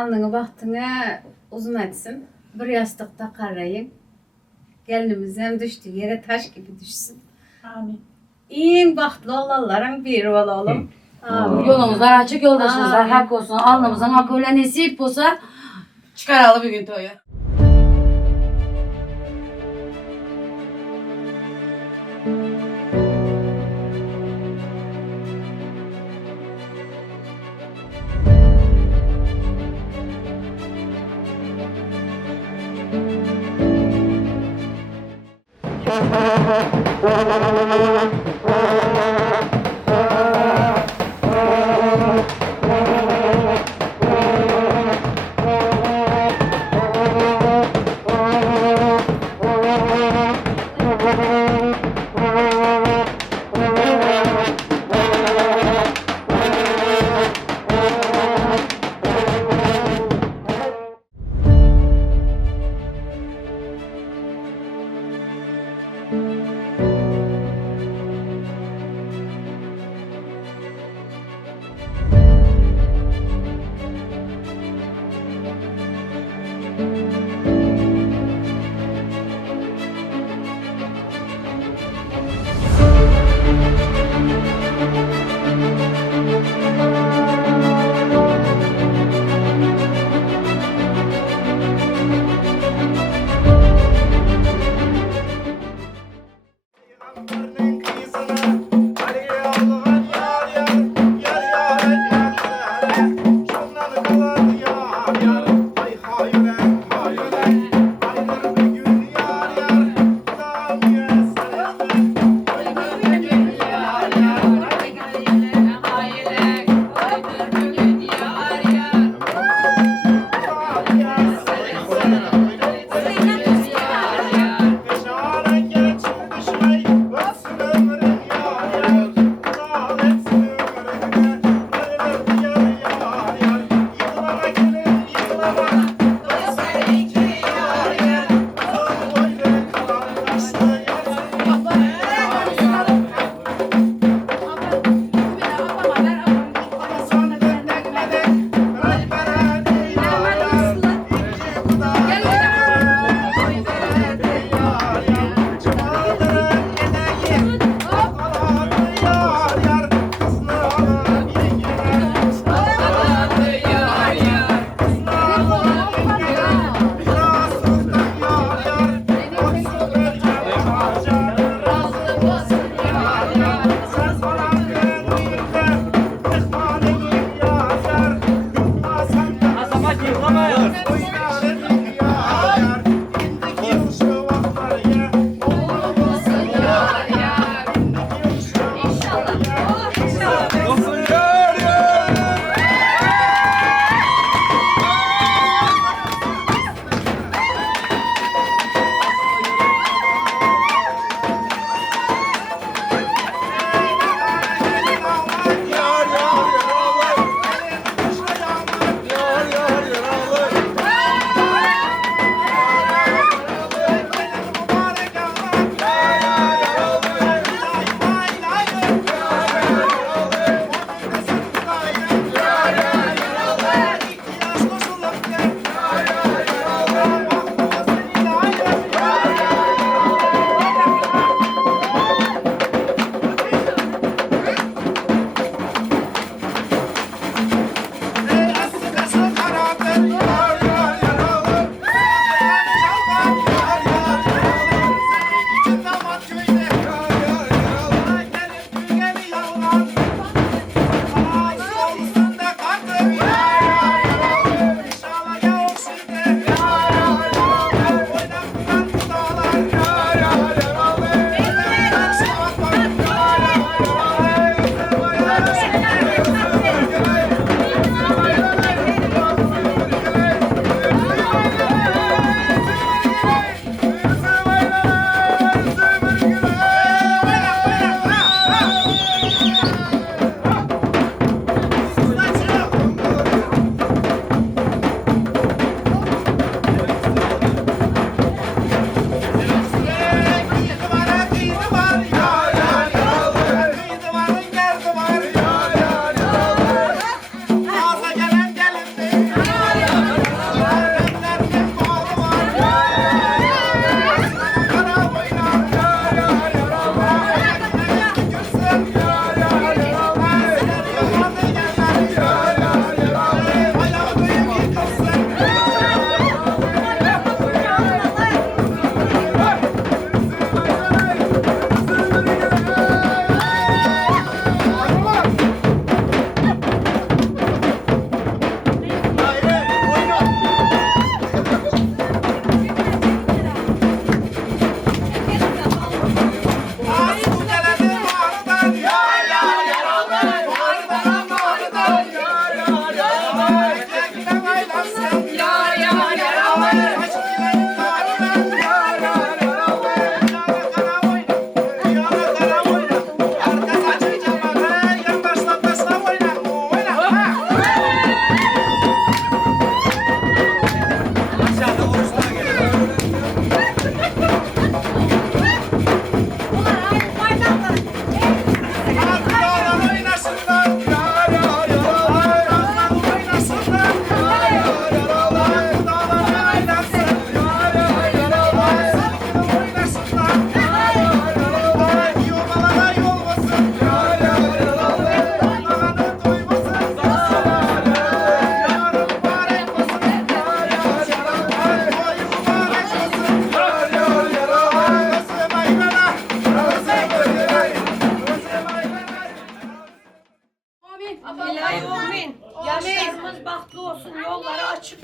alnına baktığına uzun etsin. Bir yastıkta karayın. Gelinimiz hem düştüğü yere taş gibi düşsün. Amin. İyi bahtlı olalların bir olalım. Amin. Yolumuzlar açık, yoldaşımızlar Amin. hak olsun. Alnımızdan hak öyle nasip olsa çıkaralım bir gün toyu.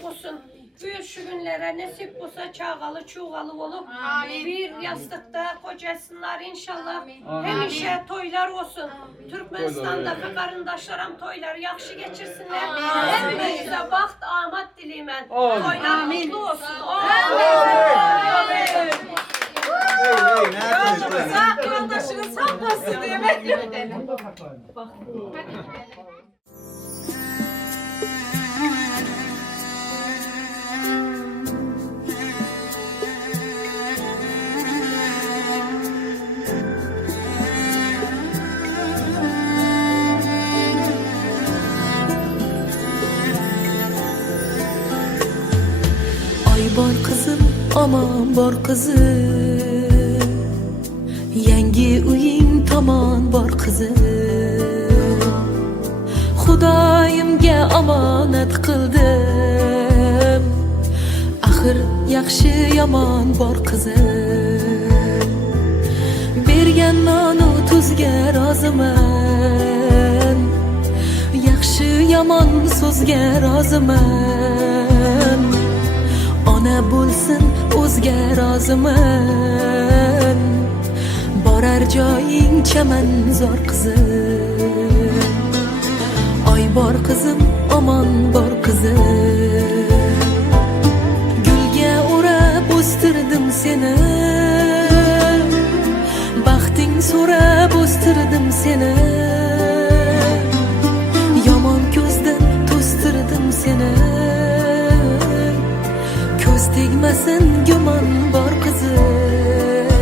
olsun. Şu günlere nasip olsa çağalı çuğalı olup bir yastıkta kocasınlar inşallah. Hemişe toylar olsun. Türkmenistan'daki karındaşlarım toylar yaxşı geçirsinler. Hepinize baxt, amat dileyim ben. Toylar mutlu olsun. Yoldaşınız sağ olsun diye bekliyorum. Bor kızım, aman bor kızım, yangi uying tomon bor kızım. Xudoyimga omonat qildim, axir yaxshi yomon bor kızım. Bergan nonu tuzga roziman, yaxshi yomon so'zga roziman. Ona bo'lsin o'zga roziman, borar joying chamanzor qizim. Oy bor qizim, omon bor qizim, gulga o'rab o'stirdim seni, baxting so'rab o'stirdim seni. Yomon ko'zdan to'stirdim seni, tegmasin gumon bor qizim.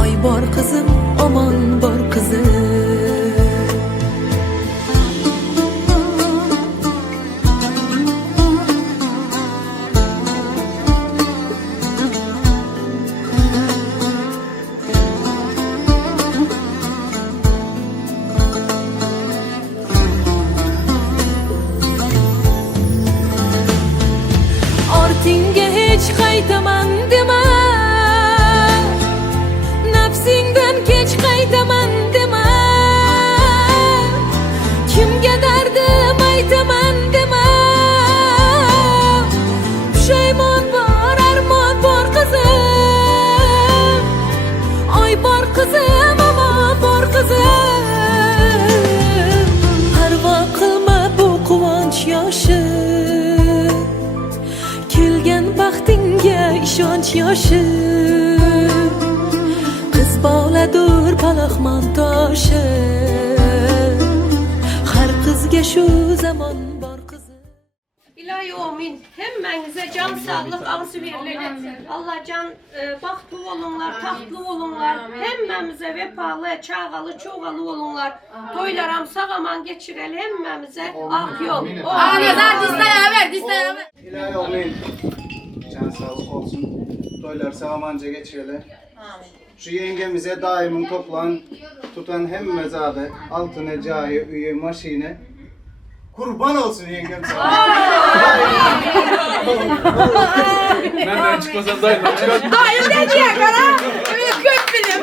Oy bor qizim, omon bor qizim. Ortingga hech qaytaman dema, nafsingdan kech qaytaman dema, kimga dardim aytaman dema. Pushaymon bor, armon bor qizim. Oy bor qizim, omon bor qizim. Parvo qilma bu quvonch yoshi, kelgan baxtingga ishonch yoshi. Qiz boladur palaxmon toshi, har qizga shu zamon bor qizim. İlahi amin. Hemmenize can sağlık arzu verilir. Allah can bahtlı olunlar, tahtlı olunlar. Hemmemize vefalı, çağalı, çoğalı olunlar. Toylaram sağaman geçirelim hemmemize. Ah yol. Ağzına dizlere ver, dizlere ver. İlahi amin. Can sağlık olsun. Toylar sağamanca geçirelim. Şu yengemize daimim toplan, tutan hem mezadı, altına cayı, üye, maşine. Kurban olsun yengem sana. Nereden çıkmasam dayımdan çıkar. Dayı ne diye kara? Mümkün bilim.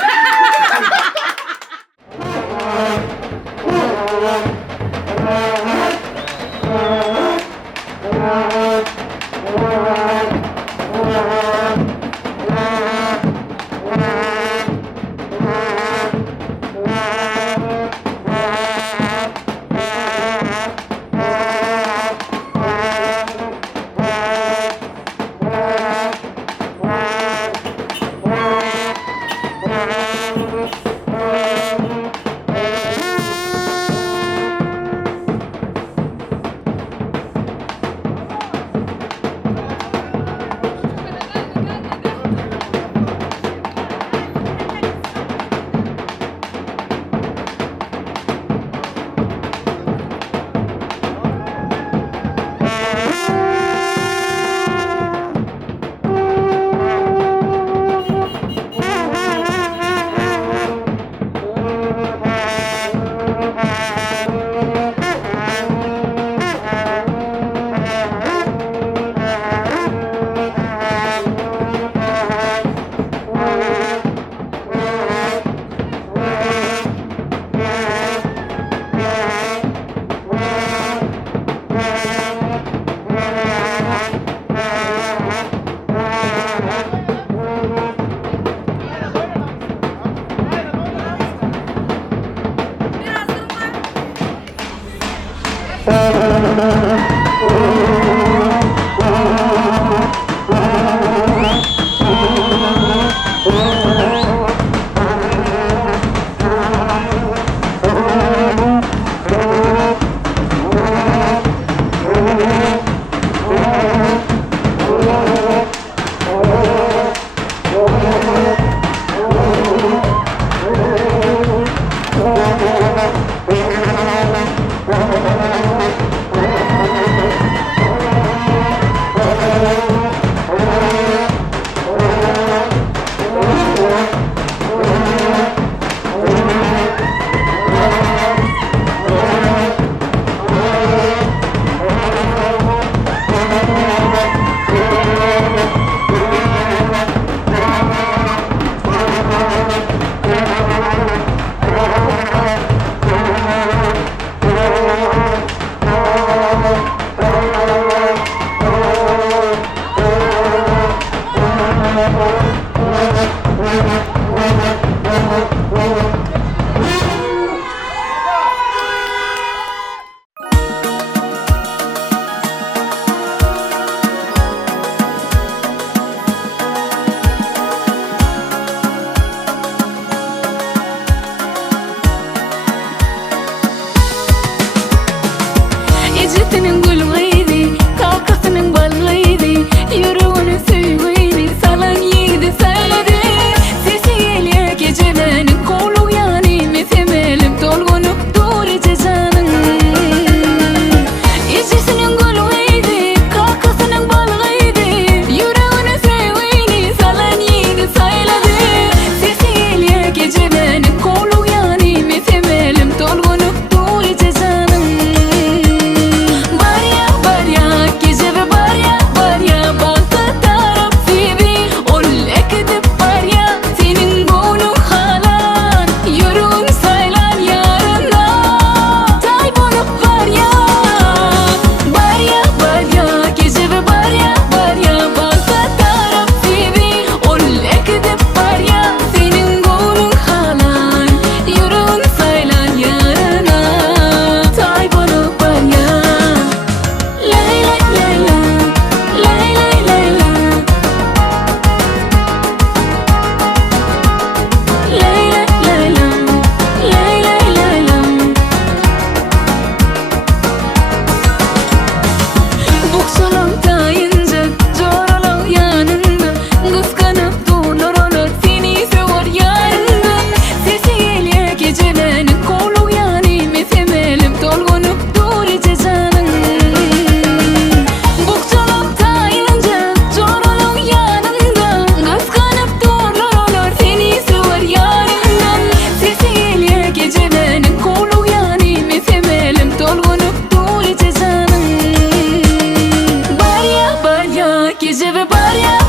gece ve var ya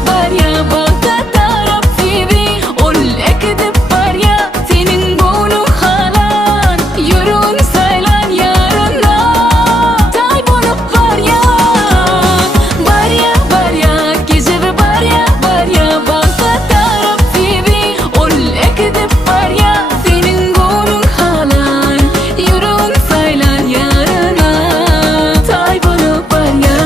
bana taraf gibi ol ekdip var ya senin boynun halan yürün saylan yarına tay bulup var ya gece ve var ya bana taraf gibi ol ekdip var ya senin boynun halan yürün saylan yarına tay bulup var ya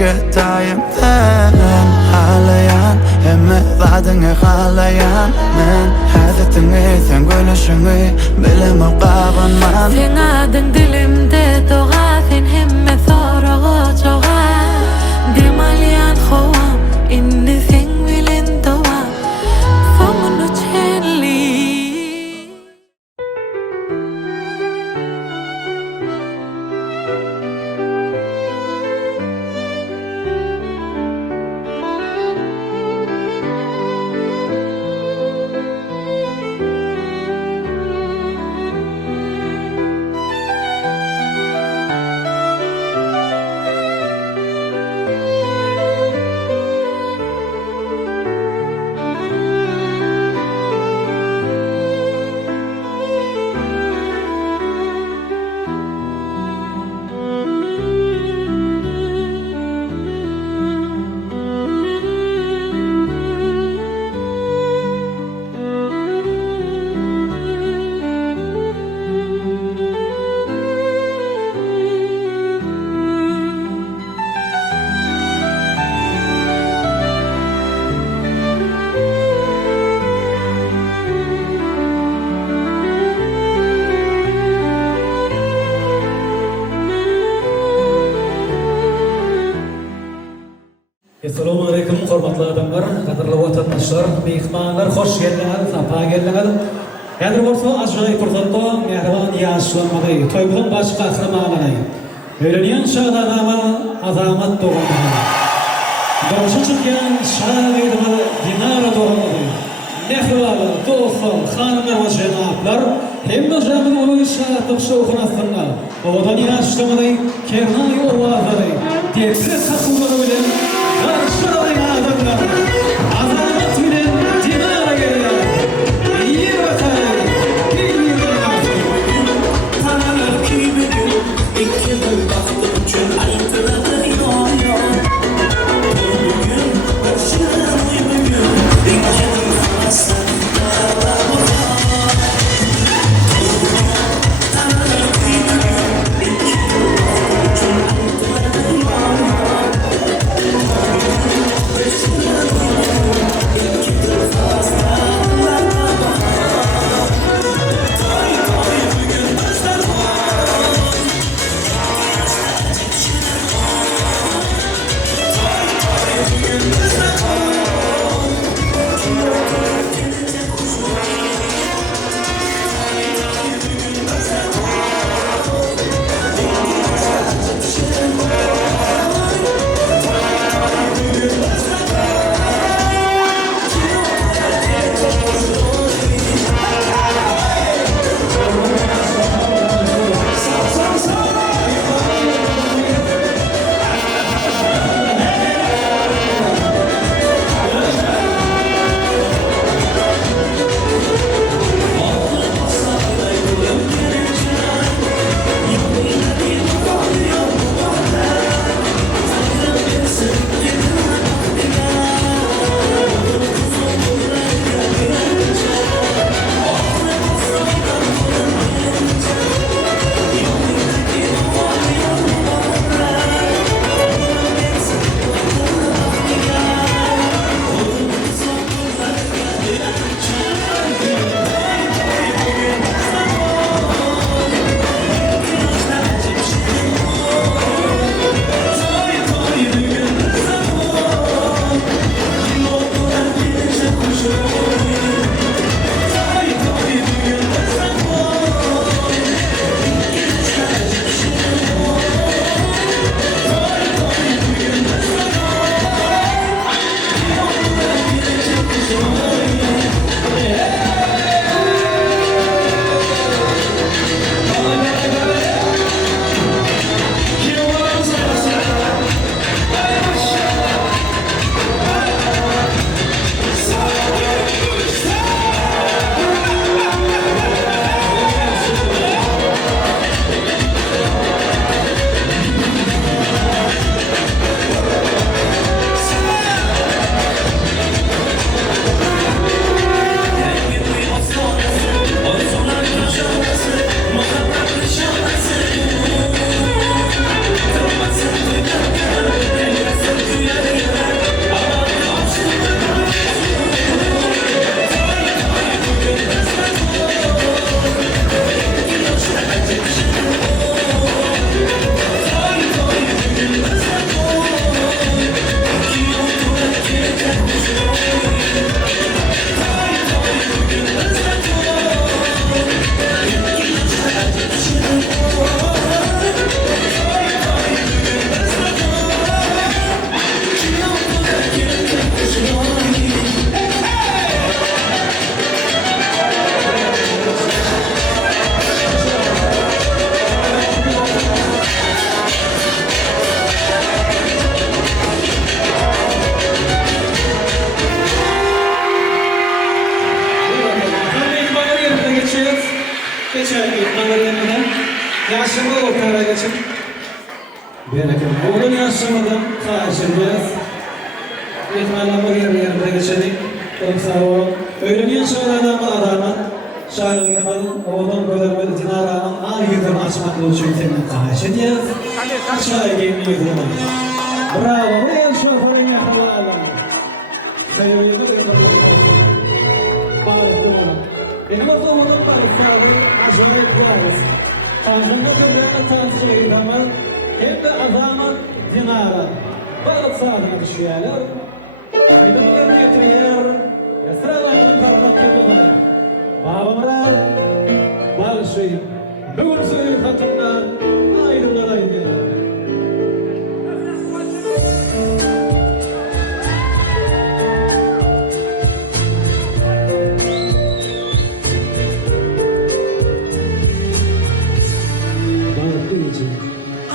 yürekke daim ben ağlayan Hemme vaadini ağlayan Men hadetini sen gülüşünü Bileme bağınman Sen adın dilimde doğa Sen hemme soruğu çoğa Demalyan xoğam inni sen bilen doğa Sonunu çenli Assalamu alaikum hormatly adamlar, qadrli vatandaşlar, mehmanlar, hoş geldiniz, sapa geldiniz. Häzir bolsa ajaýyp fursatda mehriban ýaşlanmady, toýmyň baş kahramanlary, öýrenýän şahzadaman Azamat dogany. Doguşy çykýan şahyrdymyň Dinara dogany. Mehriban, dostlar, hanymlar we jenaplar, hemme jamy uly şahtyk şowhunasyna, owdan ýaşlamady, Kernany orwazary, tepre takımlary bilen karşılayın adamlar. Azamat bilen Dinara gelýär. İyi bakalım. İyi bakalım. Tanrı ki bugün iki baktım üçün aytıladı yan. Bugün boşuna bugün iki sana saklara Tanrı ki bugün iki baktım üçün aytıladı yan. Oğlum yaşamadım, karşılayacağız. İhmalama yerlerinde geçelim. Çok sağ ol. Ölüm yaşamadan adamın şahin yapan oğlum bölümü dinarağın ayırdım açmaklığı için temin karşılayacağız. Aşağıya gelmeyi bravo, buraya şarparın yakalalarla. Sayıyı da bağlıklı olan. Benim orta oğlum balıkları aşağıya bağlısı. Tanrı'na türbeğine tanışıyı damar, kendi azamat dinara. Balık saatine düşüyorlar. Orada bir yerine yetirir. Esra'nın karnatlarına. Babamra, barışıyım. Bugün suyu katımla aydınlar aydın.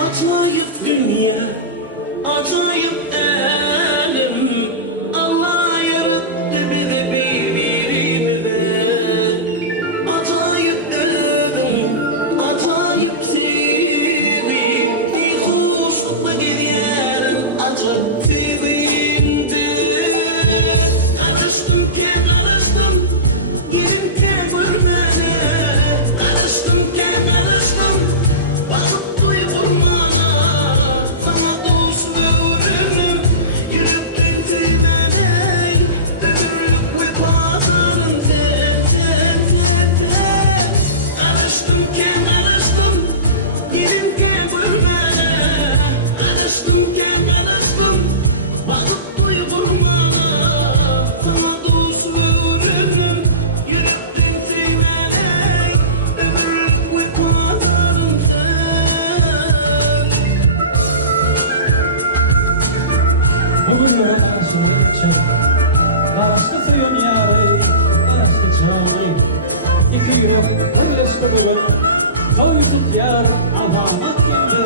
Acayip dünya, acayip elim. Allah yarattı bizi birbirimize. Acayip dedim, acayip sevdim. Bir hoşlukla geliyorum, acayip sevdiğimde. Karıştım ki karıştım, gelirken görmene. Karıştım ki karıştım, balık vurmana, sana dost ve ürünüm, yürüktün sevmeley, ömürlük ve pazarın sen. Karıştım ki karıştım, gelinken görmene, karıştım ki karıştım, balık vurmana, sana dost ve ürünüm, yürüktün sevmeley, ömürlük ve pazarın sen. Bugünlere karşıma geçer. Araştı sayın yarı, araştı çağrı. İki yürek paylaştı bugün. Son tut yar, adamat geldi.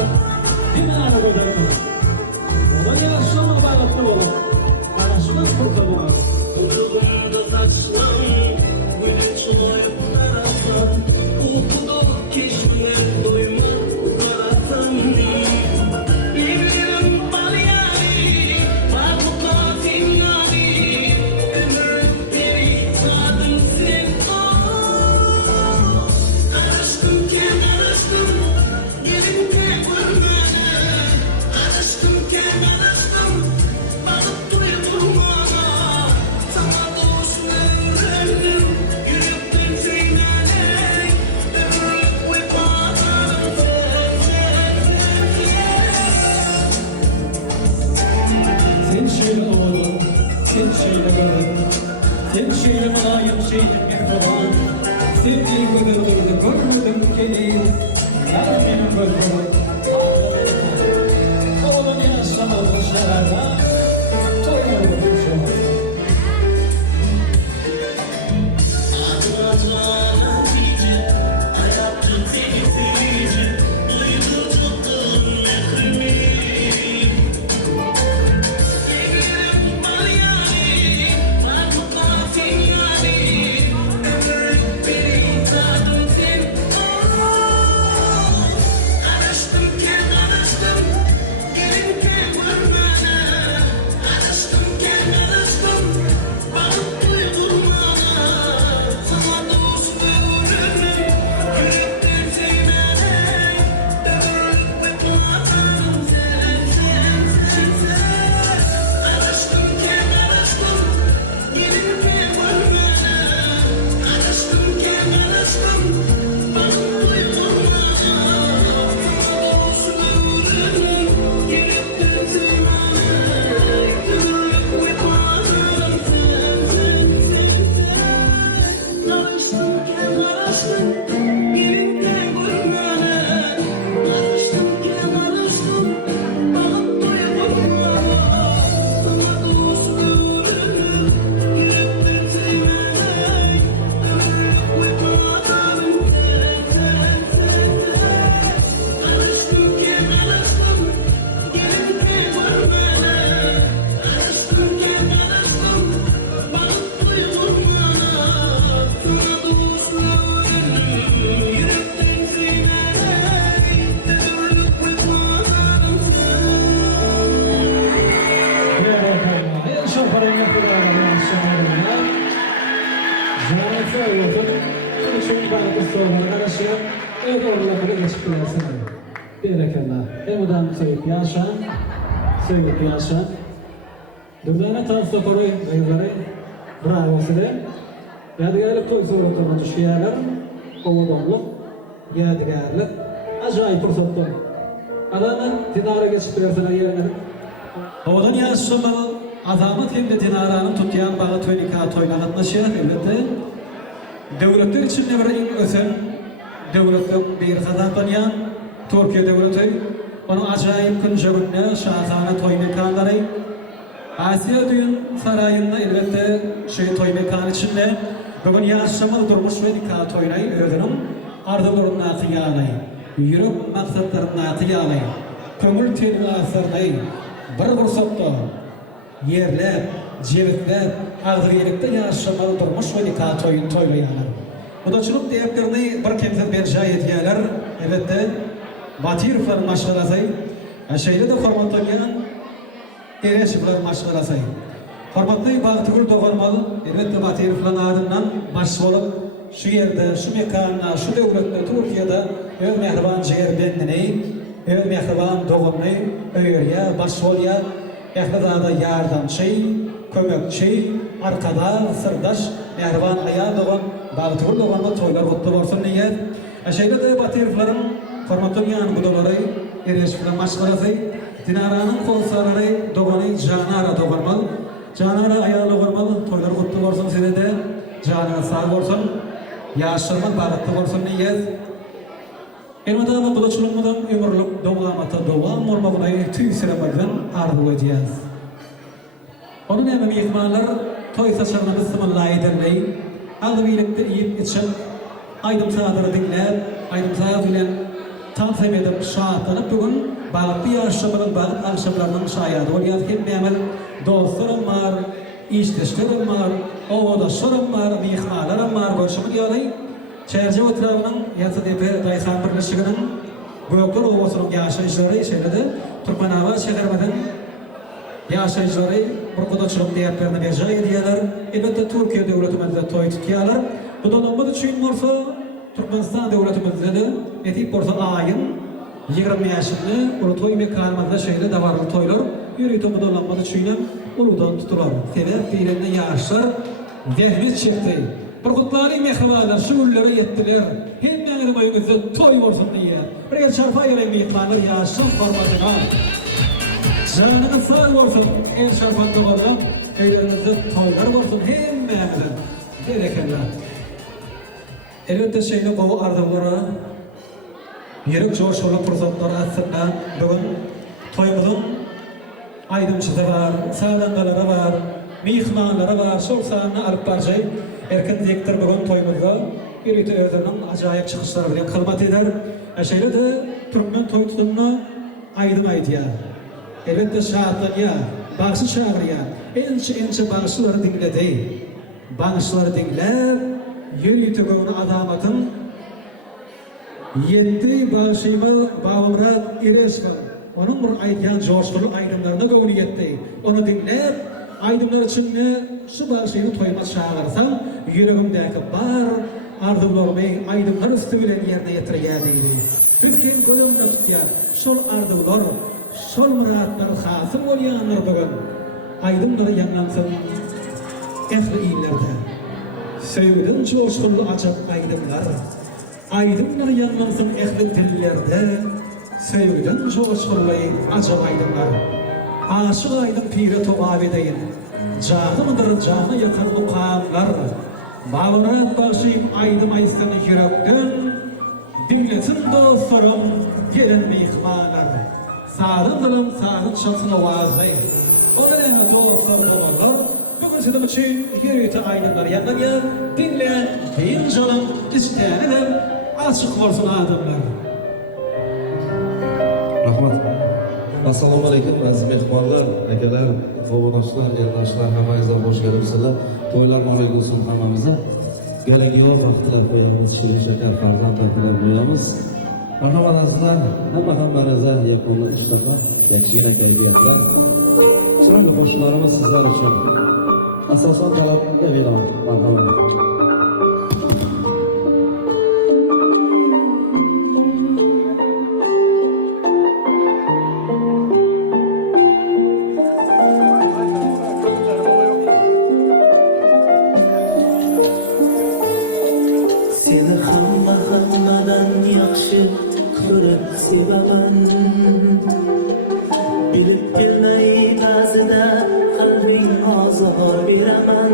Dinara göder. O da yaşama bağlıklı olan. Araşmaz kurtulur. Ucugumda saçlam, güne çoyup karasam. Okudu keşmine doyma karasam. Evlerim var yari, var mukatin yari. Ömürlük beri kadın sen. Karıştım ki karıştım, gelinken görmene. Karıştım ki karıştım, balık vurmana. Sana dost ve ürünüm, yürüktüm parayı koyarlar inşallah. Zanetse ayatın üçün bazı sorulara karışıyor. Evet ortamları geçip gidersinler. Berekallah. Emudan soyup yaşan. Soyup yaşan. Dördüğüne tansı parayı meyilleri. Bravo size. Yadigarlık toy suratlarına düşüyorlar. Oğudonluk. Yadigarlık. Acayip fırsattan. Adamlar dinara geçip gidersinler yerine. Oğudan yaşamalı. Azamat hem de dinaranın tutyan bağı tüynika toyna katlaşıyor elbette. Devletler için ne bir en ösen devletin bir kazantanyan Türkiye devleti onun acayip kınjogünne şahane toy mekanları Asya düğün sarayında elbette şu toy mekanı içinde bugün yaşamalı durmuş ve nikah toynayı ödünüm arzularına kıyalay yürek maksatlarına kıyalay kömül telini asarnay bir kursokta yerler, cevitler, ağzıvelikte yaşamalı durmuş ve nikah toylayanlar. Odaçılık deyaplarını bir kemsel bir jay ediyorlar. Elbette Batirifler maşgalası, şeyle de hormatlayan Ereşifler maşgalası. Hormatlı Bağıtıgül doğurmalı, elbette Batiriflerin adından baş olup şu yerde, şu mekanına, şu devlette, Türkiye'de öyle mehriban ciğer bendini, öyle mehriban doğumunu, öğürye, baş olya, Ehlizada yardımcı, kömekçi, arkadaş, sırdaş, mehriban ayal doğan, Bağıtıgül doğanma toylar kutlu olsun niyet. Şeyle de Batiriflerin hormatlı yan gudoları, Ereşifler maşgalası, Dinaranın kolsaları doğanı Canara doğurmalı. Canara ayalı doğurmalı, toylar kutlu olsun size de, canına sağ olsun, yaşlarımız bağıtlı olsun niyet. Elmadağına kudaçılımıdan ömürlük devamata devam olmağına tüysüremekten arzu edeceğiz. Onun emmi ihmallar toy saçağına bismillah ederley, ağzı birlikte yiyip içip, aydım sağları dinlep, aydım sağ bilen tansem edip şahatlanıp bugün bağıtlı yaşamların bağıt akşamlarının şayadı oluyor. Hep memel dostlarım var, işteşlerim var, oğudaşlarım var, ihmallarım var, görüşümü diyalay. Çerce oturağının yatsı depe Dayhan Birleşiğinin Gökler Ovası'nın yaşayıcıları şeyle de Türkmenava şehirmeden yaşayıcıları bir kudaçılım deyaplarına bir jay ediyorlar. Elbette Türkiye devletimizde toy tutuyorlar. Bu dolanmadı için morsa Türkmenistan devletimizde de etip borsa ayın 20 yaşında ulu toy mekanımızda şeyle davarlı toylar yürüyüp bu dolanmadı için uludan tutular. Sebep fiilinde yaşlar zahmet çekti. Burgutlarning mehribalar şu ullere yettiler. Hemmeňiň öýüňizde toy bolsun diýe. Bir yer çarpa ýalan mehmanlar ýaşlyk hormatyna. Janyňyz sag bolsun. Er şarpanda bolan öýlerimizde toylar bolsun hemmeňiň. Berekellah. Elbette şeýle gowy arzulara ýürek joşguly pursatlar aslında bugün toýumyzyň aýdymçysy bar, sadangalary bar, mehmanlary bar. Şol sanyny alyp barjy. Erken direktör bugün toyumuzda yürüyütü özlerinin acayip çıkışları bilen hizmet eder. Şeyle de Türkmen toy tutanına aydım aydıya. Elbette şahatlanıya, bağışı çağırıya. Ençe bağışları dinledi. Bağışları dinlep, yürüyütü gövünü adamatın yetti bağışıyımı Babamrat İreşvan. Onun bir aydıyan coşkulu aydımlarına gövünü yetti. Onu dinlep, aydımlar için ne şu bağışını toymaz çağılarsam yüreğimdeki bar arzularımı aydımlar üstü bilen yerine yetirgəniydi. Biz hem gözümünü tutya şol arzular, şol muratlar hasıl bolýanlar bugün. Aydımlar yanlansın ehli iyilerde. Söýgüden çoşgully ajap aydımlar. Aydımlar yanlansın ehli dillerde. Söýgüden çoşgully ajap aydımlar. Aşık aydın pire toğav edeyin. Canımdır canı yatar mukamlar. Bağırat başıyım aydım ayıstan yürekten. Dinlesin dostlarım gelen mihmanlar. Sağdan dalım sağdan şalsın ovazlayın. Onun ene dostlar doğarlar. Bugün sizin için yürüyütü aydınlar yandan ya. Dinle, din canım istedim. Açık olsun adamlar. Rahmat. Assalomu alaykum aziz mehmonlar, akalar, ovodoshlar, eldoshlar, hammangizga xush kelibsizlar. To'ylar muborak bo'lsin hammamizga. Yalangoyoq vaqtlar qo'yamiz, shirin shakar farzandlar tilab qo'yamiz. Marhamat azizlar, hammaringizga yoqimli ishtaha, yaxshigina kayfiyatlar. chiroyli qo'shiqlarimiz sizlar uchun. Asosan talabga binoan, marhamat. Seni hammadan yaxshi ko'rib sevaman. Bilib bilmay ba'zida qalbing ozor beraman.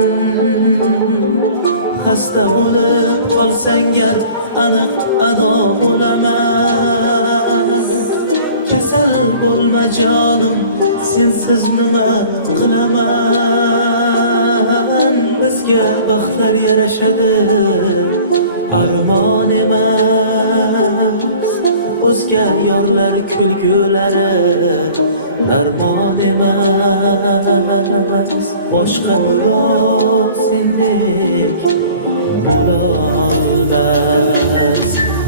Xasta bo'lib qolsang gar aniq ado bo'laman. Kasal bo'lma jonim, sensiz nima qilaman. Bizga baxtlar yarashadi, armon emas. O'zga yorlar kulgulari darmon emas. Boshqa birov sendek bo'lolmas.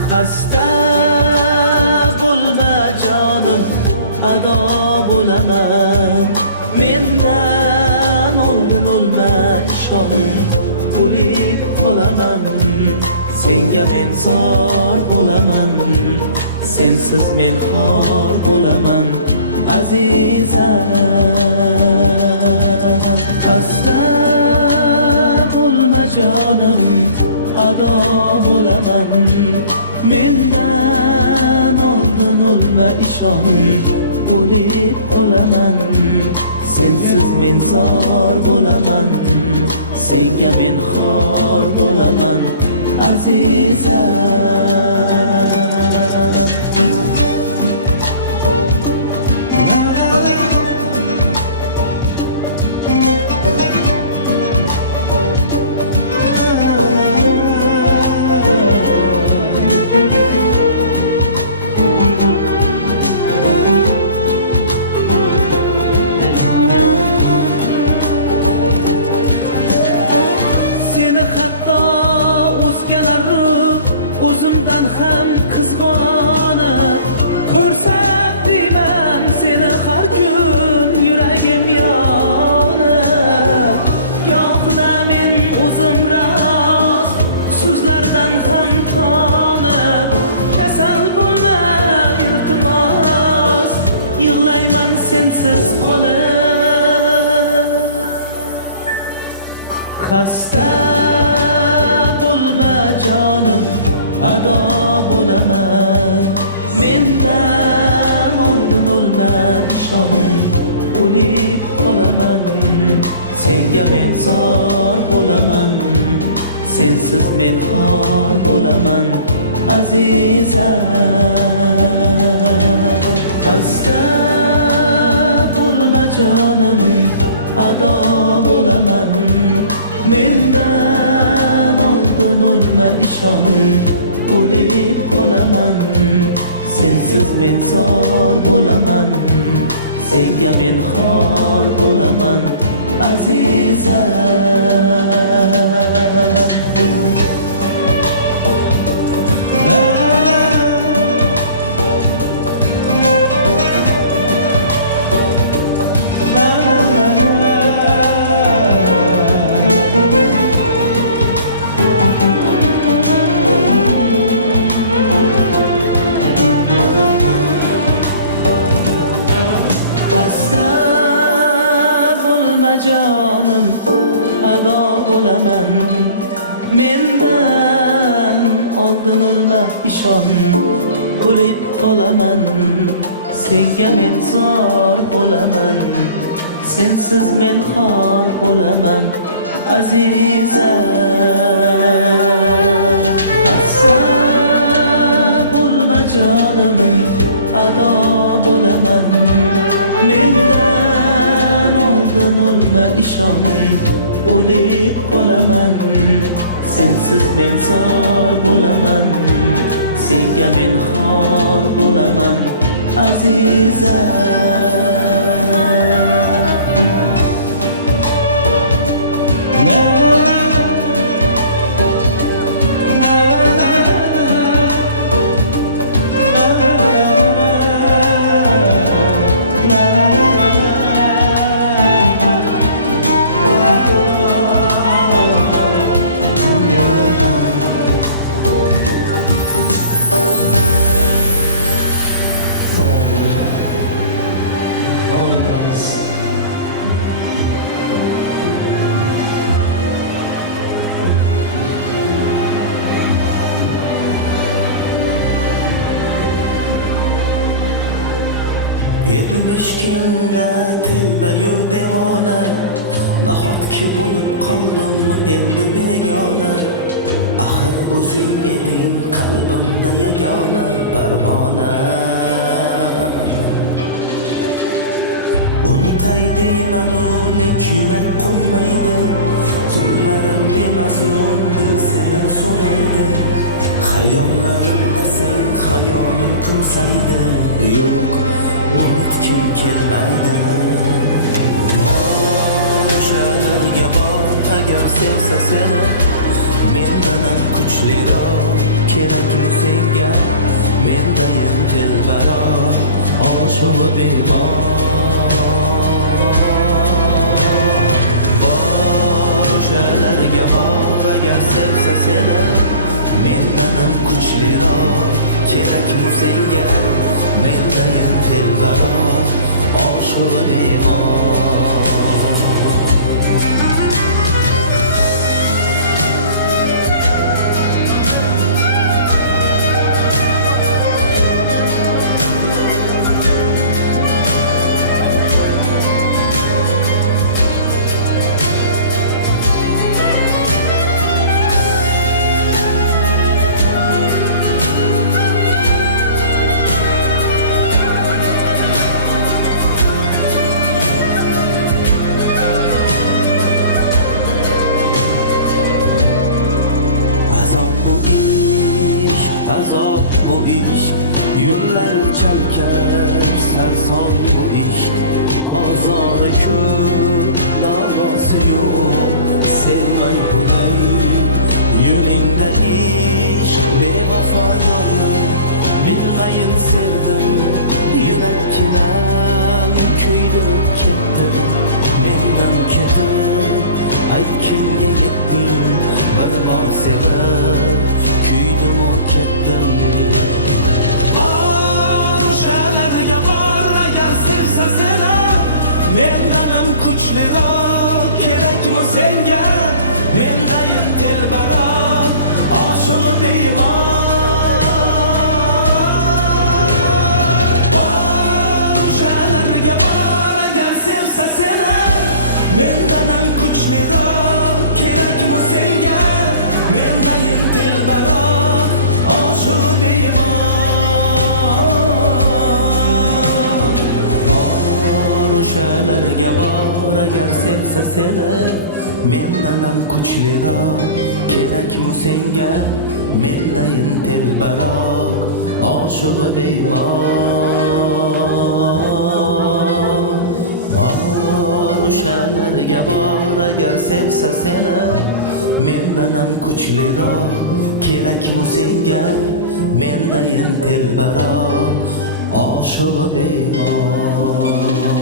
Xasta bo'lma jonim, ado bo'laman. Mendan oldin o'lma, ishon, o'lib qolaman. Senga men zor bo'laman, sensiz men xor bo'laman, azizam. Xasta bo'lma jonim, ado bo'laman. Mendan oldin o'lma, ishon, o'lib qolaman. Sensiz men zor bo'laman, senga men xor bo'laman, azizam. O'zimdan ham qizg'onib ko'rsam deyman seni har kun yuragim yonib. Gohida men o'zim rost so'zlardan ham tonib. Kasal bo'lma iltimos, yig'layman sensiz qolib. Xasta bo'lma jonim, ado bo'laman. Mendan oldin o'lma, ishon, o'lib qolaman. Senga men zor bo'laman, sensiz men xor bo'laman, azizam. Xasta bo'lma jonim, ado bo'laman. Mendan oldin o'lma, ishon, o'lib qolaman. Sensiz men zor bo'laman, senga men xor bo'laman, azizam. Jonim, ado bo'laman. Mendan oldin o'lma, ishon, o'lib qolaman. Senga men zor bo'laman, sensiz men xor bo'laman, azizam. Xasta bo'lma jonim, ado bo'laman. Mendan oldin o'lma, ishon, o'lib qolaman. Sensiz men zor bo'laman, senga men xor bo'laman, azizam. dilbayu devona nahotki bo'lib qoldimmi endi begona axir o'zing eding qalbimda yagona parvona unutay deymanu lek yurak qo'ymaydi tunlarim bemazmun dil seni so'raydi hayollarimda sen hayolim kumsaydi yo'q unutgim kelmaydi bor o'shalarga bor agar sevsa seni mendan ham kuchliroq kerakmi senga mendayin telbaroq oshig'i bemor bor o'shalarga bor agar sevsa seni mendan ham kuchliroq kerakmi senga mendayin telbaroq oshig'i bemor azob bu iş yo'llari chalkar sarson bu ish ozori ko'p davosi yo'q sevmay bo'lay yo'lingda ish bevafo yorni bilg'ayin sevdim yurakkinam kuydirib ketdim mendan ketib aytganga yetdim bir bor sevib kuydim o ketdim bor o'shalarga bor agar sevsa seni mendan ham kuchliroq kerakmi senga mendayin telbaroq oshig'i bemor bor o'shalarga bor agar sevsa seni mendan ham kuchliroq kerakmi senga mendayin telbaroq oshig'i bemor bor o'shalarga bor agar sevsa seni mendan ham kuchliroq kerakmi senga mendayin telbaroq oshig'i bemor bor o'shalarga bor agar sevsa seni mendan ham kuchliroq kerakmi senga mendayin telbaroq oshig'i bemor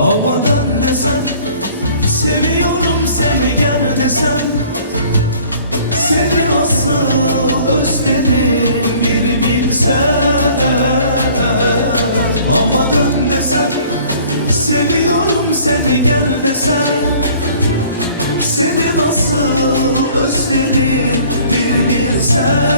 Ama dön desem, seviyorum seni gel desem, seni nasıl özledim bir bilsen. Ama dön desem, seviyorum seni gel desem, seni nasıl özledim bir bilsen.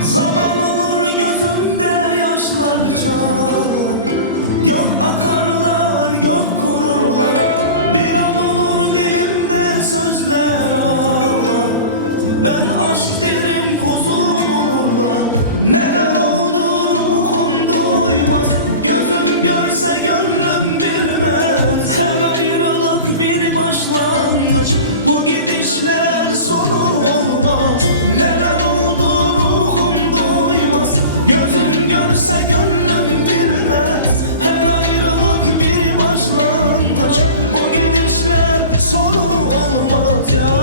Zaman olur gözümde yaşlar çağlar, gök akarlar, gök kururlar. Bir an olur dilimde sözler ağlar, ben aşk derim kuzun olurlar. Neler oldu ruhum duymaz, gözüm görse gönlüm bilmez. Her ayrılık bir başlangıç, bu gidişler sonu olmaz. Neler oldu ruhum duymaz, gözüm görse gönlüm bilmez. Her ayrılık bir başlangıç, bu gidişler sonu olmaz ya.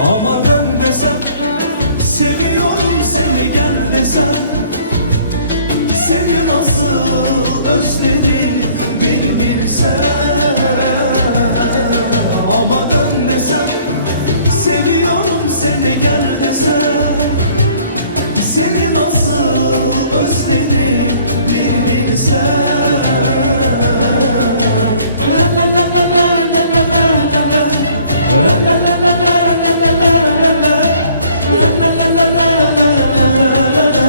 Ama dön desem, seviyorum seni gel desem, seni nasıl özledim bir bilsen. Ama dön desem, seviyorum seni gel desem, seni nasıl özledim bir bilsen. La la la la la la la la la. La la la la la la la la la. La la la la la la la la la.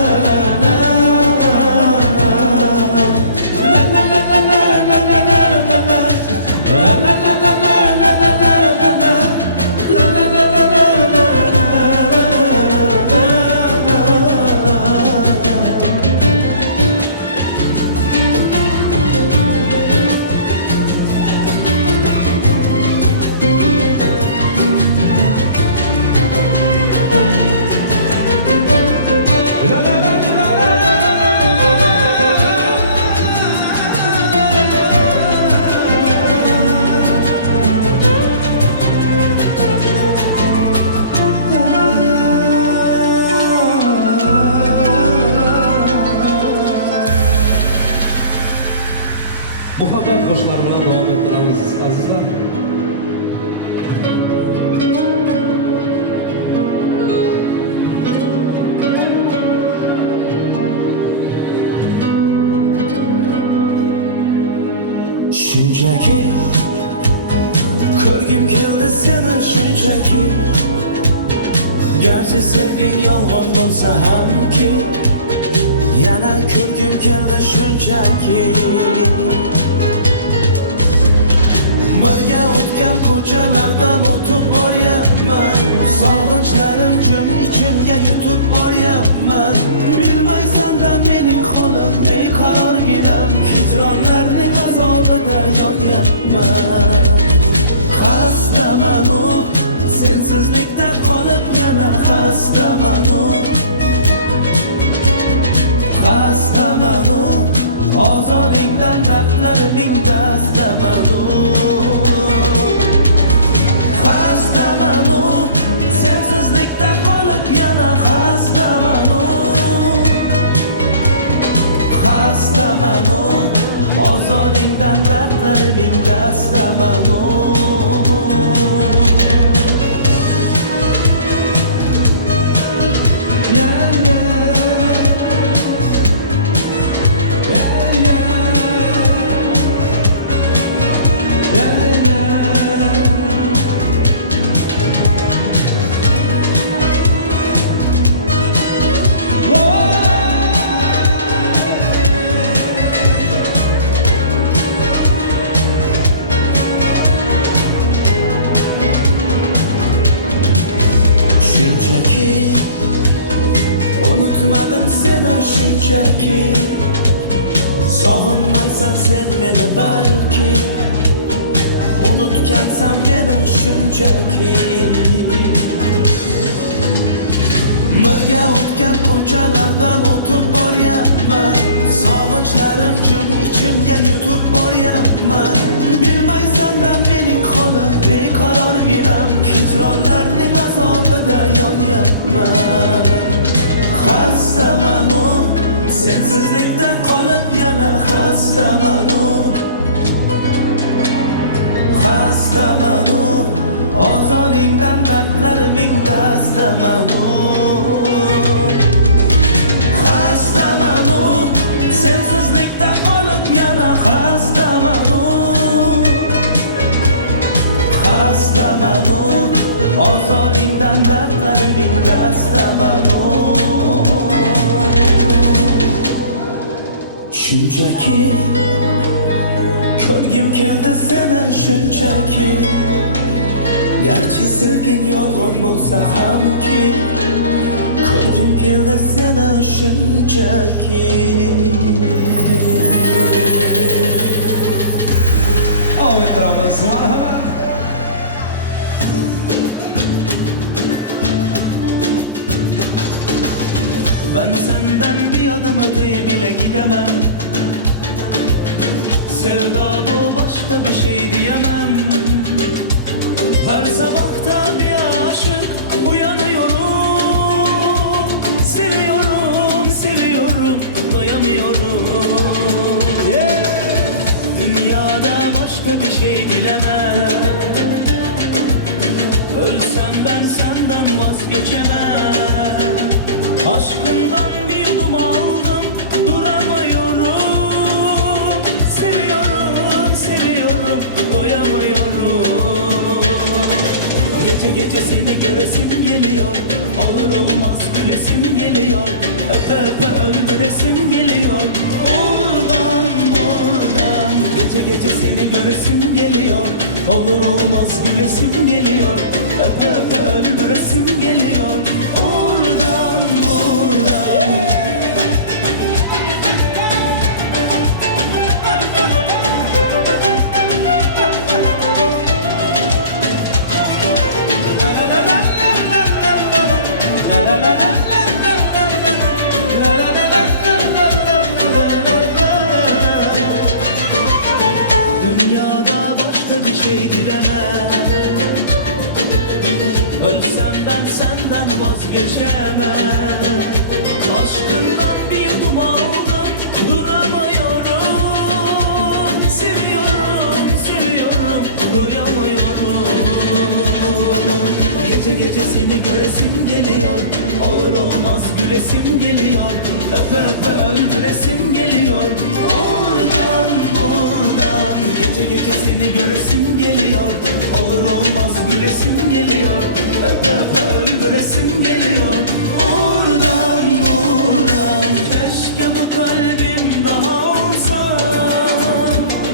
La la la la la la la la la. La la la la la la la la la. La la la la la la la la. Muhabbet qo'shiqlari bilan davom ettiramiz azizlar. Shunchaki ko'rgim keldi seni shunchaki, garchi sevging yolg'on bo'lsa hamki, yana ko'rgim keldi shunchaki. Birga o'tgan ko'chalardan o'tib boryapman, sog'inchlarim jim ichimga yutib boryapman. Bilmaysan-da mening holim beqarorginam, hijronlarning azobida yonyapman. Xastaman u sensizlikdan qolib, yana xastaman u. Xastaman u ozoringdan, dardlariming dastaman u. Xastaman u sensizlikdan qolib, yana xastaman u. Xastaman u ozoringdan, dardlariming dastaman u. belki unutkansan meni shunchaki birga o'tgan ko'chalardan o'tib boryapman sog'inchlarim jim ichimga yutib boryapman bilmaysandan mening holim beqaror inam hijronlarning azobida yonyapman xastamanu sensizlikda qolib yana xastamanu xastamanu ozoringdan dardlariming dastamanu xastamanu sensizlikda qolib yana xastamanu xastamanu ozoringdan dardlariming dastamanu shunchaki ko'rgim keldi seni shunchaki garchi sevging yolg'on bo'lsa hamki ko'rgim keldi seni shunchaki Ovetramiz, marhamat. ben senden bir adım öteye bile gidemem sevda bu başka bir şey diyemem her sabahta bir aşık uyanıyorum seviyorum seviyorum doyamıyorum dünyada başka bir şey dilemem ölsem ben senden vazgeçemem aşkından bir yudum aldım duramıyorum seviyorum seviyorum doyamıyorum gece gece seni göresim geliyor olur olmaz gülesim geliyor öpe öpe öldüresim geliyor oradan buradan gece gece seni göresim geliyor olur olmaz gülesim geliyor öpe öpe öldüresim geliyor oradan buradan dünyada başka bir şey dilemem ölsem ben senden vazgeçemem aşkından bir yudum aldım duramıyorum seviyorum seviyorum doyamıyorum gece gece seni göresim geliyor olur olmaz gülesim geliyor öpe öpe öldüresim geliyor oradan buradan gece gece seni göresim geliyor olur olmaz gülesim geliyor öpe öpe öldüresim geliyor oradan buradan keşke bu kalbim daha olsa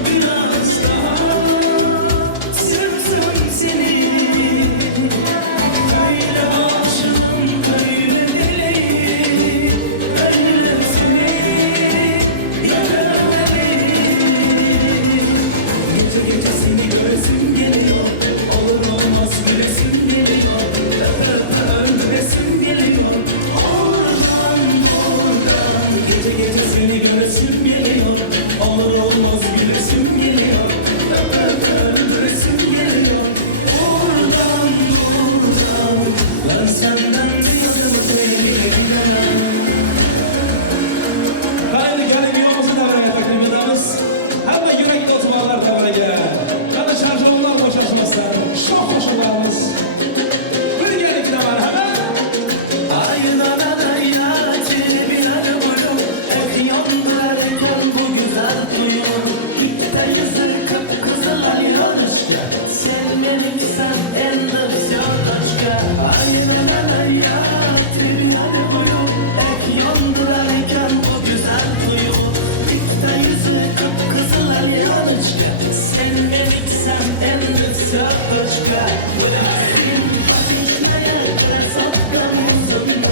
biraz daha sevsem seni öyle aşığım öyle deli öyle seni yeterli gece gece seni göresim geliyor olur olmaz gülesim geliyor öpe öpe öldüresim geliyor oradan buradan gece gece seni göresim geliyor olur olmaz gülesim geliyor öpe öpe öldüresim geliyor oradan buradan ben senden bir adım öteye bile gidemem Qani gelin yuvamizni davraga taklif etamiz. Hamma yuragida o'tiborlar davraga. Qani sharjonlar bo'shashmasin. Shoh qo'shinlarimiz. Birgalikda marhamat. aynan hayatı bir yanı bulup ek yandırırken bu güzel duygu İkte yüzü kıpkızıl alyanışka sen meniksen endim sevdaçka aynan hayatı bir yanı bulup ek yandırırken bu güzel duygu İkte yüzü kıpkızıl alyanışka sen meniksen endim sevdaçka Sympatyczna krasotka musamna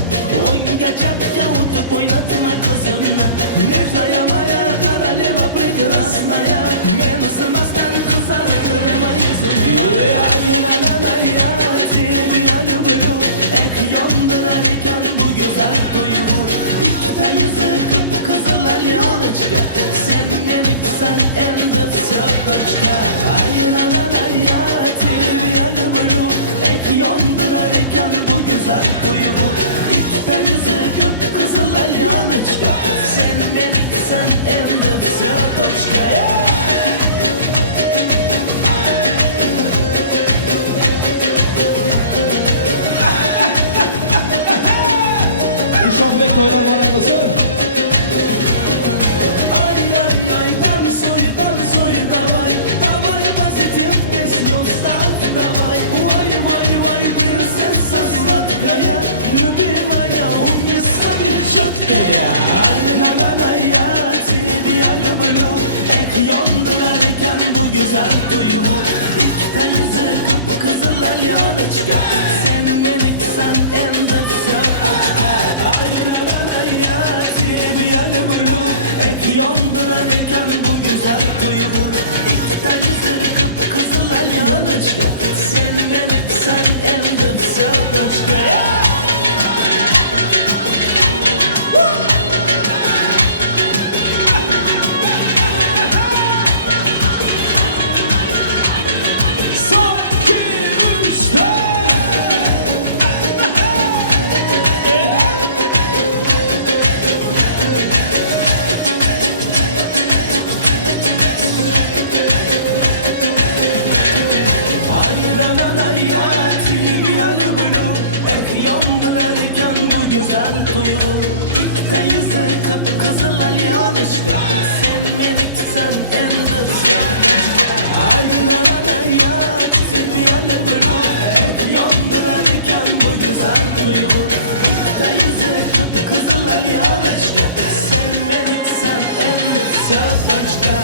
Oyunga czapka utup oynatma kızımla Нежная моя королева прекрасная Men ısınmazdan kızartırım yüzümü Ayıran hayatım yanı bulu Eh yandırar iken bu güzel duygu İkta yüzü kıpkızıl alyanıçka Sen meniksen endip söpöçka Ayıran hayatım yanı bulu Eh yandırar iken bu güzel duygu İkta yüzü kıpkızıl alyanıçka Sen meniksen endip söpöçka İşanbek toylar marangosu. Ay ay ay dansoy davay Davay pozitif песню ставь давай Ой ой ой принцесса сладкая Любимая умница четкая Ай la la la я тебя люблю Эх yandırar iken bu güzel duygu İkta yüzü kıpkızıl alyanıçka Sen meniksen endip söpöçka Ay la la la ya тебя люблю Эх yandırar iken bu güzel duygu İkta yüzü kıpkızıl alyanıçka Sen meniksen endip söpöçka Son, iki, üç, dört. Ayıran hayatım yanı bulu Eh yandılar iken bu güzel duygu İkta yüzü kıpkızıl alyanışka Sen meniksen endip söpöçka Ayıran hayatım yanı bulu Eh yandırar iken bu güzel duygu İkta yüzü kıpkızıl alyanışka Sen meniksen endip söpöçka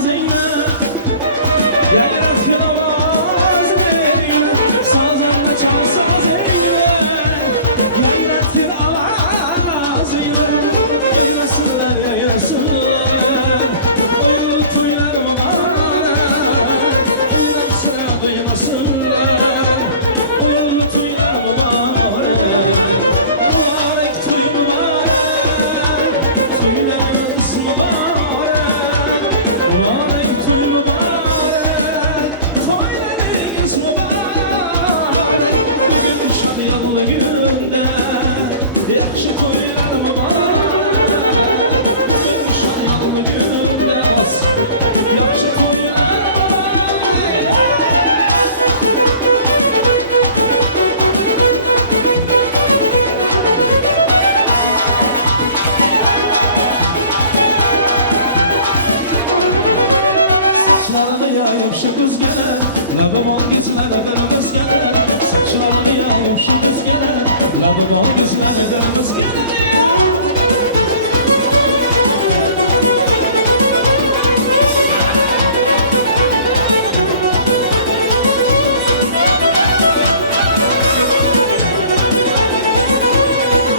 saz eyle Yayrat yılamaz eyle Sazında çal saz eyle Yayrat yılamaz eyle Oynasınlar yayrasınlar Oyun toylar mübarek Oynansın duymasınlar Oyun toylar mübarek Mübarek toy mübarek Toylarınız mübarek Mübarek toy mübarek Toylarınız mübarek Bugün şadiyallı günde Yaxşı toylar mübarek Bugün şadiyallı günde Bas Yaxşı toylar mübarek Saçlarını yayıp şu kız gelir Labı bol gözlere kırmız gelir Saçlarını yayıp şu kız gelir Labı bol gözlere kırmız gelir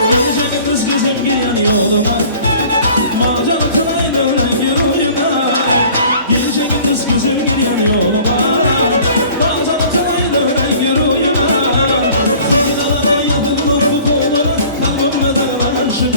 Gece gündüz gözüm giren yoluma Macalı tınaylığına yürüyüme Gece gündüz gözüm giren yoluma Macalı tınaylığına yürüyüme Kıyıdaları yapıldı bu koluna Kalbimle dağlar şu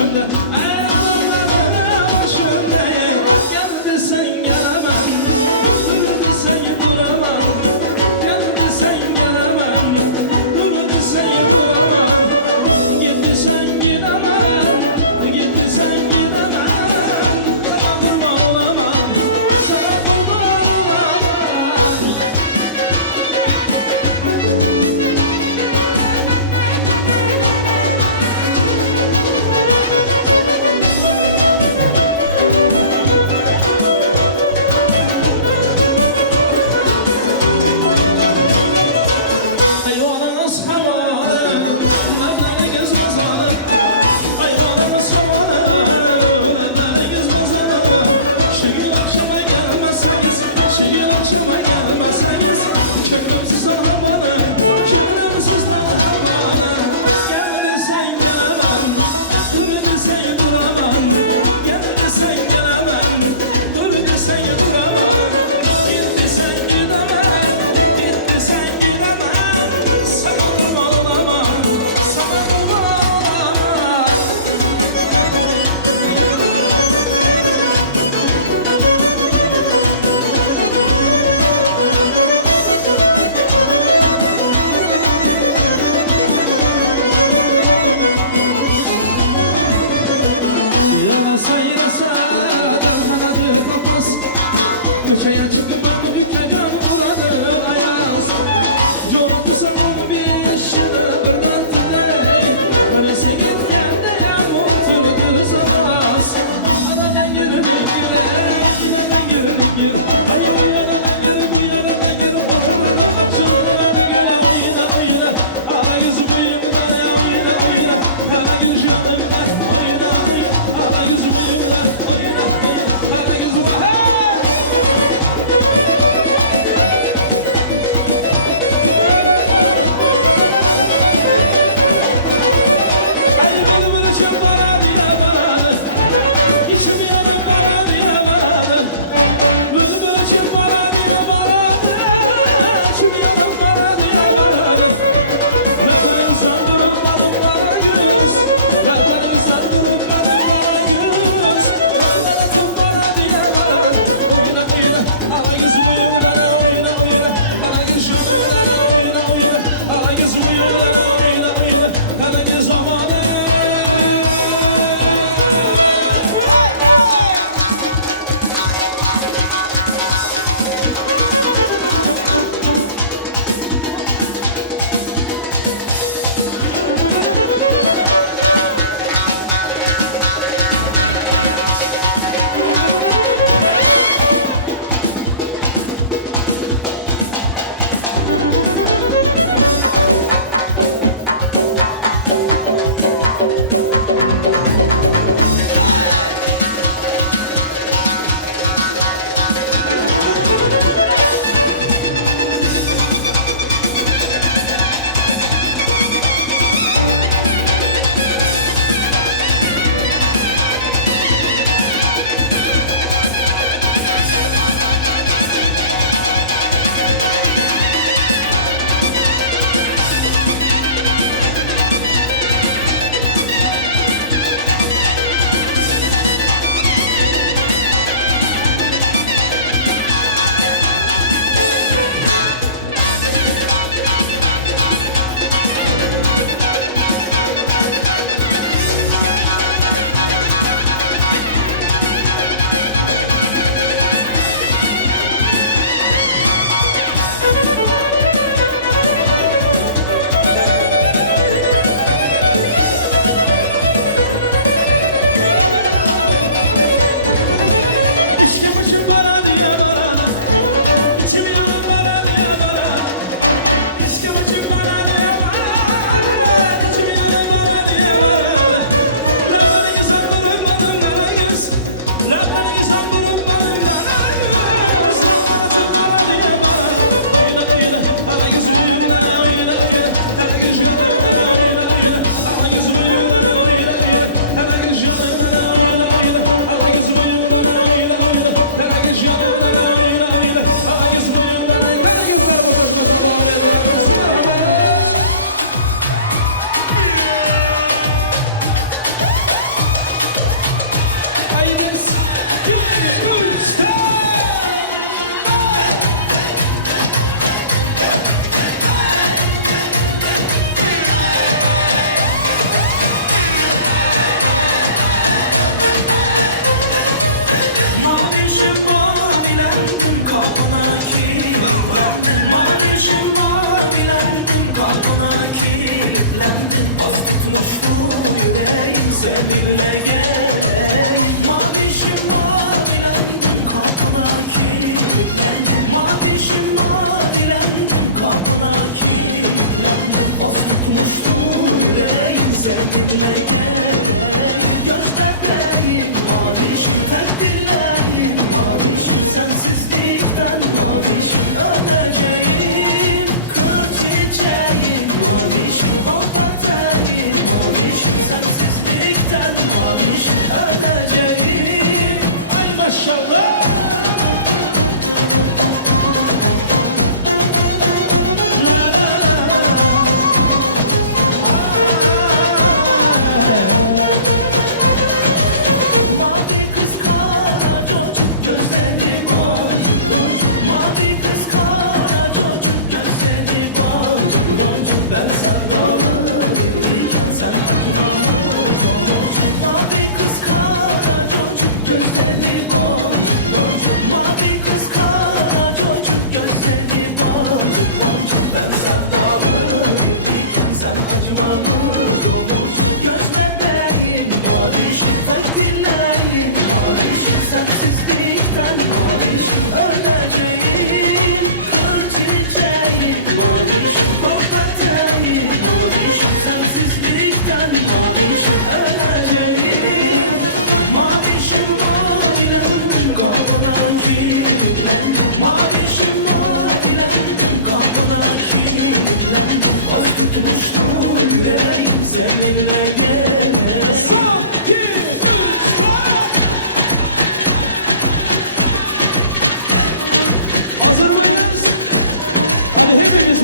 başımda ayağlarım başımda gel desen gelemem dur desen duramam gel desen gelemem dur desen duramam git desen gidemem git desen gidemem sana kurban olamam sana kurban olamam. Hayvanınız havalı, lebleriniz mazalı. Hayvanınız havalı, lebleriniz mazalı. Şu gün akşama gelmezseniz, şu gün akşama gelmezseniz könlüm sizden havalı, könlüm sizden havalı. Gel desen gelemem, dur desen duramam. Gel desen gelemem, dur desen duramam. Git desen gidemem, git desen gidemem. Sana kurban olamam, sana kurban olamam. Yarasa yarasa dermanadı tapaz köşeye çıkmam bükeceğim buradı ayaz Coğrafı sanım bir işine birden tüdey Birisi gitgende yağmur turdu zavaz Aradan girmek yine girmek gir Hayır yaradan gir bu yaradan gir Ortadan açılmadı güle oyna oyna Ala gözü boyundan oyna oyna Ala gül canımdan oyna oyna Ala gözü boyundan oyna oyna Ala gözü boyundan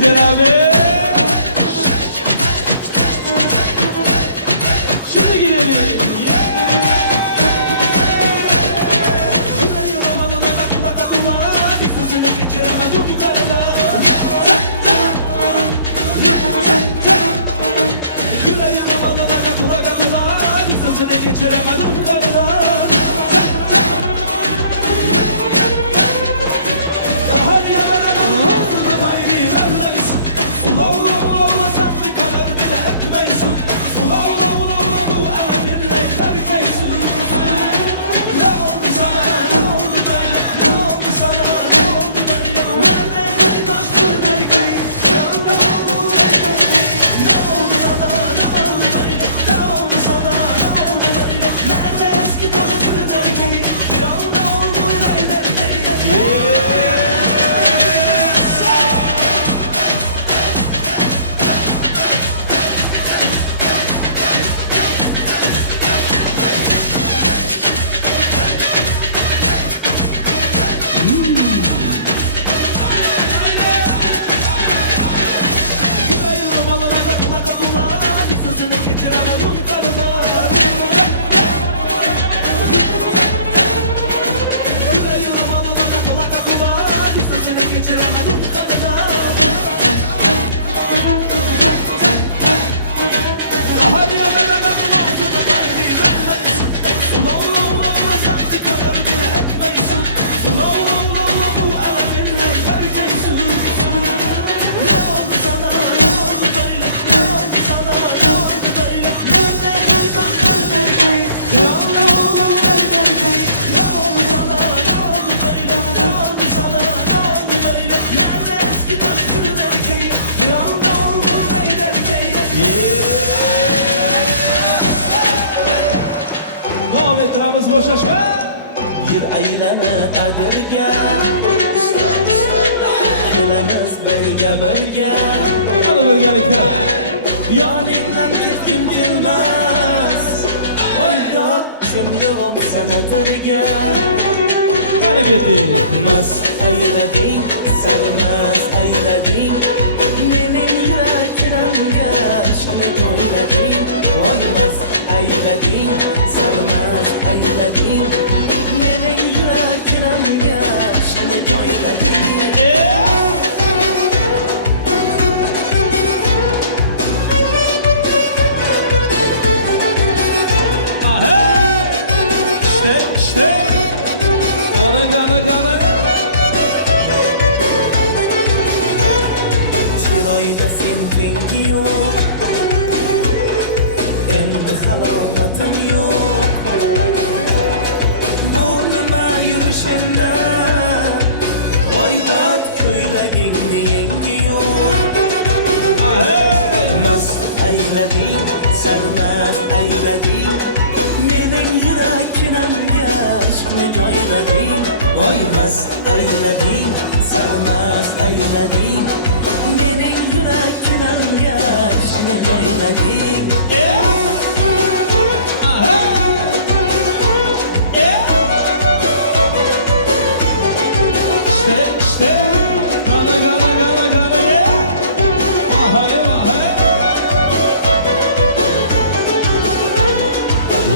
Haydar abi. Şimdi gidelim. Sözüne geçiremedim karına. Yüreğimi malına kulak adıma, sözüne geçiremedim karına. Daha yalan payını vermeysin. Ula ula ula ula sen kalır bile etmeysin. Ula ula ula ula bu eleminle terkeysin. Ne oldu sana, ne oldu böyle, ne oldu sana, ne oldu böyle? Nereden baktın erkeği, ne oldu böyle? Ne oldu sana, ne oldu böyle? Ne oldu sana, ne oldu böyle? Nerede eski baktın erkeği, bir anda oldu böyle? Yüreğimi malına kulak adıma, sözüne geçiremedim karına. Yüreğimi malına kulak adıma, sözüne geçiremedim karına. Daha yalanamadım ağzını bayri vermeysin. Ula ula ula ula sen tıkanır bile etmeysin. Ula ula ula ula bu eleminle erkeysin. Ne oldu sana, ne oldu böyle? Ne oldu sana, ne oldu böyle? Nereden çıkarttın erkeği? Bir anda oldun böyle erkeği. Ne oldu sana, ne oldu böyle? Ne oldu sana, ne oldu böyle? Nerede eski taşkın erkeği? Bir anda oldun böyle erkeği. Davetlerimiz boşaşma. Yer aylana qadirga, kelamiz birga birga. Hadi birgalikda. Yoningdan ketgim kelmas, oydoq shunga o'psana birga. Qani ketdik. Mast aylading, sarmast aylading, mening yurakimga ishqni joylading. Voy mast aylading, sarmast aylading, mening yurakimga ishqni joylading. Aha. İşte. Gana. Chiroyda sen tengi yo'q, endi halovatim yo'q. Bu nima yurishingda, oydod ko'ylagingni yengi yo'q. Mast aylading, sarmast aylading, mening yurakimga ishqni joylading. Voy mast aylading, sarmast aylading, mening yurakimga ishqni joylading. İşte. Gana. Vay.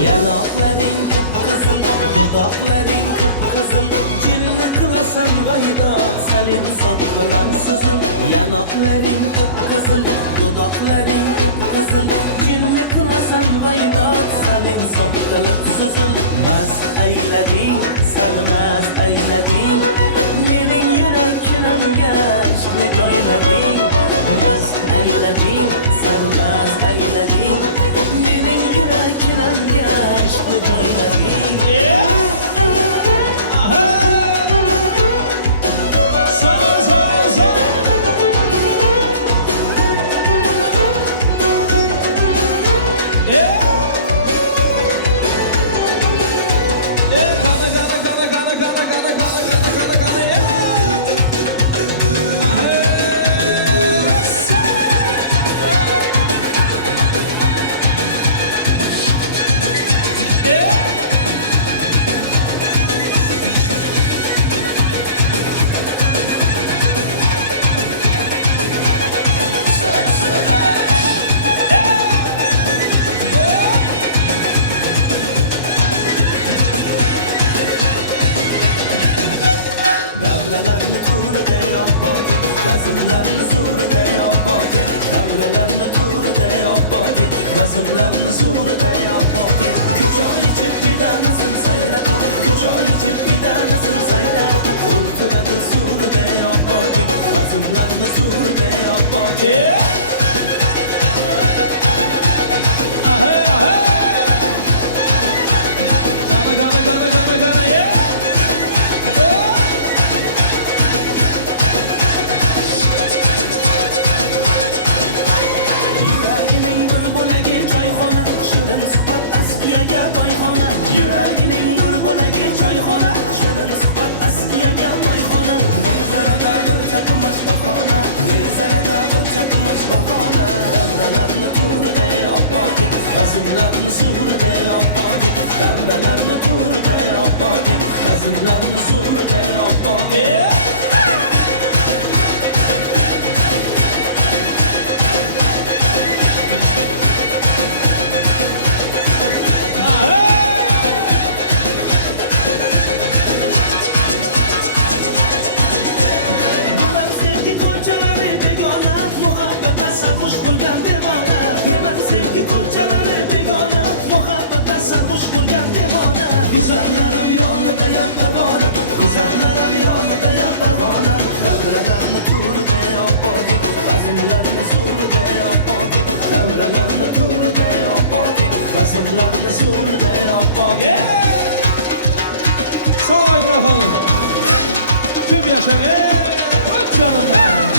Yanaqlaring qip-qizil, dudoqlaring qip-qizil, jinni qilasan vaydod, salin soq bilan suzib. Yanaqlaring qip-qizil, dudoqlaring qip-qizil, jinni qilasan vaydod, salin soq qilib suzib. Mast aylading, sarmast aylading, mening yurakimga ishqni joylading. Mast aylading, sarmast aylading, mening yurakimga ishqni joylading. Sağ. Gana. Vazımlarını surda yapmak Köşal içip bir tanesini sayrak Köşal içip bir tanesini sayrak Ultradı surda yapmak Vazımlarını surda yapmak Kazımlarını surda yapmak Darbelarını turda yapmak Kazımlarını surda yapmak Güzellerim yolda yanlar bana Güzellerim yolda yanlar bana Devrelerine turda yapmak Kazımlarını surda yapmak Devrelerine turda yapmak Kazımlarını surda yapmak Sağ ol İbrahim. Tüm yaşayın. Canımlar.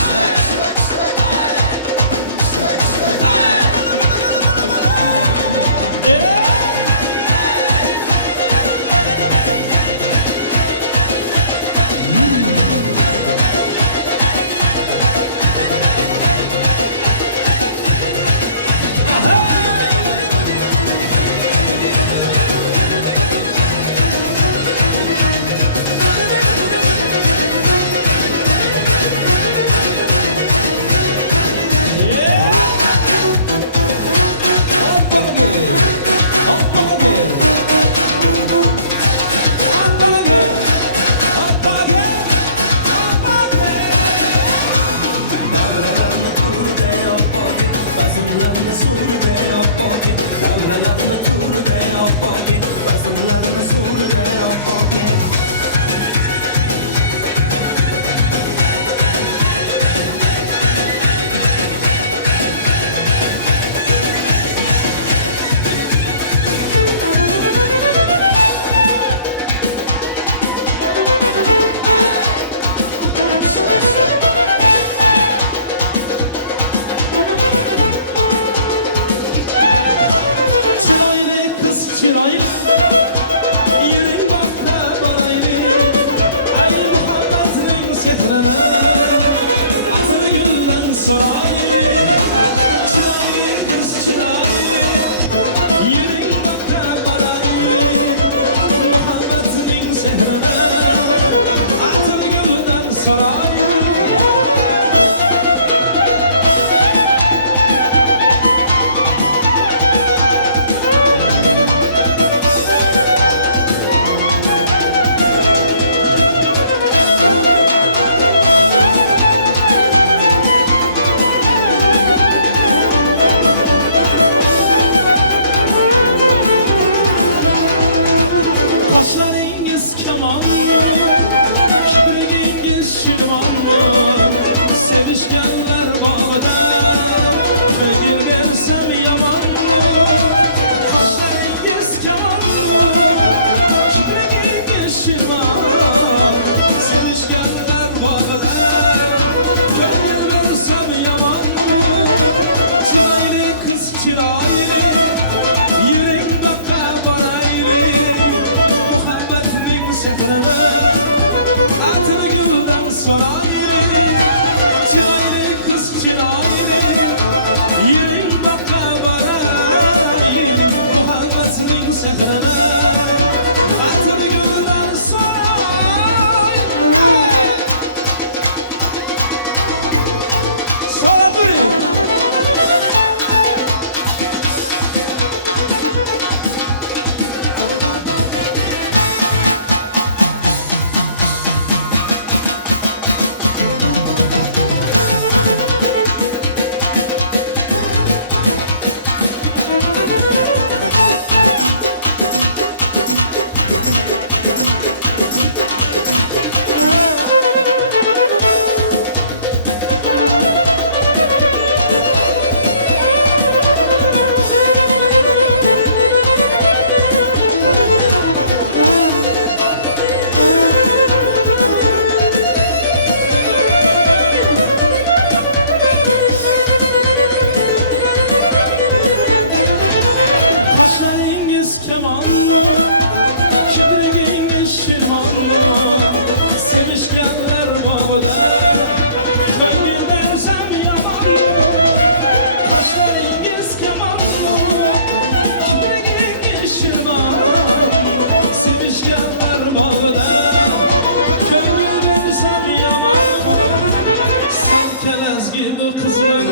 bu kızman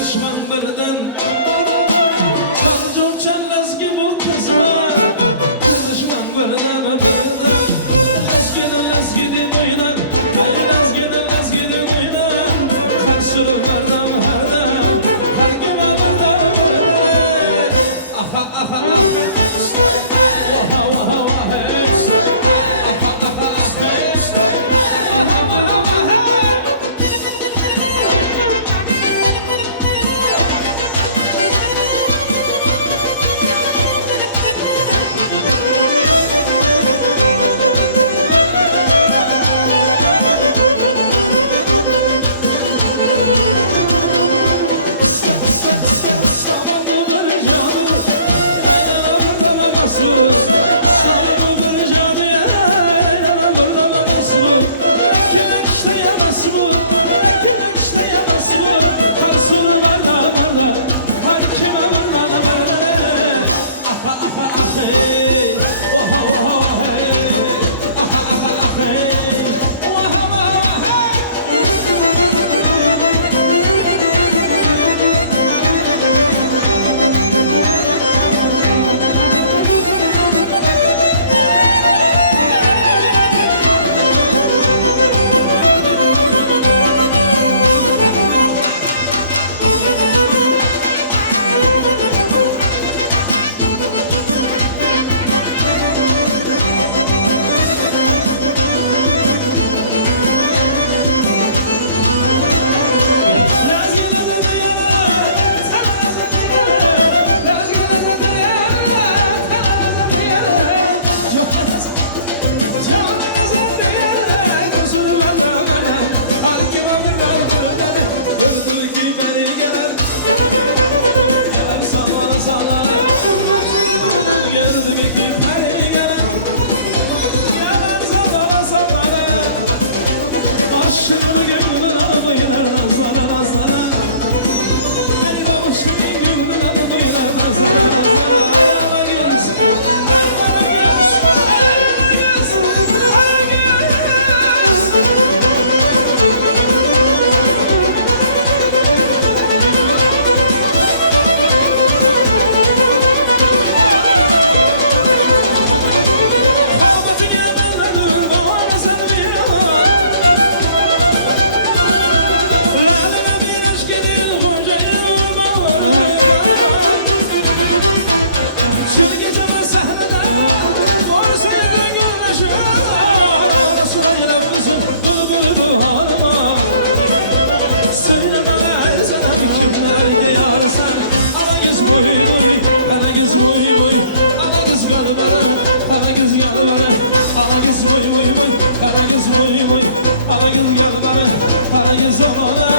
düşman birden çalcı uçan gibi bu kızman düşman birden Lezgidin oynan ay lezgidin oynan her sürülerden herden her gibi birden aha aha aha vaha vaha vaha Karagöz zamana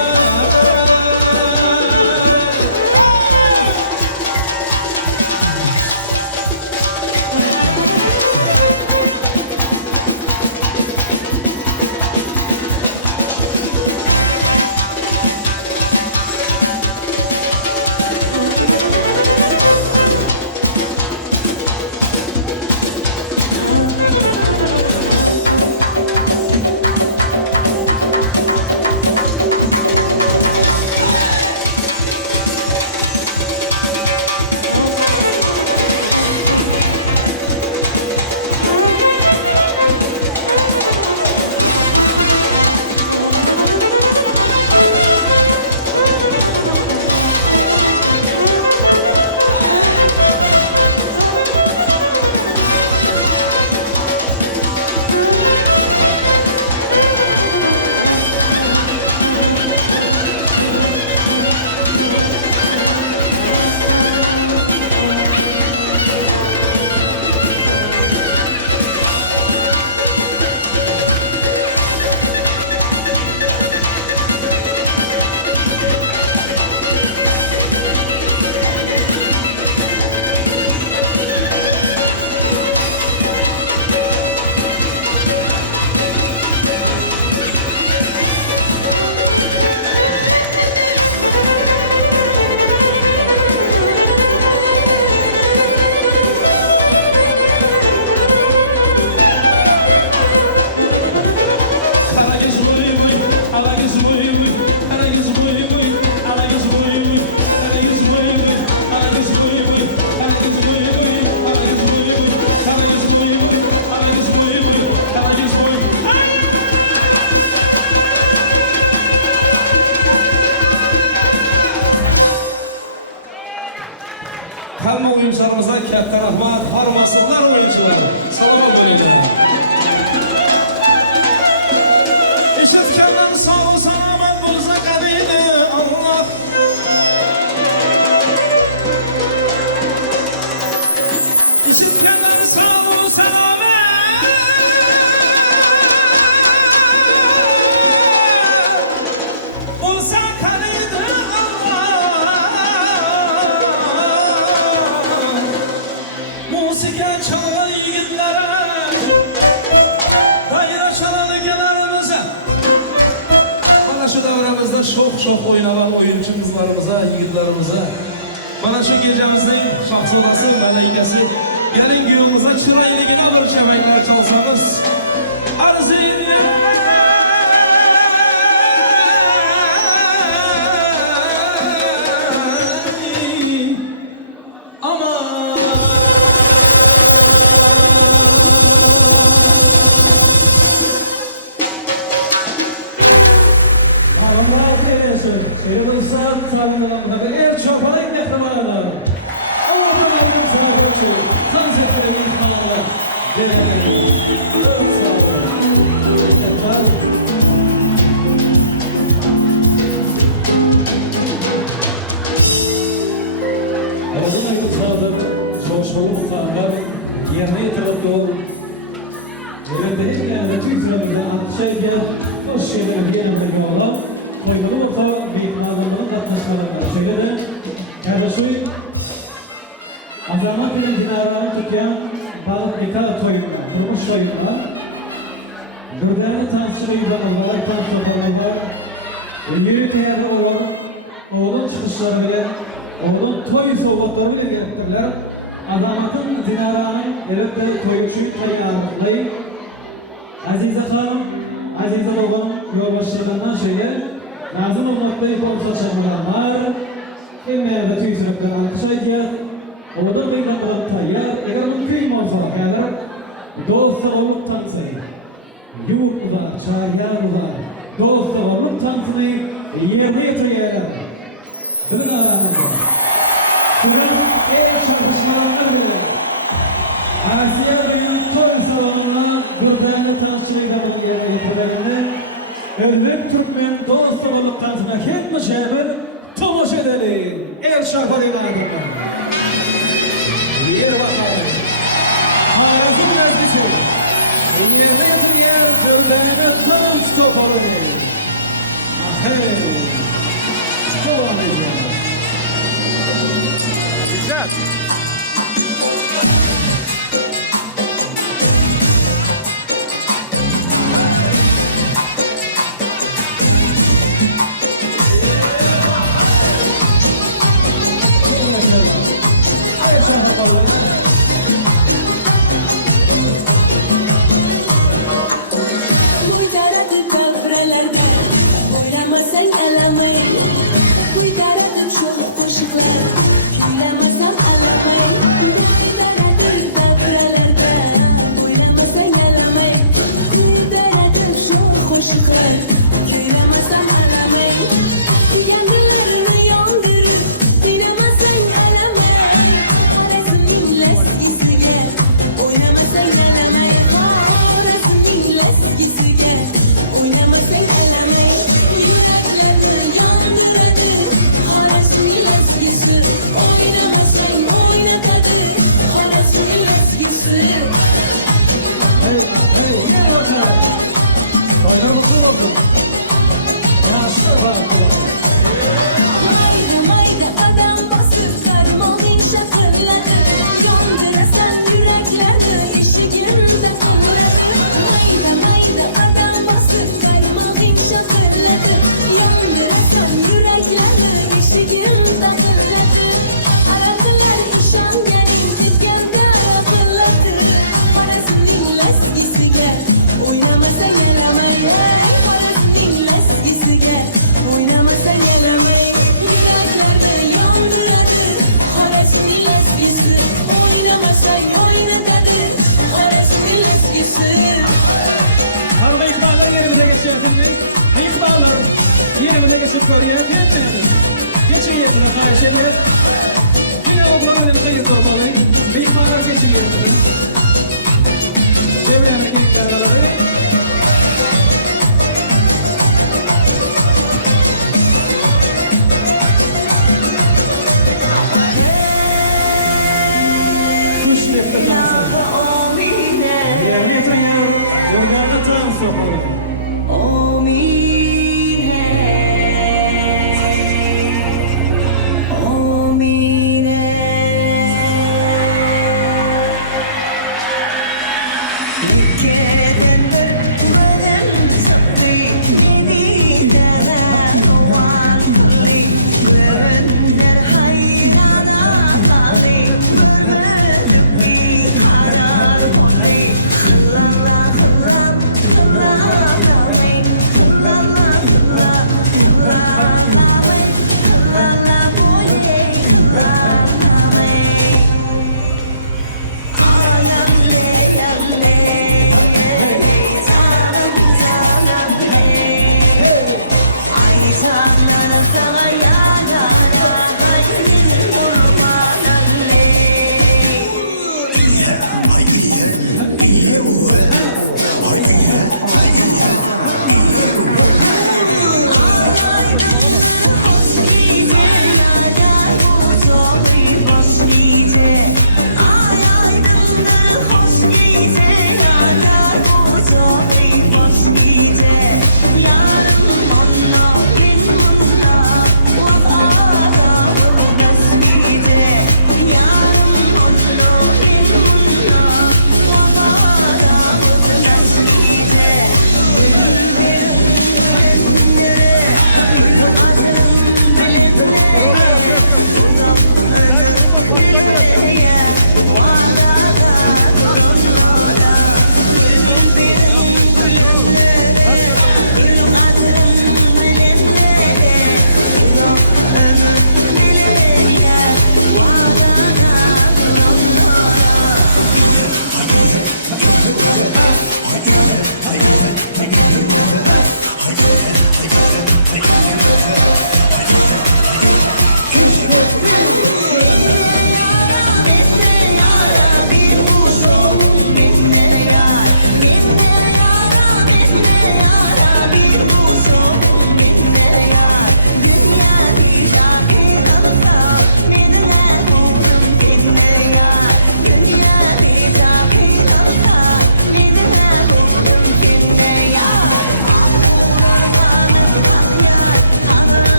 Hamma oyuncularımıza katta rahmat, hormasizlar oyuncular. Salomat bo'linglar. Eshitganlar sog' salomat bo'lsa qaniydi Alloh. Eshitganlar sog' salomat bo'lsa qaniydi Musiqa çalgan yigitlere, dayra çalan ökelerimize, bana şu davramızda şok oynayan oyuncu kızlarımıza, yigitlerimize, bana şu gecemizin şahzodası, meleikesi, gelin güyomuza çıraylıgına bir şebekler çalsanız, arzin ya. Seyrediyorsan sağlığında er çarpalayın mehribanlar. Allah'tan aydın sağa karşı. Sana setleriniz ağlı. Çok sağ olun. Allah'tan aydın sağdır. Coşkulu mukamlar yerine yatırıp doğru. Elinde hep yani tüy sıramızda alkışay diye hoş şeylerine yine bir yola. Koymalı orta büyük mağazamının katlaşmalarında. Şöyle de kardeşim Azamat bilen Dinara'nın tutyan balık nikah toyuna, durmuş toyuna Dürdağını tansçılığı yüzümüz var, tans toparımız var Yürü teyadır olur Oğudun çıkışları bile, oğudun toy soğukları bile geliptirler Azamat'ın Dinara'nın elbette toy için tayyarlıklayı Azize Hanım, Azize Doğan'ın yol başlığından şöyle Nazım Umut'ta ipol saçırmalar var. Kimlerde tüy sürüpten alkışay diye. Oğudun kıydanmadan tayyar. Eğer mümkün olsa hayalır. Dost doğurluk tansayı. Yurt uzar, çaryan uzar. Dost doğurluk tansını yerine yatırıyorlar. Bilin aramızda. Bugün el çarpışmalarını bile. Asiye duyun toy salonuna Dürdağını tansçılığı zamanı yerine yatırıyorlar. Özbek Türkmen dost doğurluk tansına kim mücemil tomoş edelim. El şarpalayın ardından. Yer bakalım. Harasın nezgisi. Yerine yatır yer Dürdağını tans toporu. Ahey. Güzel. Oylamasang alamay Ko'ydaratib sho'x qo'shiqlar Kuylamasam alamay Ko'ydaratib davralarda O'ylamasang alamay Ko'ydaratib sho'x qo'shiqlar Kuylamasam alamay Yandilarini yondirib Kuylamasang alamay Xorazmning laskisiga O'ynamasang alamay Xorazmning laskisiga O'ynamasang alamay Yüreklerini yandırады Xorazmning laskisi O'ynamasang o'ynatadi Xorazmning laskisi Mayda mayda qadam bosib Qarmog'ing shaqillatib Yondirasan yuraklarni Eshigim taqillatib Mayda mayda qadam bosib Qarmog'ing shaqillatib Yondirasan yuraklarni Eshigim taqillatib Alam qilar ishonganing Ketganda yoqillatib Xorazmning laskisiga O'ynamasang alamay Xorazmning laskisiga O'ynamasang alamay Yuraklarni yondiradi Xorazmning laskisi O'ynamasang o'ynatadi Xorazmning laskisi Harba ikballar yerimize geçiyorsunuz. İkballar yerimize geçip koruyor. Geçin yerine karşı ederiz. Yine o programın önünde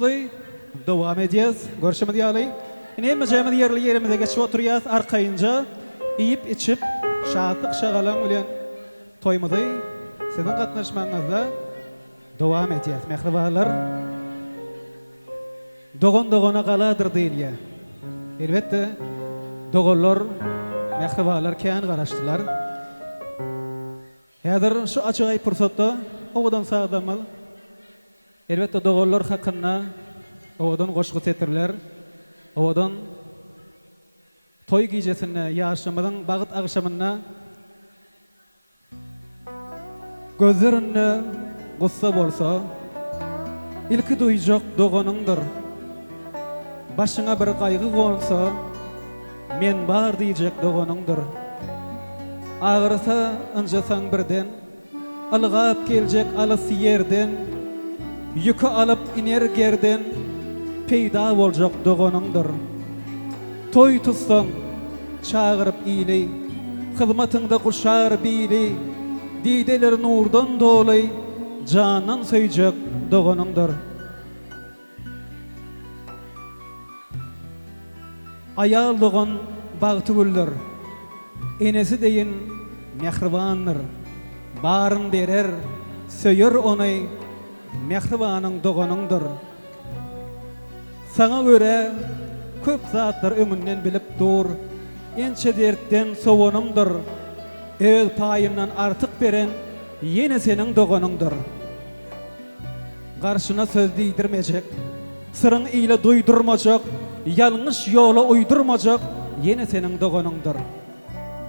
toyumuzu devam edeceğiz. Görüşümü diyelim. Yine mecamı yerimize geçip oturuyoruz. Arkayınca yiyip içip şahatlık şagalan bilen toyumuzu sizin katnaşmanızda devam edeceğiz. Mehribalar. Doğun doğuna kaladır değil ya. Elbette doğullar, mehribalar kehan karıştılar. Hazır şu açık fırsatta ovadan sağdamal. Elbette doğullar hakkında ovadan koşku setirler. Ovadan toy gecesine, yaşamadan bağıt akşamına gözlerinde gussa bolsa ilki duyacak doğanındır. Başına bir kaygı konsa men bar diyecek doğanındır. Ağırsaıncasan birden algap gelecek alısı yerden yükü alıp iner gerden peyda olacak doğanındır. Toy tutsan çağırıp iyiley hizmetinde kuşar biyiley dideler nurdan dolay canan söyleyecek doğanındır. Ayal doğan bağıtı güldür. Enesi deyin mehribandır. Barın derer, söyür onay mehribanın doğanındır. Sana göre köp zatlar ömünden bilip dur. Ençe dertten sovanımdır. Öz payından artık beren yine senin doğanındır. Karşına söz değdirmeyecek, sırın ile duydurmacak, yanlış yola uydurmacak yine senin doğanındır.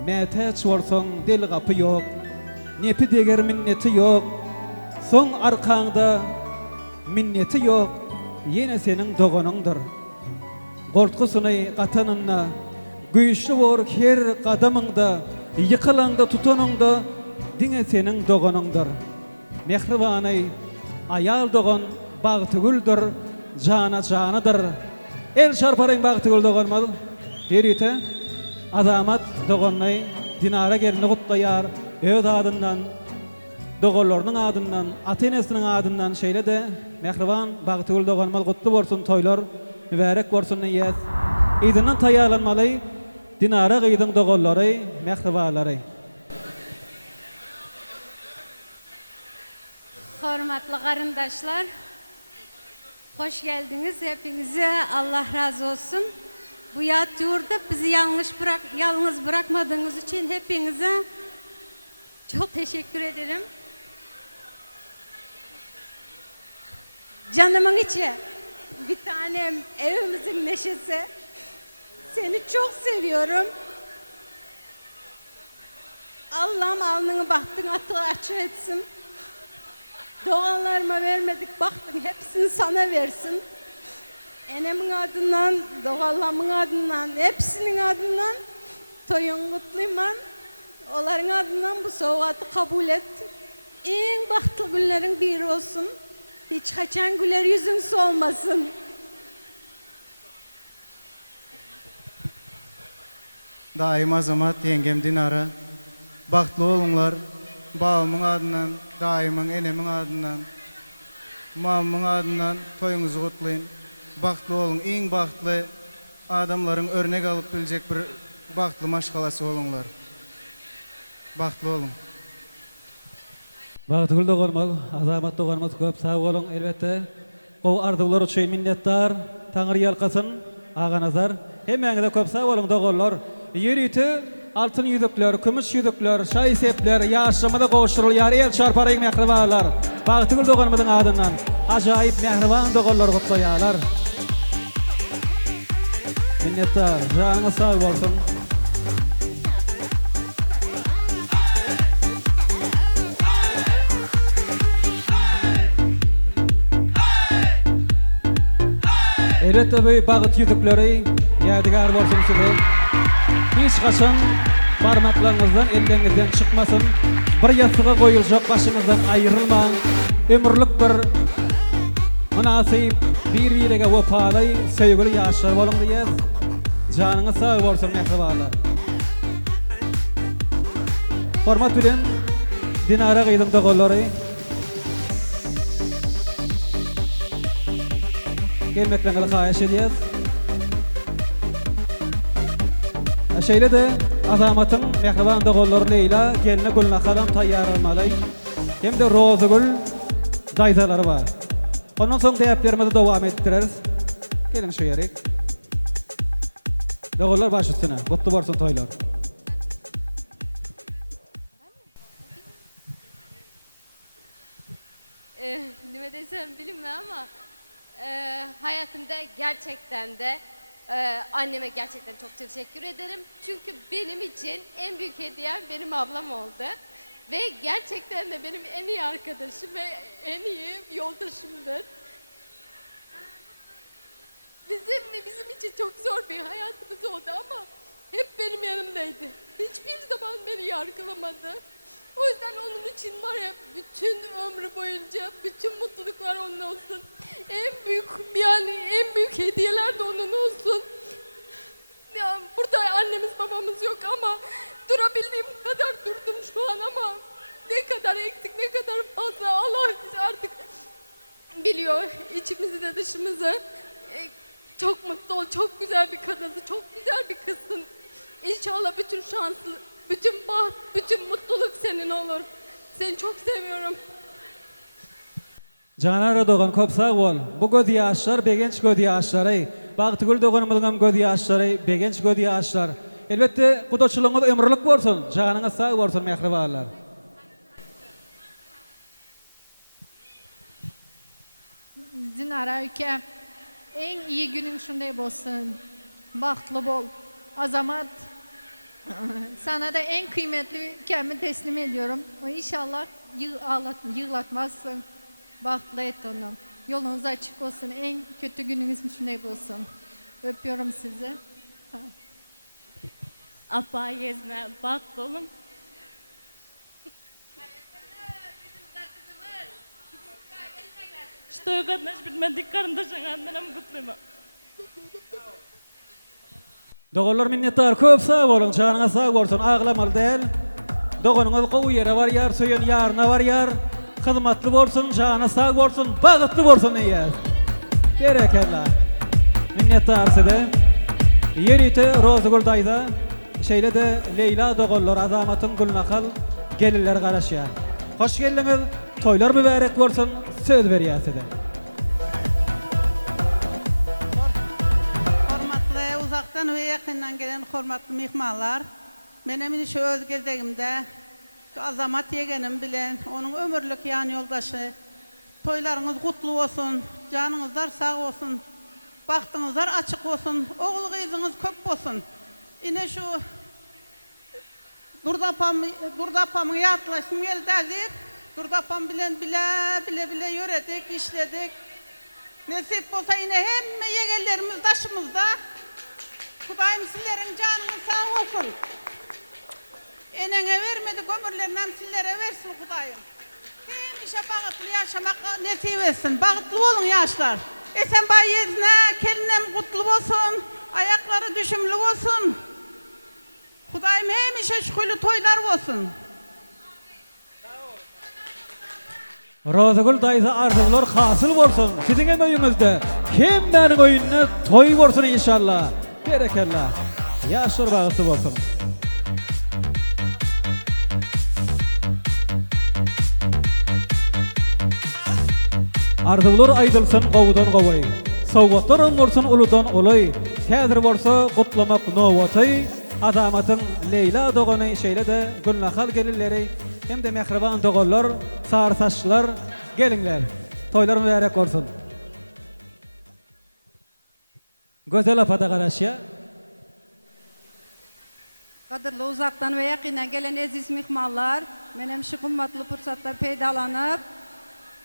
Meteç varsan dil kapı yok, nepi deger minneti yok, son arkanda minneti yok yine senin doğanındır. Korkusunu katanınla, güçlü var her kadamında, yıkılanda tutanında dine senin doğanındır. Mehribanay ayal doğan bağıtı güldür, cana canıdır. El çarparın bağıtı gül doğan mal. Derite azamat doğanay dinara gelini kutlayar. Öz adından, doğullarının adından, atenesinin adından şeyle de mehriban bağıtı gül doğan mal kutlu borsun toylar, mübarek borsun niyet. İdinin tayalanmalı, dinara gıydın doğulları, mehribaları. Hürmetli karındaşlar, hoş geldiniz. Hepinize Allah razı olsun. Bu yat yurda bizi yalnız bırakmadığınız için hepinize çok teşekkür ederim. Canımın içi, bir tanem, evimizin neşesi. Seni çok seviyorum. Allah'ım alnını bahtını açık etsin. Doğanlarıma vermedik, baktın hepsini sana versin. Enemin adından, doğallamın adından, hepsinin adından toyun kutluyman. Onların adından bu soğuğatı kabul et. En bahtlı günlerin biri olsun. Hiç kaçan güler yüzün solmasın. Daim azamat yengem Dinara. Bahtlı olunlar. Babamın adından, daimin, enemin adından, mamamın adından toyunuzu kutlayın. Bahtlı olun, en bahtlı adamların örnek alıp bilecek bir bahtlı maşgalası olunlar. Bahtlı olun. Bağıtı gül doğanmal, azamat doğanmaz köp sağ olun elbette. O ardılar uçay minnettar, Tanrı yalkasın, ağa nazar. Hemen köp sağ olun doğanlar. Yürütü, altın yüzükler, kümüş yüzükler, şay sepler, yaşamada koşturuluyar, el çarparayın mehribalar. Bağıtı gül doğanmadın adından, acayip mehriban doğanlar kutlayalar. Minnettar, canı sağ olsun. Elbette bu bağıt yüzükleri yadigar olsun size. Hiç kaçan parmaklarınızdan, ellerinizden çıkmasın. Bir yastığa koyulacak başınızdan ayrılmayın. Ömürlük bir münasip bir-biriga vefaly, sevgili yaşar bolun diýer. Canıňyz sag bolsun mehribanlar. Hormat bilen Dinara gyýdyň dogallary. gelmeklerini haýyş edýäs. Şeýle de Azamatyň mehriban dogollary Leyla geline Gülnaharam taýýarlanmaly. Hem de Rozagül daýzalary bar. Ondan soň däplerimizi dowam etdireriz. Gelin şu ýerek. Dogollar baş üstüne. Gutly bolsun toýlar. Ne desem bilmem ama hayatımda gerçekten de anneme gerçekten çok teşekkür ederim. Çünkü benim için en büyük hediyem benim ablam oldu. Ve gerçekten de benim en iyi arkadaşım ve en iyi yoldaşımdır. Bizim için çok zor bir hayatımız oldu ama hep benim yanımdaydı. Hiçbir zaman beni yargılamadı. O yüzden onun için var ya bütün ömrü boyunca bütün mutluluklar onun olsun. En büyük hediyeler de onun olsun. Ya burada annemiz babamız yok ama durabildiğim kadar durdum şu an ama ne kadar eksik ne kadar fazla Allah artık biliyor içimizi de dışımızı. Çok mutlu ol, çok güzel bir kadınsın, çok güzel bir kızsın. İnşallah bütün şanslı, bütün baht, bütün mutluluk senin olur. Seni çok seviyorum. Canara dogan köp sag bol. Bu göz ýaşlar begenç göz ýaşlary. Bagtygül doganymyzyň göz ýaşlary begenç göz ýaşlar. Elbetde gudaçylygyňyz ömürlük bolsun. Janyňyz sag bolsun mehribanlar. Dinara ülke en iyi günün şunday bolsun. Bahtlı bol. Azamat. Sana da en kıymetli ülkemi teslim ediyorum. İnşallah yığlatmazsın. Bahtlı et onu. Yolunuz açık olsun. En kötü gününüz şunday bolsun. Öpüyorum sizi. Apa yezne bak dolum. Что гаднаш bilmedik karındaşın annem kutluyma. Dogollar minnetdar köp sag bolun. Janyňyz sag bolsun. Aglamaly däl. Dogonuňyz gowy ýere barýar, söýen ýaryna barýar. Hyzmatly bolsun, jana sag bolsun, bagtly bolsun diýär. Berekeler. Minnetdar size. Yerite Rozagül daýza, şeýle de Leyla dogollar Azamatyň Gülnahal gelinler garaşýar. Hoş geldiňiz. Toylar mübarek bolsun. Söz berýär size. Hormatly uzakdan we ýakyndan gelen hormatly mehmanlar, menem şu öz gezegimde Azamat yegenim bilen onun ömürlük ýan ýoldaşy. Toylaryňyz gutly bolsun, janyňyzlar sag bolsun, bagtyňyzlar açyk bolsun, ogul gyzyňyz köp bolsun. Ine şu Durdapamyň ýatlaşym geldi. Durdapam bilen bile ýöredik, işledik. Nesip bolsa ine hemme yegellerimiz daşymyzda. Hudaýym sizleriň janyňyz sag bolsun. Eneňe vermedi gömürlerinem sizlere versin Hudaýym. Hemişe bagtly ýaşamak nesip etsin. Bagtly bolun ýaşlar. Esenbaý ýezine kelinem gutly bolsun, aýaklary düşümli bolsun. Hudaýym hemişe şükürli toylar bolsun. Rozagül daýza arzular hasyl bolsun. Siziň öýüňizde hemmäniň öýüne toy bolsun inşallah. Berekeler. Ýaşlar bagtly bolsun. Arzular aýdylsyn gowudan gowy. Sowgatlar bolsun uludan ulay. Häzir bolsa gutlamak nowaty. Azamatyň Leyla dogany şeýle de Gülnahal gelinleri hem de mehriban dogollar, sar saçlar gelinler. Toylar mübarek bolsun. Gözel apada garaşya. Kadırlı uzaktan ve yakından gelen aziz mihmanlar, menem şu kımmatlı fırsatlar peydalanıp,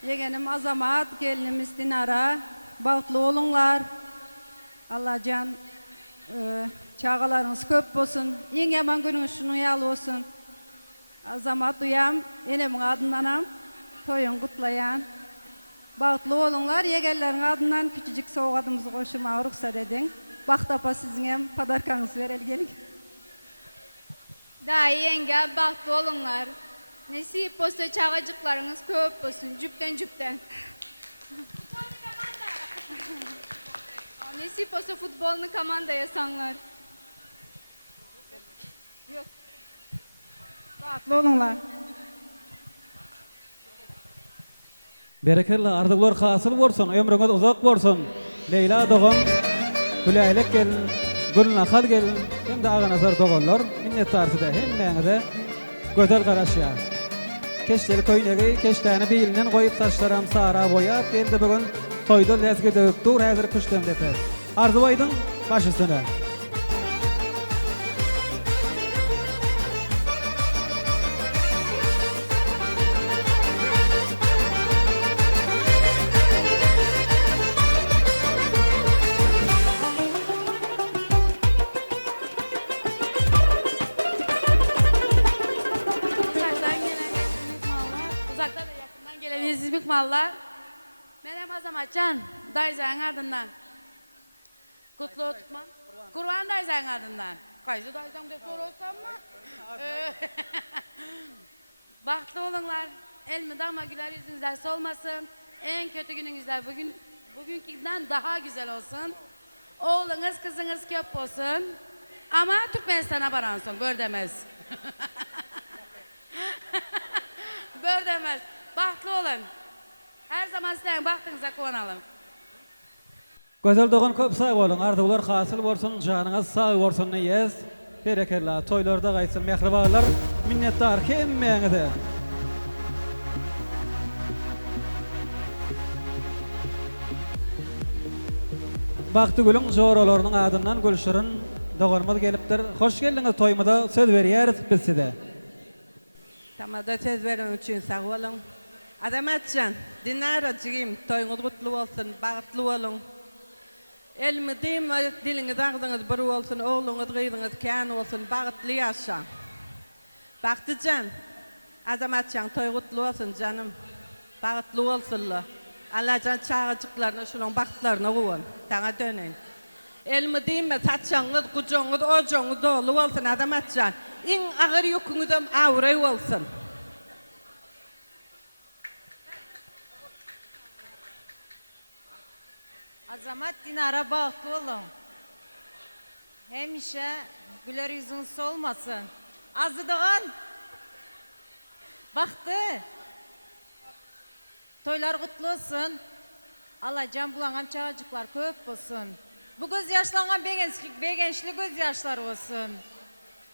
yegenim Azamat, gelinimiz Dinara, bağıtlı olunlar, Allah can, çağalarınız köp olsun, en yaman gününüz şunu yalı olsun. Azamat duyam, enemin adındanam, toyun kutlayan, bağıtlı olunlar, yegenlerin adından küçücük soğuk adımızı koşuma ruhsat edin. Baktapa sizin hem padarkanızı verel gelin. Dahi yenge bahtlı olunlar. Nesip olsa çağacıklarınız köp olsun. Cüpten cüpten. Nesip olsa futbolunu komandaya sanlar. Yok. Batlı olunlar. Berekerli ardıglar hasıl bolsun, ömrüňiz uzak bolsun. Leyla doğan, Gülaylek gelin, Gülnahal gelin, hem de Ağanazar doğanlar minnettarsyda hemmeňize gözel garaşýar. Keşleri köýnegi, keştäni beýlinden goýup taşlaram sara boýap, geldi bugün toýda lezgi dökdur, häzir kışdym depes. Arzubaýdyň baş üstüne. Uzaktan da yakından gelen izmik mallar. Menem Azamatcan, Dayzan adından. Kutlu Otman. Kurban Dayzan adından. Kaysı Dayzan da sorulsam mı? Bahtlı olunlar. Elmi dama güler yüzünüzler solmasın. En kötü gününüzler bugünkünden daha güzel olsun. Oğlunuz kızınız köp olsun. Ama Türkmenistan'a baransın. Bör demez. Bör demez. Bahtlı olun. Her zaman sizlerin bahtınıza konalım. Gözel doğan köp sağ bolun, arzular hasıl bolsun, janyňyz sağ bolsun diýes. Berekerli toýlarda gaýsyn mehribanlar, minnettar hemmeňize. Bahtı gülüň joralarynyň adyndan Gülşirin doğanymyz gelipdir. Hoş geldiňiz toýmada söz berýäris biz size. Tamada söz verdiğin için sağ olun. Azamatcan, Dinaracığım, toyunuz kutlu olsun, bağıtlı olun. Elmi deyim, diliniz ağzınız bir olsun, oğlunuz kıydınız kân olsun, bağıtlı yaşa. Baktıcan, Azamatcan, toy kutlu olsun canım. Bağıtlı olsunlar. Allah'can çağıcıklarına, şunun bağıtlarına koyun. Sana dönün. Elmi deyim, saçağınız, kucuğunuz, ocuğunuz dolu olsun Azamatcan. İn ağır yukunuzum ağrı olsun. Azamat Dinara bahtlı olun. Hemşe güler yüzün solmasın. Azıdığın. Baktı. Toylar kutlu olsun. Alacan bulangan çağcıklar köp olsun. Bu göz yaşlanan begençli göz yaşlar olsun.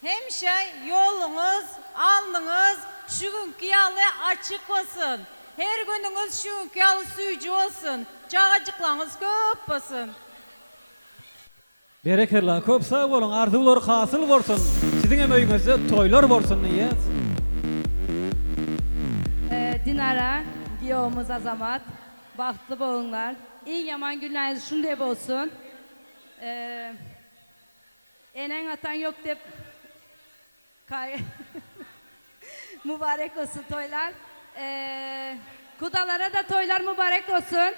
Hemşe yolunuz, alnınız şu günkü yalı açık olsun. Her gününüz şu günkü yalı suyucu olsun. Çağcıklarınız köp olsun. Berekerli köp sağ bolun, arzular hasıl bolsun. Siziň öýüňizde toýlar bolsun diýes. Dinara, Giyomuz Azamat, bahtlı bolunlar. İyi yaman günleriniz şundayıp olsun. Enen atan yok dep mübarek olsun toylar. Kudalara da toylar mübarek olsun.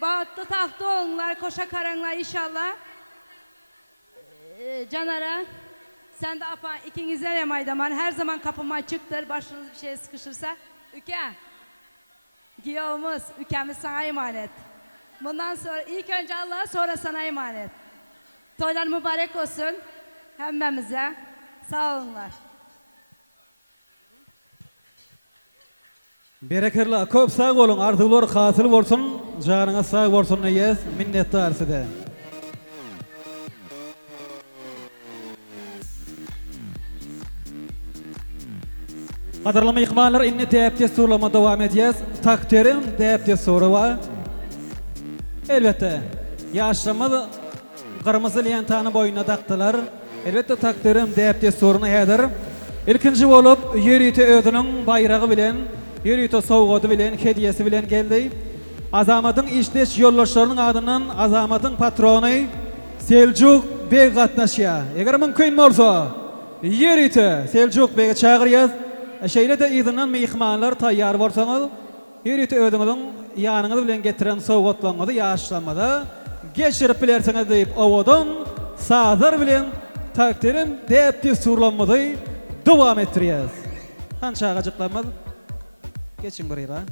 Bahtlı tahtlı olunlar, koşa karanlar inşallah. Canara, sen de apa ikinize remaydaman. Her zaman kapım açıktır. Başınız bir şeye sıkışırsa. Üke, Giyomuz, ülkemiz sana emanet. Bundan sonra ilk önce Allah'a, sonra sana emanet. Toylar mübarek olsun hemmemize. Sağ olunlar. Berekerli köp sağ bolun, arzular hasıl bolsun, janyňyz sağ bolsun diýes. Minnettar size. Qadarlama ihmallar inni täpde surlama dowam edýäs. Takdirim täpde sorawa. Elbette, yaşlamaz kırmızı lentany boyuna taktılar. Elbette takdirim täpde soruna häzir. İlkinji bolup Ýerite özüniň bayragy bilen, Ýerite sowgady bilen, hediyesi bilen geldi. Azamatyň işleş ýollaşlarynyň adyndan Azamatyň patrony Seljuk Bey gatnaşýar. Eger mümkin bolsa, Ýerite Seljuk Bey'e çağırýas. Şeýle de izinden mehmanlar taýýar bolsaňyz, Ýerite özüňiziň ýanyňyz bilen getiren sowgatlaryňyzy ýaşlamada geçirip bilersiňiz diýip owadan sazar bilen takdirim täpde surlanmady dowam etdirýäs. Hança gajyklanmaz. Geçin buraya.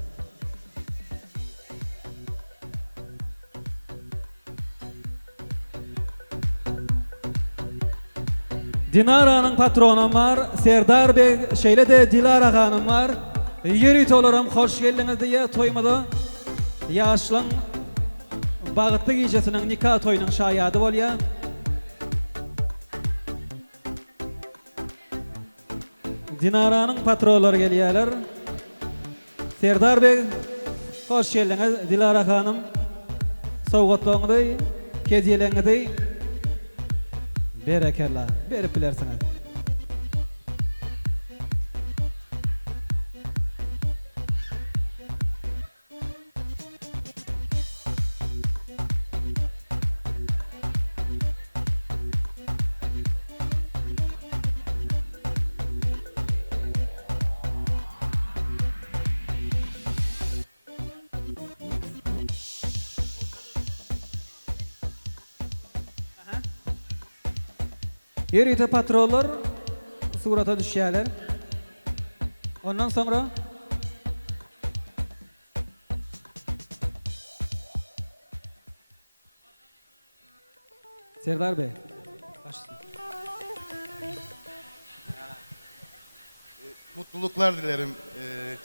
Dinara'nın patronum var, Serdar Bey, şeyle de Dilara Hanım var. Yürüt olurum, hoş geldiniz diye toymadı. Yaşlın bağıtlı gecesinin nikah toyunun şayadı bol ya. Dinara'nın patronları geliyorlar. Serdar Bey, hoş geldiniz. Dilara Hanım, soğutluğunu keziyelerini berekallah, berip bilersiniz. Yürüyte patrollar surata düşüyorlar. Ondan sonra Serdar Bey başlasın. Mutluluklar dilerim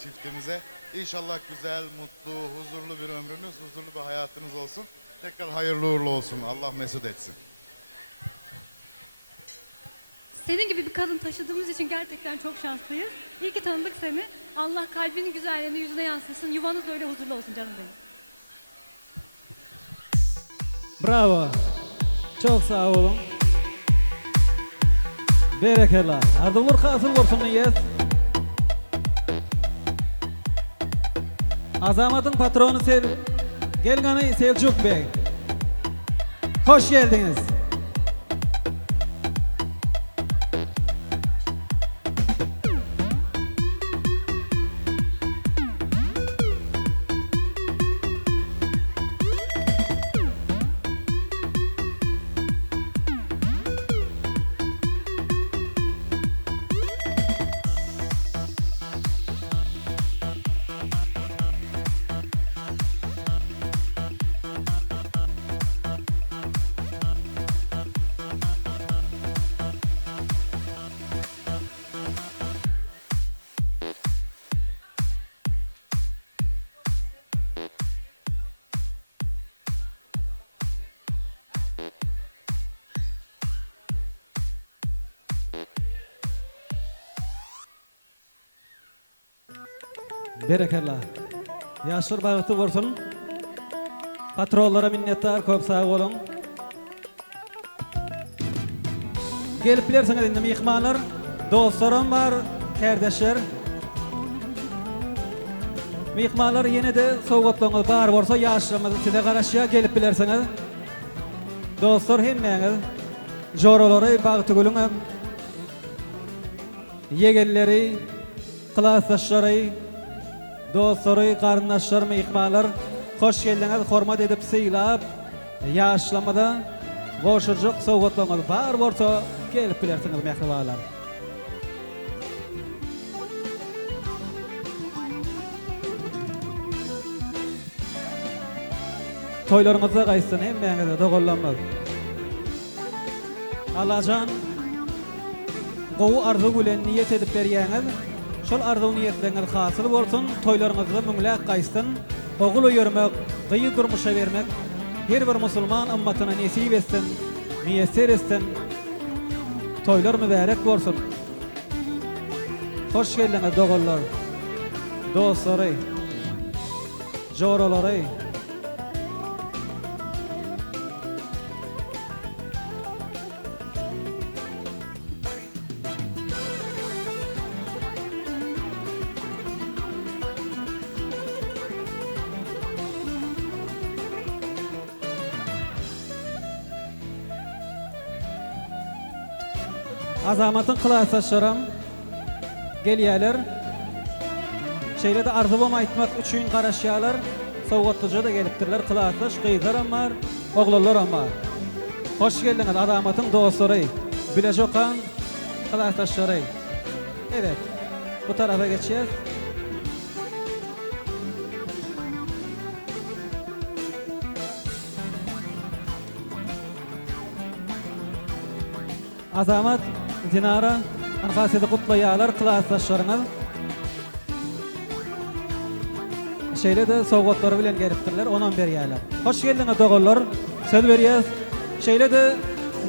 çiftimize. İnşallah güzel, mutlu, huzurlu bir ömrünüz, huzurlu bir hayatınız olsun. Tekrar hayırlı uğurlu olsun. Allah mesut etsin. Senin gibi bir kadın taşıdığımız için gerçekten çok şanslıyız. İyi ki tanıdık seni. Allah kalbinin güzelliğini yüzüne yansıtsın. Yuvanız da öyle huzurlu olsun canım benim. Bravo. Çok sağ olun. Berekallah. Ardımur kasıl olsun niyet. Azamat'ın patronu Gelgani Selçuk Bey. Hoş geldiniz. Berekallah. Yaşır bağıtı olsun. Patronlara minnettar, köp sağ olun. Gelip bilersiniz indi mihmanlar, dostlarım var, kardeşler. Mihmanlar yine de soğutluğunuz var varsa yaşlarımızı size karşıya gelip bilersiniz. Dostlar hemmeniz, joraları, bağıtı gülün, yegelleri, klasdaşları, dostları, karındaşlar, mihmanlar, hoş geldiniz, hormat edip sıylap, yaşlamada, koşucuk, soğutluğunuz var varsa gelip bilersiniz mehribalar. Toylarımızda kaysın, hemmenize doğullanmaz. Alacan, qovu arzu bilen niyet edip berýäňiz, şol arzu niyetleriniz hasyl bolsun, toylaryňyzda müňlek gaýsyn, ogul öýürmek, gyýy durmuşa bermek, her bir musulman ummatyna nesip etsin, miýesser etsin. Toylar mübarek bolsun. Hoş geldiňiz dogullar, dostlary, joralary. Azamatın klasaşlarım gelýärler. Şeýle de arzulama aýtmak üçin garaşýarlar. Sowgatlyja da gelipdirler. Klasaş gyzlar amma, oglanlar amma. Hoş geldiňiz Azamatın dostlary, bilejokan klasaşlary. Evet. Bu tarafa geçýäs. Azamat Dinara, anfasiyeti kutlayalar, klasdaşlarınız. Şeýle de sowgatlary bilen gelipdirler, onan berýärler. Hoş geldiňiz dogullar, söz berýäs. Şeýle de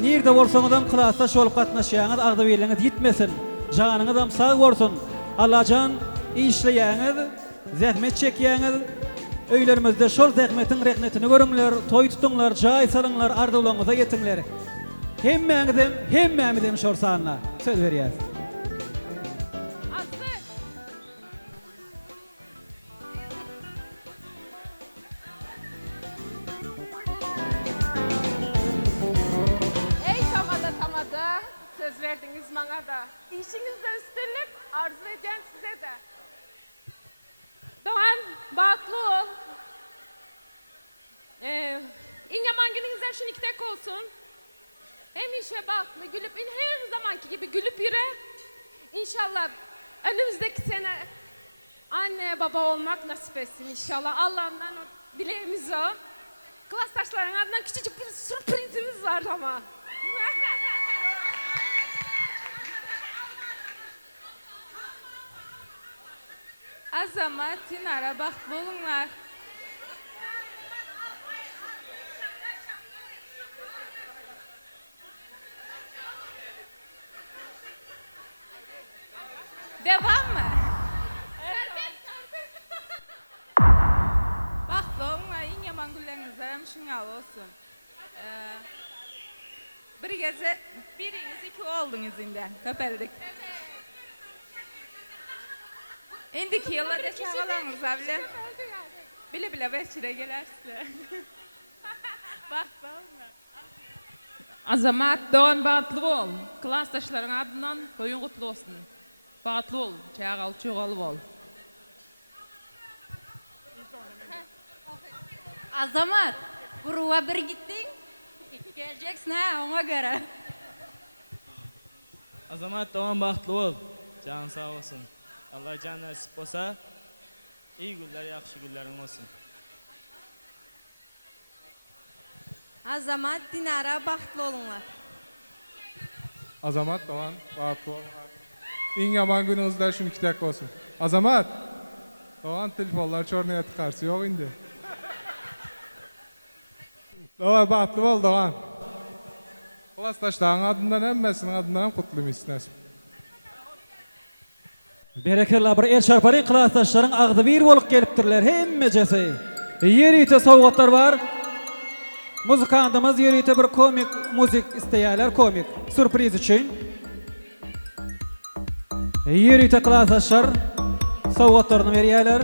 nirde bolsaňyzam klasdaş bolup gatnaşýaňyz, agdy beýleňiz ýitmesin. Janyňyzam sag bolsun. Allahan işleýäňiz, zähmet çekýäňiz. Öýlerimizde şol zähmetiň rehnetini görüňler, toý tutuňlar, jaý salyňlar, arzuwlaryňyza ýetiňler. Hemmämiz şol sanlar. Söz berýäs. Ey tamada, söz verdiniz bana da. İşinizde üstünlük arzu eden size de. Doğan, baklı ol. En yaman gününüzden şunikitek olsun. Hem işe baklı, gülüp, her zamanki gibi gülüp yürü. İnşallah önümüzdeki sene anne baba olmak nasip etsin inşallah. Allah'ından dileğimiz o. Klastaşların adından küçücük bir sürprizimiz var ama. Azamat, Dinara, baktlı olunlar. Devam mı? Baktlı olunlar, en yaman gülleriniz hem şuna olsun. Bir gece biriniz iki oldunuz indi, köpeldik. İndiki yıllarda çağalarınızla bile bile beşire gelersizler. Baktlı olunlar. Azamat, Doğan bağıtlı ol. Klastaşların adından toyun kutlu olsun. Bağıtlı ol, çağal, çoğalı ol. Azamat, buruğa bir gittin, geleceksin ha ona göre. Azamat Doğan baxtlı ol. Can sağ olsun. Allah can nasip olsa iyi günler, yaxşı günlerin olsun. Azamat, Dinara, baxtlı olunlar. Azamat Doğan baxtlı ol. En yaman gününüzler şunu 2 dakika olsun. Azamat. Doğan telefonlar çornaya tıkarsı yok indi. Doğan baxtlı ol Doğan. Klastaşların adından emmesinin adından kutlu istinasın. Berekerler bir el çarparın klastaşların agdy bir bolup gelipdirler hemmejesi. Ýerite sowgatlar var. Muzikantymyz ýerite bir komik muzik isteýärler, komik sürpriz üçin. Ýerite klastaşlar sowgatlaryny berýärler.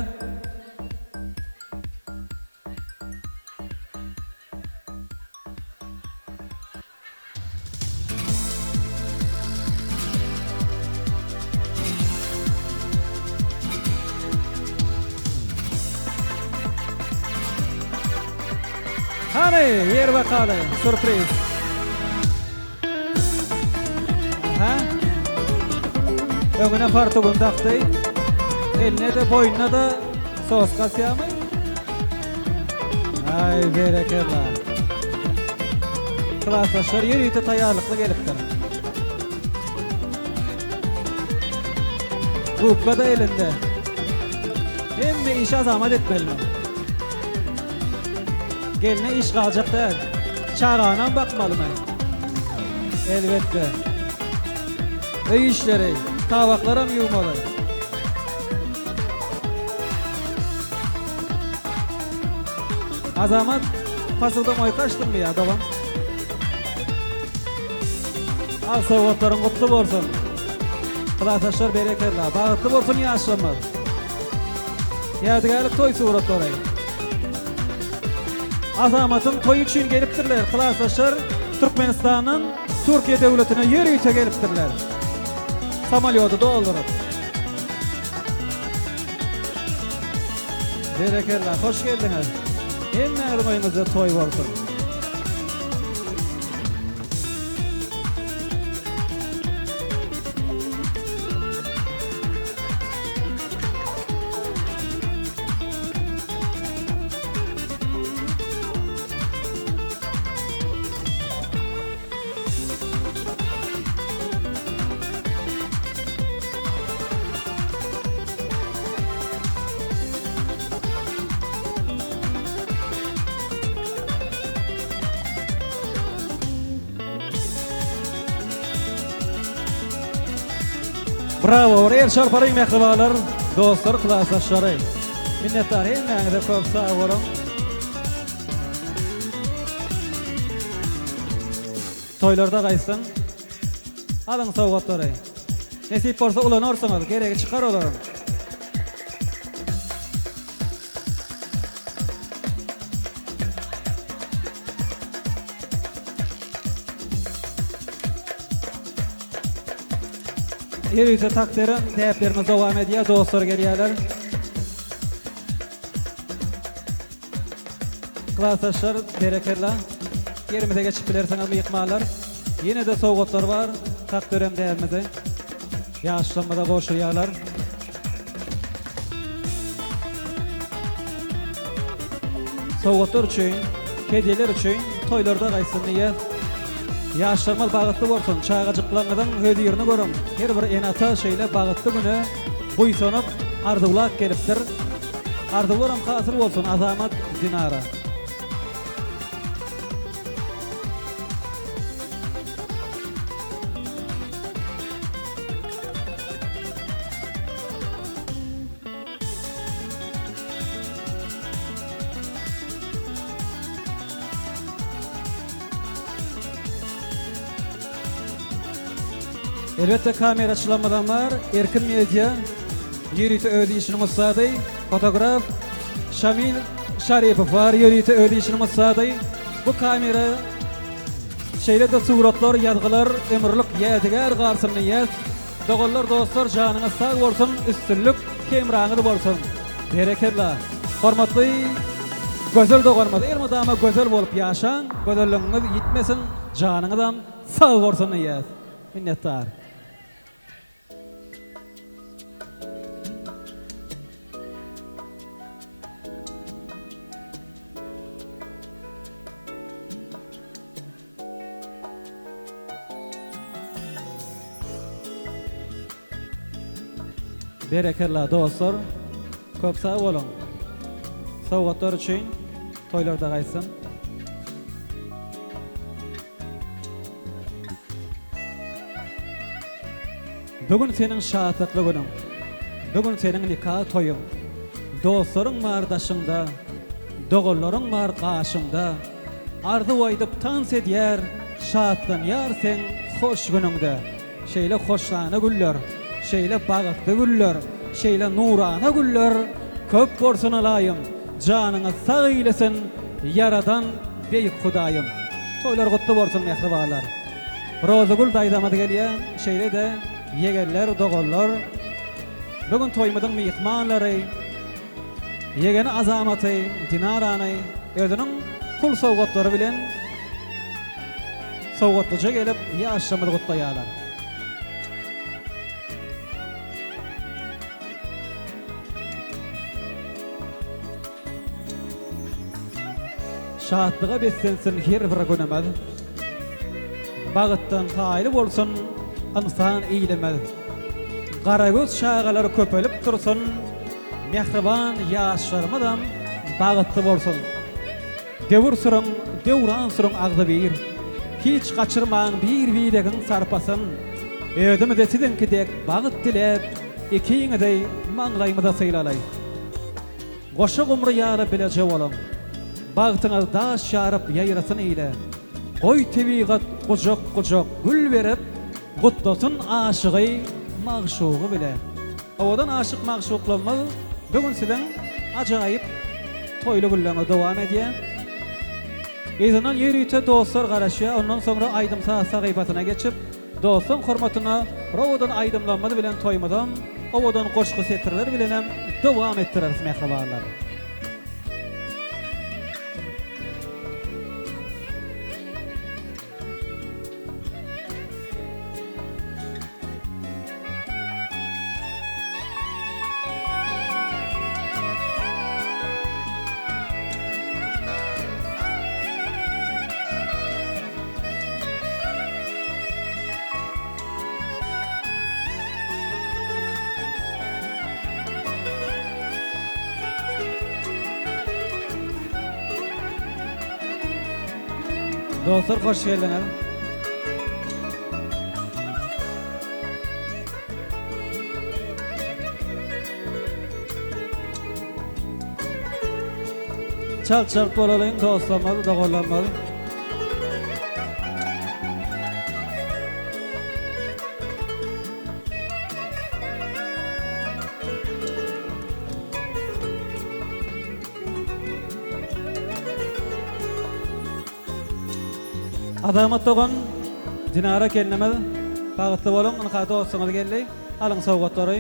Hani yer bakalım sürpriz. Ha? Öňüne fartugun takdy. Eline de boynuna da sos kasýamy. Ay berekerler. Klastaşlar ýerite taýýarlykly gelipdir. Gupka da elinde. Hemme iş azamat etmeli. Geline iş kalacak değil. Çağrağına bakmalı mı? Elbette. Öy işleri, tavaklara mı yuvmalı? Azamat, pasılda moy kaçtın mı ya babam? Al sowgatlaryň kutlu bolsun. Klastaşlar berekerler, bagıtly bolsun ýaşlanmaz. Ýadygärlik toy suratlary. Azamatın toy üçün gelipdirler. Klastaşlar Türkmenistan'ın Türkiye devletine ýerite gelipdirler. Samalyoty doldurup. Berekerler, hoş geldiňiz. Hemmäňiziň oýuňyzda toy bolsun. Bravo, Erşar Parayın mehribalar, dostlar, klasaşları. Minnettar, hemmeňize köp sağ bolun. Toylarda gaýsyn. Alyň sowgatlary. Nesip bolsa ulanarsyňyz, geregi çykar olar. Ýerüýse takdiren täplerimiz dowam edýär, dostlar gelýärler. Klasaşlar, berekerler. Yerimize geçip bilerseňiz myýykmalar. Ýene de sowgatlar bar, takdiren täpimize. Ýaşlanmada goşulýarlar. Sowgatlar üçin, hediýeler üçin toýlarda gaýsyn diýer. Yaşlarmal bağıtlı bolsun, çağacıklarından öz yerini görüm. Her bir enata şeýle bağıtlı güne buýsanyp arzuwlak gelipdir. Arzuwlaram hasıl bolsun Azamat Dinara. Elbette kameraçılamadan var, Erkin Medya, Yürüyte Ödeyişini Musaday, fotograf Şamil Şaripov var, Yürüyte Ödeyişini Musaday. Bu kamera şeyle de suratlar, yazgılar, ömürlük yadigar garsını yaz. Dogollar dostlar canına sağ bolsun, üstünlük kemraňyzy bolsun. Berekerler. Hormatly gözel dogolmaz, ermedama gözel bolup ýaşaň, gözelligiňiz ýitmesin, janyňyzam sağ bolsun yaz. Minnettar. Berekerler dostlar. Köp sağ bolun. Sowgatlar üçin toýlarda gaýsyn. Bugün senin şahatlıklı günün. Bugün senin nikah toyun. Dostların var daşında, doğulların var qaşında. Ardı oydup tans edyer, şahatlan yar sen hoş gününde. Şeyle hoşlana güller, şeyle bağıtlı güller, şeyle nurana güller. Köp borsun alayım, canını sağ eylesin, yaradan beyik hudayım. Toylar kutlu borsun mehribalar. Rozugul daydamadı gelýär, şeyle de yegerler, dogollar. Bugün toýmadyň myhmanlary, yegeni Azamaty, Dinarany, özüniň kul sowgatlary bilen sowgatlyja gelip ýaşlamady gutlaýarlar. Şahatlyga beslensin her bir günemiz. Bagıtdan haýly bolsun, insan eýlemez. Garagöz şagalar köpelip tursun, mehriban ýaşlarymyzam bagıtly bolsun. Dewür sürüň, dewran sürüň agdy bir. Hiç gaçyrmaň bir wilegin sarpasyn. Ödümize sizinkidek bagyt dilep, ikiňizi maňlaýymyza syýlalay. Goşa gumry ýaly bileje bolun. Bagtyňyz daş şaryp ýaýrasyn eýle. Goý tebigat gujak gül berip, gutlasın aşığı mağşuğu bile. Ovadan aşık mağşuqlanmaz. Bugün sizden acayip toylu güllerine devam edýär. Ezinden Yürüyte dostlar garaşýar, ondan sonra aýdymsa sagypatyna geçip, dostun hormatyna rowadan aýdymlanmady bilen toýmadan, owadan goşky setirler bilen hem devam etdireriz mehribalar. Dostlar hoş geldiniz. çal bolalayın, dostlamalı, doğrulanmalı. Adamat doğan Dinara kendime bağıtlı bolun, onu kada olsanız geldi. Alın soğukları.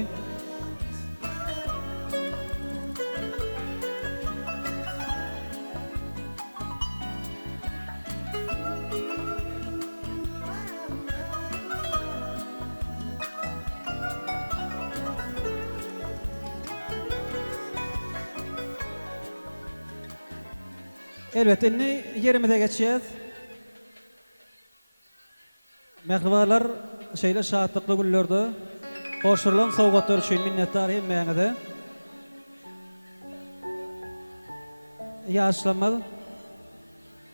Elbette inni yerimize geçeceğiz. Mehribalar şeyle şahatlıklı güllerde hoşurlan soğuklar için minnettar hemmeğine yaşlanmadı.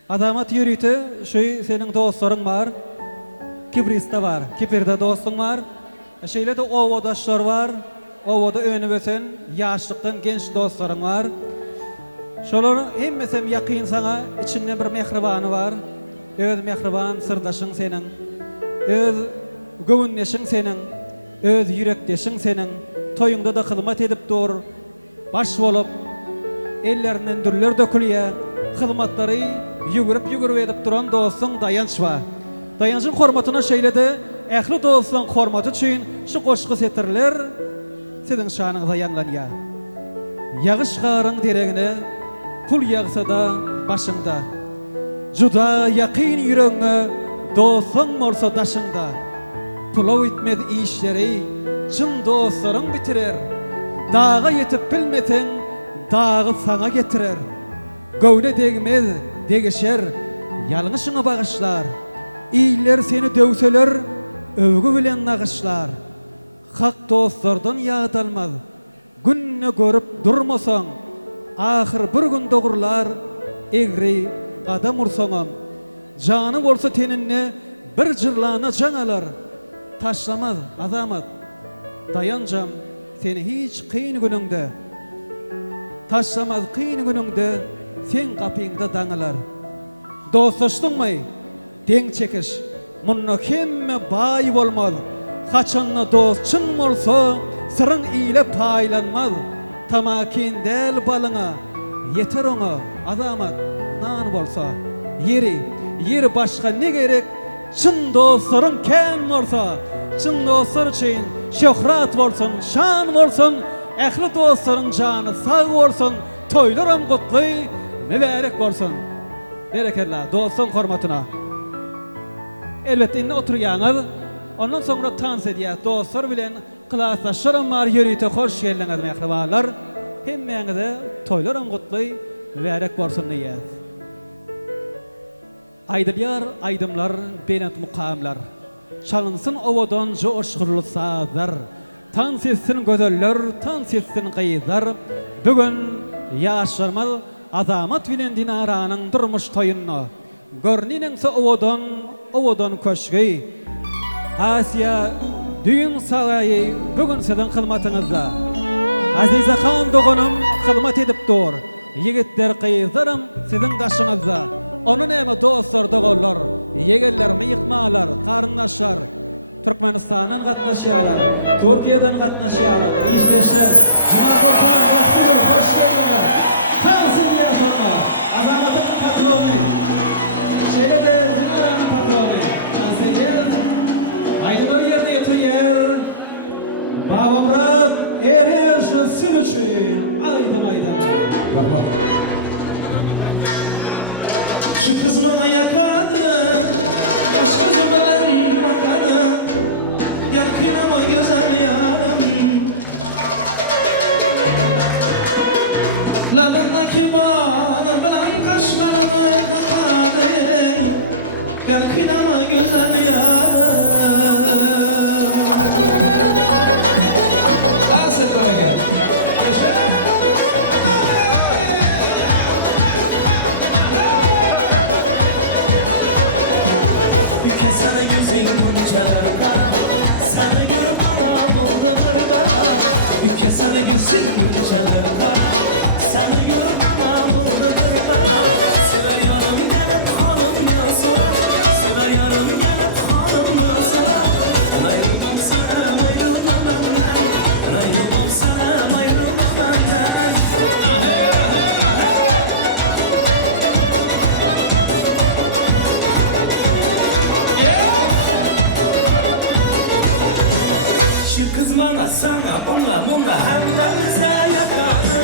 Adamat yürüytü, şu senin dostların var, Kibris'te var, Kipir'de dostun var, şeyle de ovadaşlar var, ovada önü bösen, yaşlıktan genç dostların var. Şoların hemmesem yakın sana, içinde bir mehribanı var, öz mehriban sırdaşın senin. Öz gövünleşin senin, öz yürekleşin senin, toyunda da hılmat edip dur, baş olup, ellerinden dürler dökülüye, hılmatları yügürüp edip duran dostun dayanç var. Dayançın hormatına şeyledi, ehli dostun hormatı için şu koşku setirler, sizin şanınıza yanlan ya. Yağış qarın deregine, pul yağsa da başında, juda yakın yüreğine, dostun olsa daşında, pulav etmedi işleri, çın dostların bitirer. Dağa yetip bilmeten, dağı sana getirer. Gövle degmez, degişer, yalnışını bağışlar. İyiler seni dövseler, övgü bilen nağışlar. Hak dostlardan yağdalmaz, günne görüp durmasan, ahir bir gün doğurlar, egri adam ursanam. Canı olsa teninne bir cırlana can alır. Taşlamaz azamat. Dayancam seni hiç kıyın gününde. Taşlamaz kıyın gününde sen kapıyında dağılar. Dostlaştın mı? Den çekiş. Munna hemme bayi olmalı. Kaçanla dost çın olsa sırın ile paylanmaz. Tamakin del balına. Yeter ona azamat nan olsa. Yeri başka ne gerek? Çın dostların ken olsa, çın dostlar için şöhret olsun, şan olsun, ehli dostların canı sağ olsun, toylarım kutlu, mübarek olsun. Bereketle dostun hormatına. Elbette inni oturuyağınız, ondan sonra dans ediyor. Dostlar bilen kılaslaşırım var, yürüyte hoş geldiniz mehribalar. Hemmeğinize toylarım kutlu, mübarek olsun niyet. Aydılyar, aydımlar, benet mukamlar. Çalınsın ovadan coşkurlu sazlar. Tan sessin gözeller, tan sessin kıyızlar. Bugün yaşarmaz azamat bilen Dinaranın durmuş toyunna. Görninense ovadan köşkü. Asya, düğün sarayı bugün sizin kılmatınızda. Azize Khan doğunum kılmat edip dur. Yigitler kıyızlarım sizin taşınızda. Onun eme dostlar doğullar, yegerler mi yıkmalar, karınlaşlar. Türkmenistan'dan katnaşıyorlar, Türkiye'den katnaşıyorlar, izleşler. Cenab-ı Hak Rasulü hoş geldiniz. Kalsın yaşamlar, azamatın patronu. Şeyle de Dinara'nın patronu. Kanseriyat, aydılar yerde yatıyor. Baba Murat, ereşi sil için aydım aydan. Rahmat. Şu kız bana yakadı, yaş gözümden bakadı. Gel kıynama güzel yarım. Labındaki bağlı bilen kaşlarını kanadı. Gel kıynama güzel yarım. Aseflere gel. Sana gözün buncalar kara, sana görüp ana buldu gırba. Ülke sana gözün buncalar kara, sana görüp ana buldu gırba. bana sana ona mona hemmemize yakadı.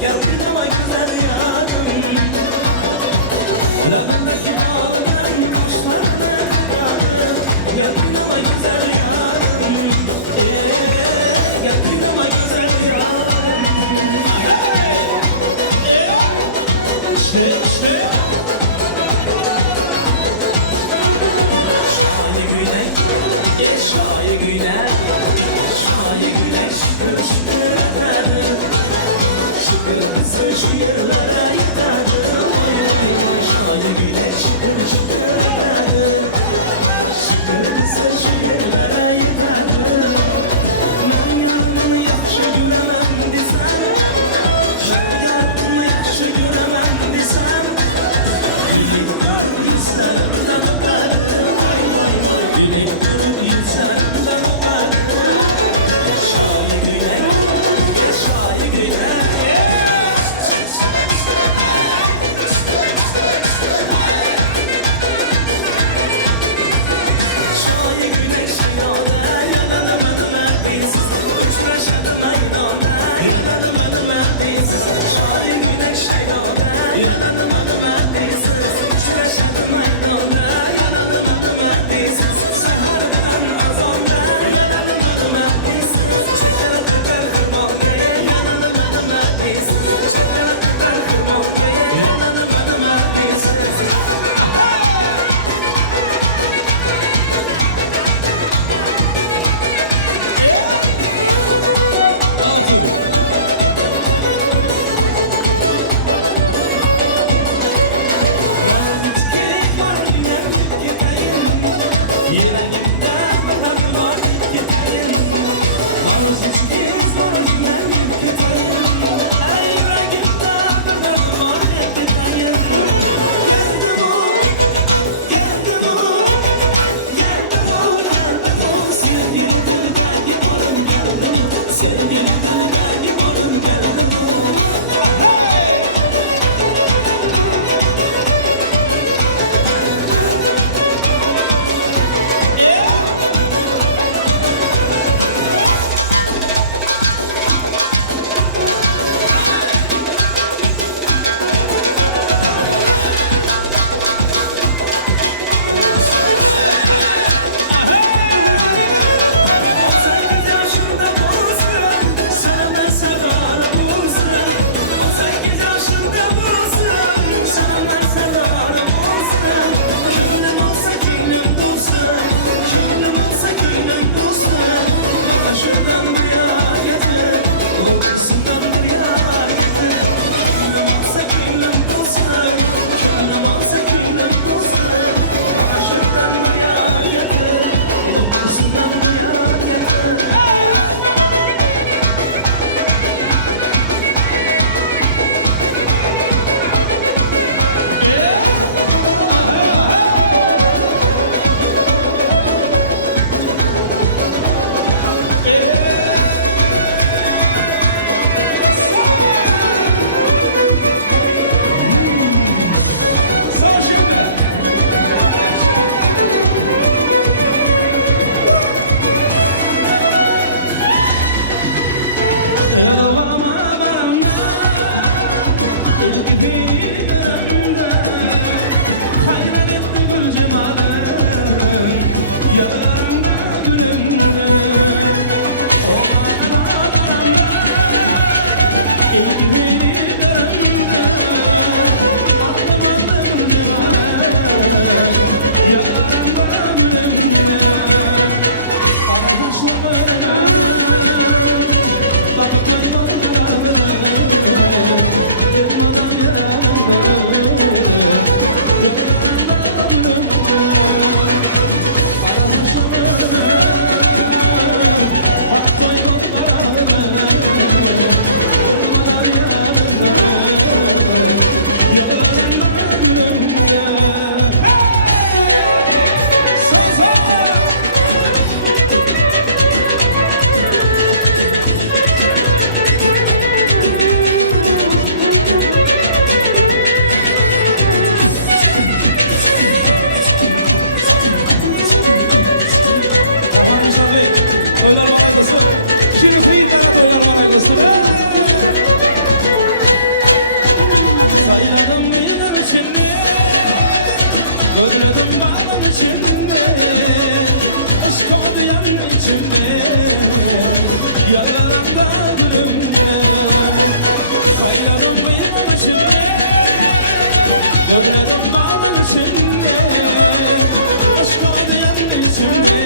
Gel kıynama güzel yarım. Labındaki ağlayan kaşlarına kınadım. Gel kıynama güzel yarım. Gel kıynama güzel yarım. Hey! İşte Şahi güneş, şahi güneş, şahi güneş görüşür efendim. Şıkırdısı şu yerlere yeterdi. Vay vay vay şahi güneş görüşür efendim. Şıkırdısı şu yerlere yeterdi. Ben yarımını yaxşı göremem desem, ben yarımını yaxşı göremem desem, gülüp durup yüzlerimden öperim. Vay vay vay gülüp durup yüzlerimden öperim. Şahi güneş, ya şahi güneş. Şahi güneş şeydada yanadım adım erdisiz. Uçraşadım meydanda yanadım adım erdisiz. Şahi güneş şeydada yanadım adım erdisiz. Uçraşadım meydanda yanadım adım erdisiz. Sahar bilen azanda yanadım adım erdisiz. Çekere tüter kırmongeye yanadım adım erdisiz. Çekere tüter kırmongeye yanadım adım erdisiz. Sevgili dilbegi varım geldi bu. Yolvama varanda ilk feri görümde hayran etti gül cemalin yollarında gülümde o bağlarında ilk feri görümde aklım aldı cemalin yollarında gülümde kara saçlı bölüme bakıp koymadım aralarına durmadan yanımda yollarında gülümde aramışım önüme bakıp koymadım aralarına durmadan yanımda yollarında gülümde. Hey! Sağ sağ! Toylar malay olsun. Şerifli yiğitlere toylar malay olsun. Sayladım benim içinde, gözledim bağlam içinde, aşk oldu yan içinde, yaralarında gülümde. Sayladım benim içinde, gözledim bağlam içinde, aşk oldu yan içinde,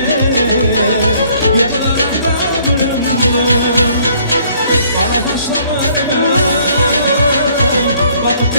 yaralarında gülümde. Bana kuşlama bakıp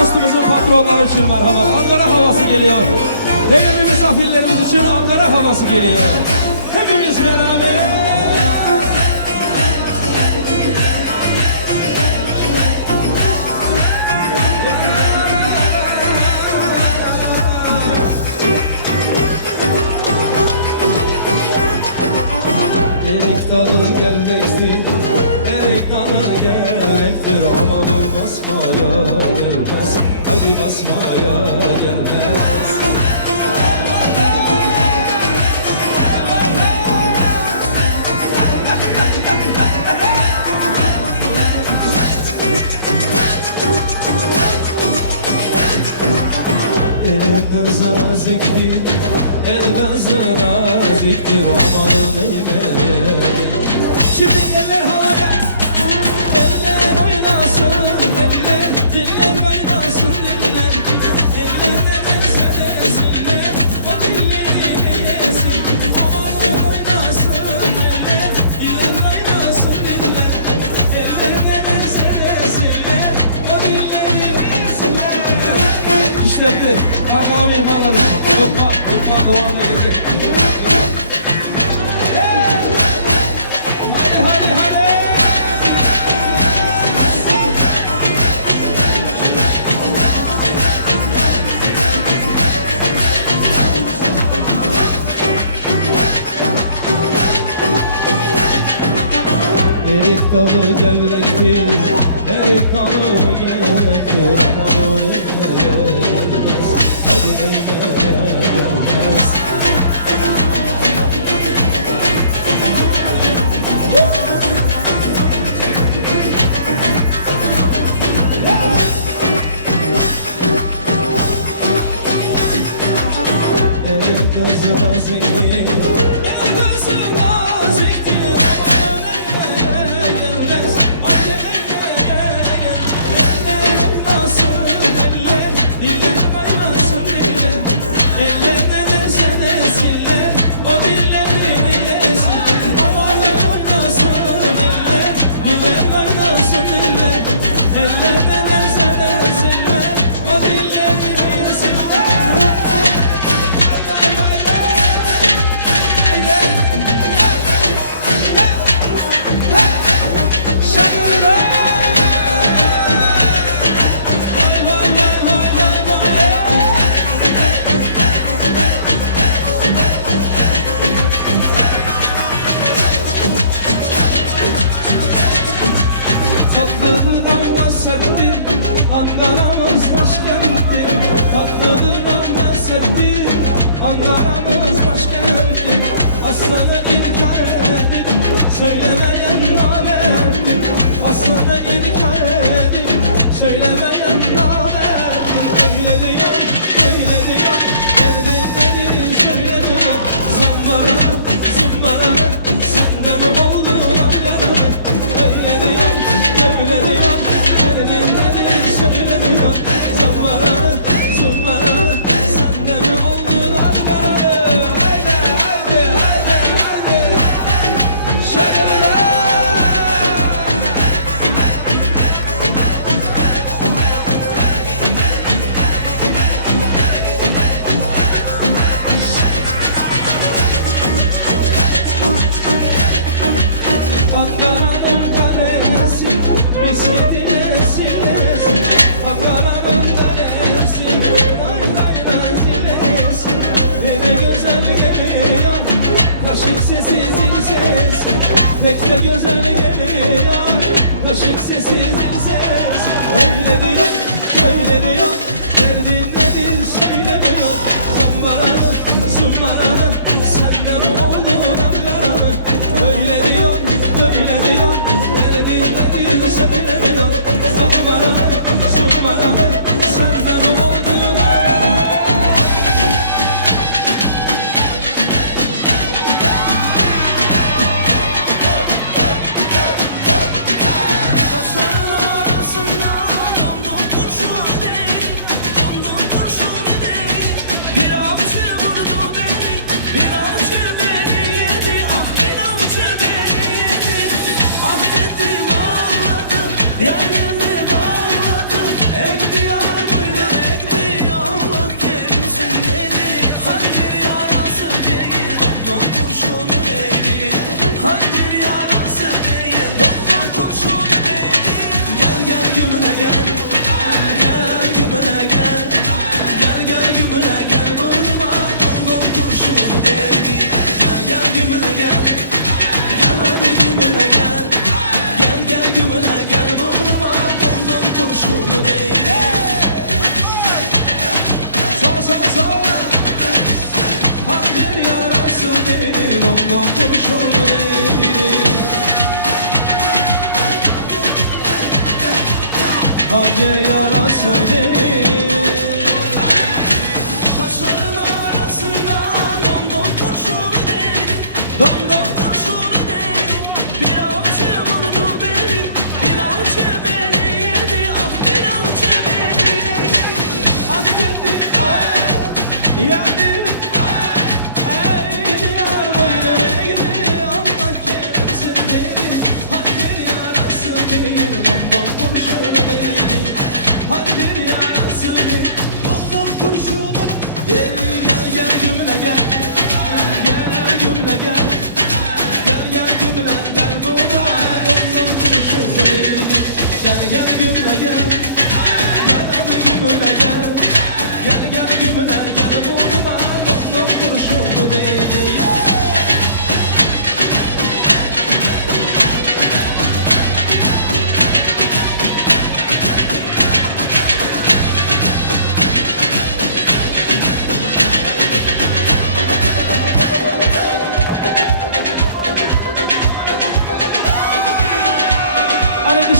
dostumuzun patronları için merhaba. Ankara havası geliyor. Değerli misafirlerimiz için Ankara havası geliyor. Hepimiz beraber. Erik dalı gelmektir, erik dalı gelmektir. Amanın basmaya gelmez, hadi basmaya gelmez. kız naziktir, el kız naziktir, amanın eyle. Şimdi eller havaya, eller oynasın, eller, diller kaynasın, diller. Eller nedense desinler, o dilleri desin. Amanın oynasın eller, diller kaynasın, diller. Eller nedense desinler, o dilleri desinler. İşletti. Bakalım ihmalları. Tutma, tutma doğanda gelecek. Hadi, hadi, hadi. Erik dalı gevrektir, erik dalı gevrektir, aman eyle gelmez, hadi eyle gelmez. Erik kızı naziktir, el kızı naziktir, tatlıdır ama serttir, Ankara'mız başkenttir. Tatlıdır ama serttir, Ankara'mız başkenttir. Aslanı inkar edip söylemeyen namerttir. Aslanı inkar edip söylemeyen namerttir. Öyle diyor, öyle diyor, derdinleri söylemiyor. Zambara, zımbara, sende mi oldu Ankara? Öyle diyor, öyle diyor, derdinleri söylemiyor. Zambara, zımbara, sende mi oldu Ankara? Haydi, haydi, haydi, haydi.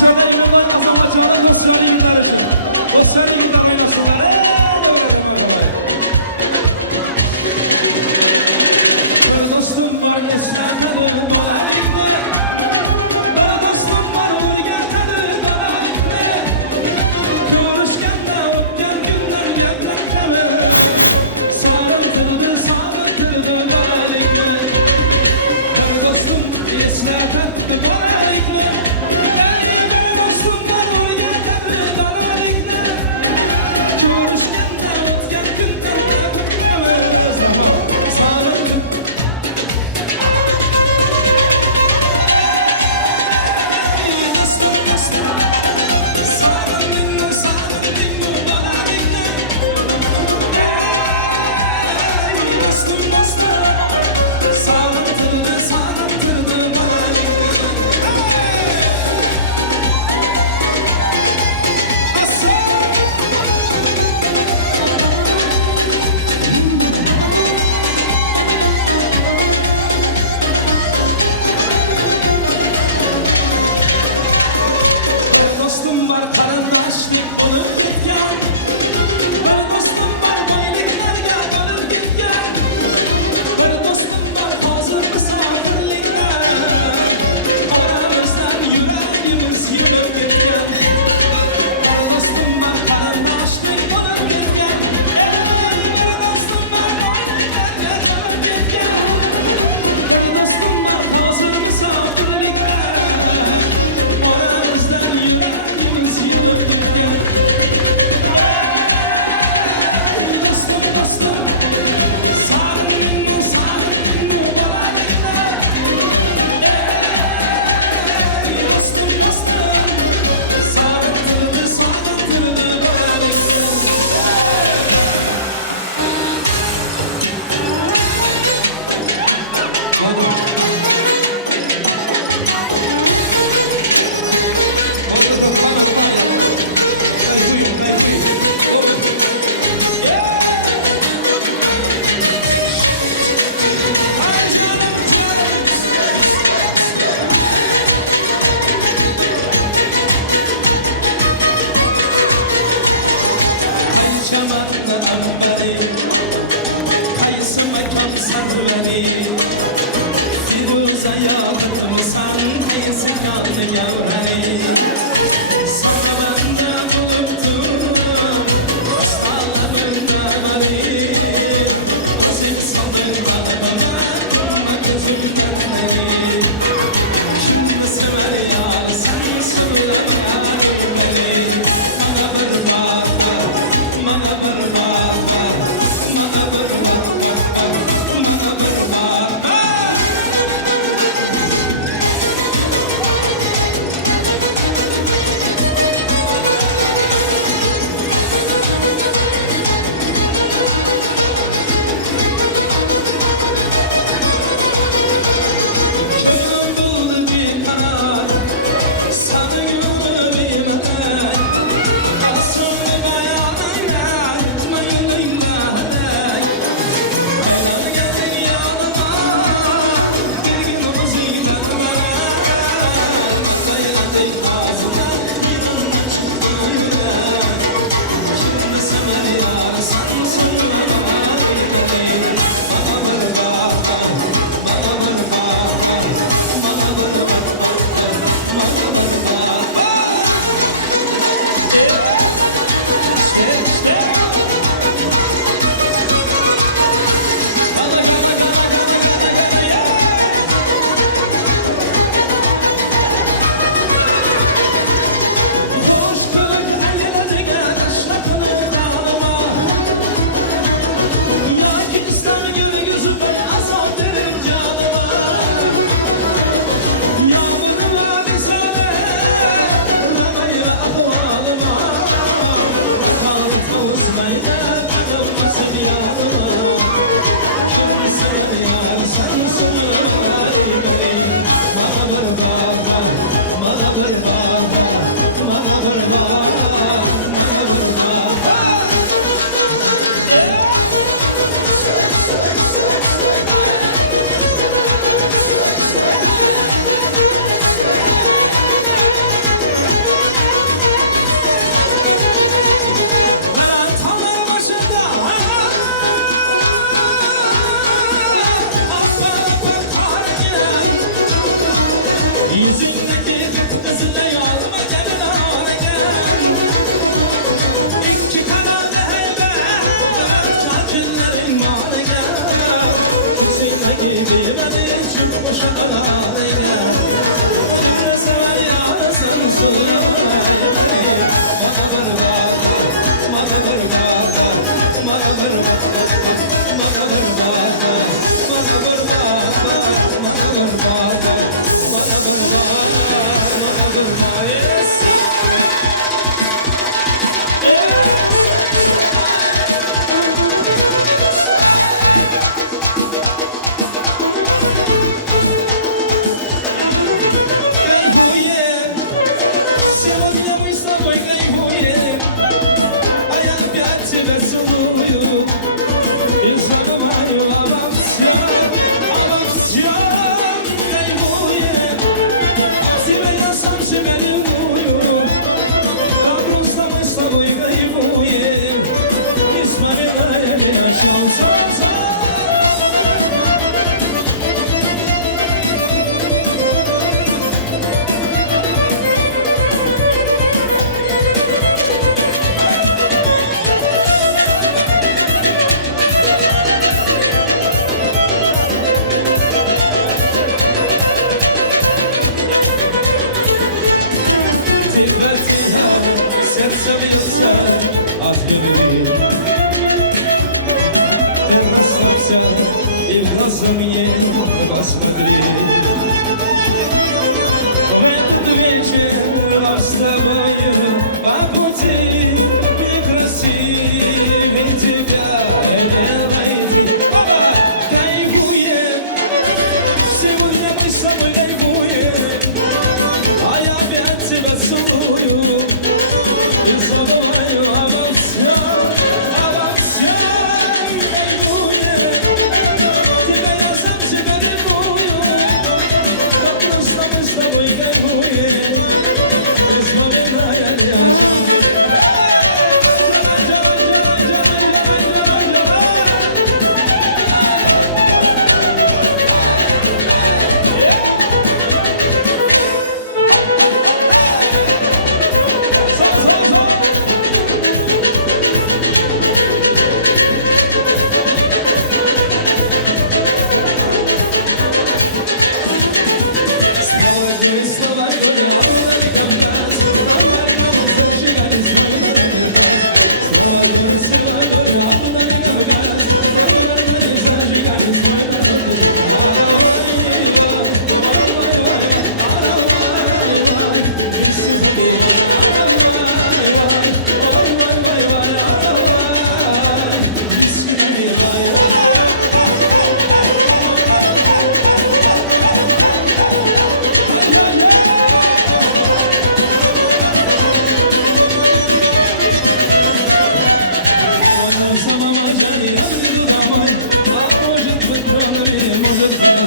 Şurada Emin'le Azamat Can'ın dostları günler için. Dostları günler oynasınlar. Böyle merhaba. Bir dostum var esnetedi balalikni. Bir dostum var o'rgatadi balalikni. Ko'rishganda o'tgan kundan gapirkami. Sog'intirdi balalikni. Bir dostum esnetedi balalikni. Bir dostum var o'rgatadi balalikni. Ko'rishganda o'tgan kundan gapirkami. ve suluyu İzabı vay avansyan Avansyan Ey bu yer Sive yasam şebeli unuyu Kadrosta mısla boy gay bu yer İsmail'a yeri aşam sazan Tiha sersem yatsa atmedi Terraslatsa iflasam jen basmadri В этот вечер нам с тобою по пути мне красивее тебя не найти. Оба кайфуем, сегодня мы с тобой кайфуем, а я опять тебя целую и забываю обо всем, обо всем кайфуем. Тебя я сам себя ревную, просто мы с тобой кайфуем, вспоминая лето.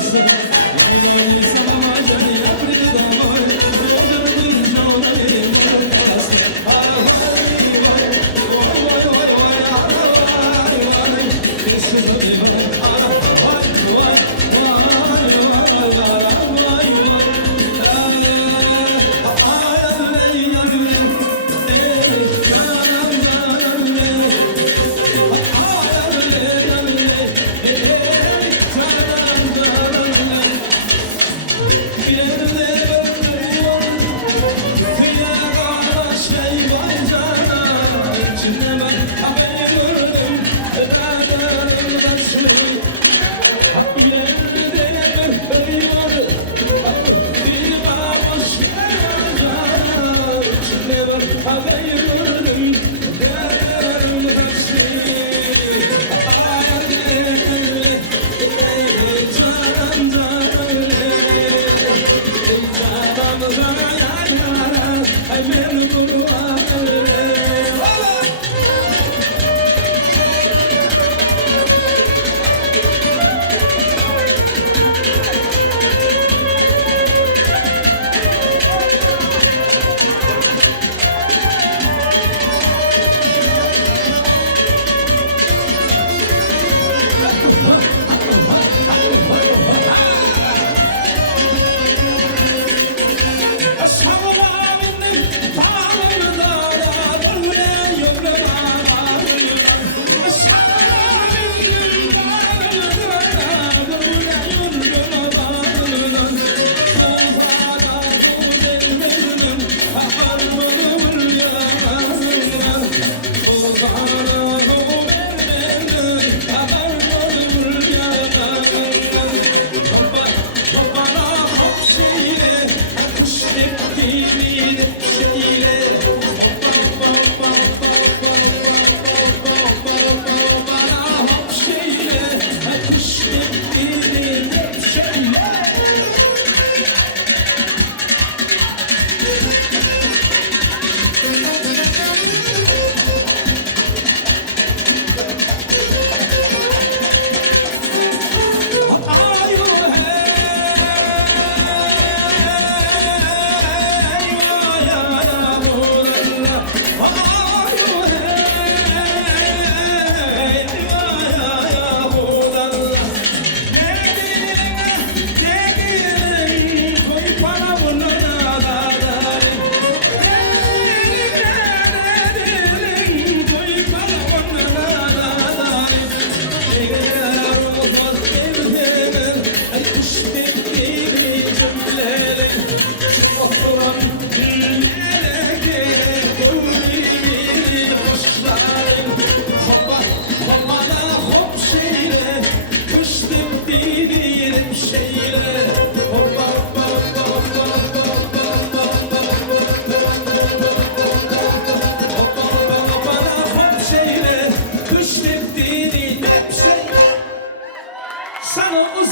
Имани сама мажани, я приду домой. Может быть, что на мне может колосу. Аравай, вай, вай, вай, вай, вай, аравай, вай. Еще забивай, аравай, вай, вай, вай, аравай, вай. Ай, аллей, аллей, эй, данам, данам, лей. Ай, аллей, аллей, эй, данам, данам, ley. İleride bölümüyor Plaga başlay baycana İçinde ben afel gördüm Dağlarım başlı İleride bölümüyor Plaga başlay baycana İçinde ben afel gördüm Dağlarım başlı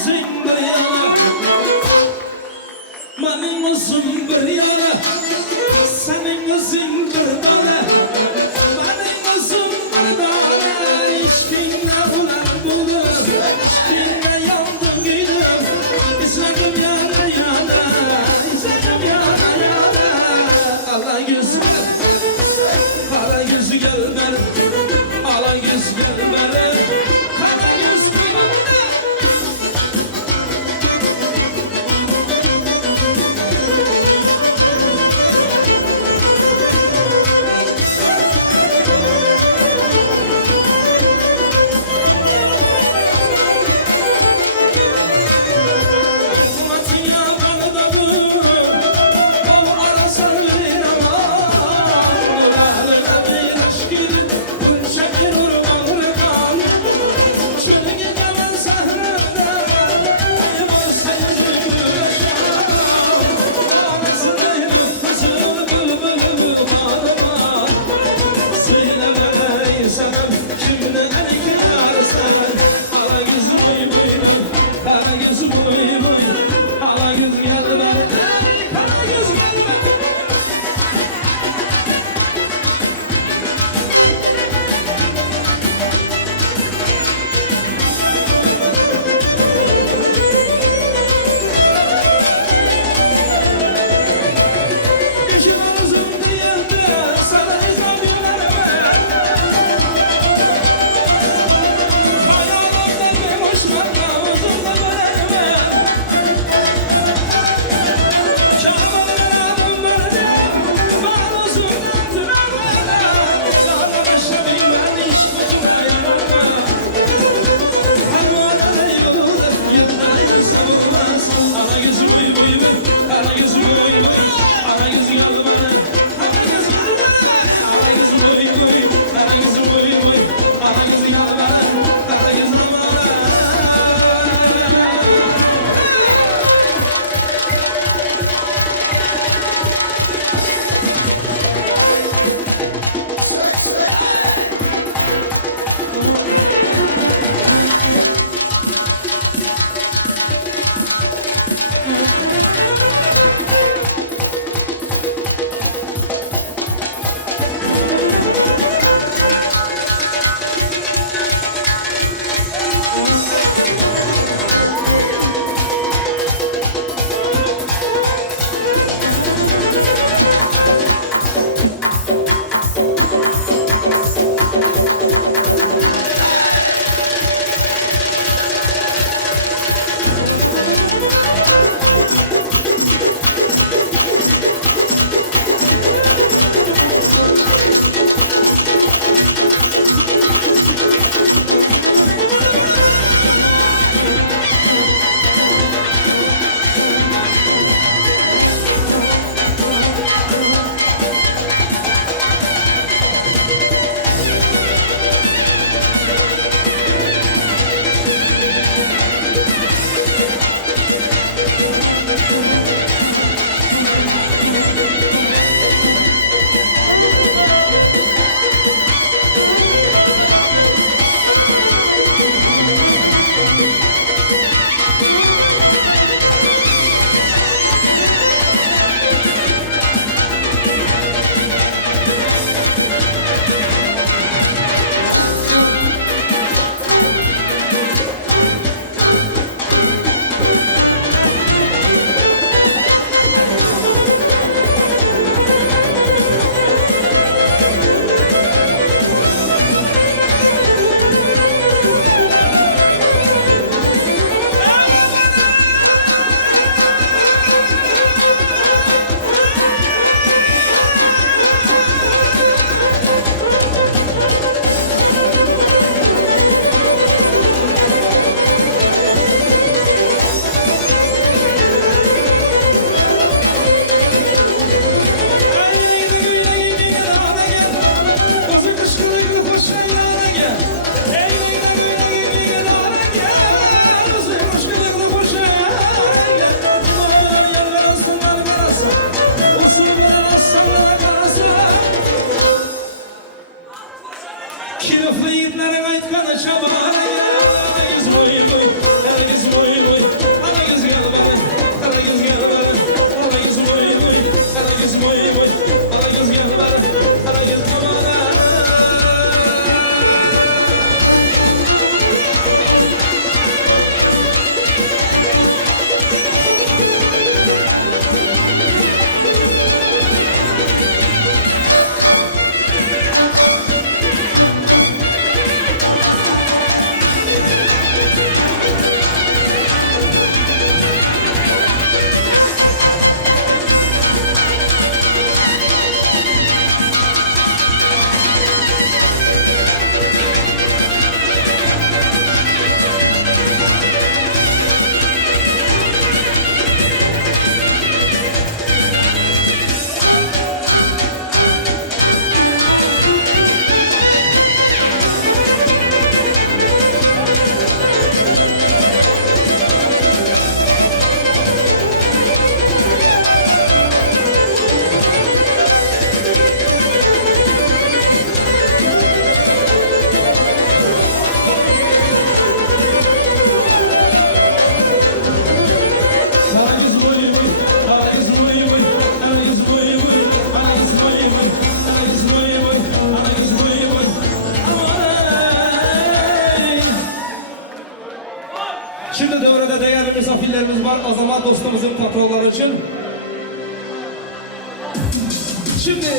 özün bir yana Benim özüm bir yana Senin özün bir dana Benim özüm bir dana İşkinle ular buldum İşkinle yandım gidim İzledim yana yana İzledim yana yana Alan göz gel Alan göz gel benim Alan göz gel benim Kara göz babamda Sınıflı yiğitlerin aytkanı çabar Karagiz boy boy, karagiz boy boy Karagiz gel bana, karagiz gel bana Karagiz boy boy, karagiz boy boy Karagiz gel bana, karagiz bana Karagiz boy boy, karagiz boy boy Karagiz boy boy, karagiz boy boy Karagiz boy boy, karagiz boy boy Aman ey Şimdi devrede değerli misafirlerimiz var o zaman dostumuzun patronları için Şimdi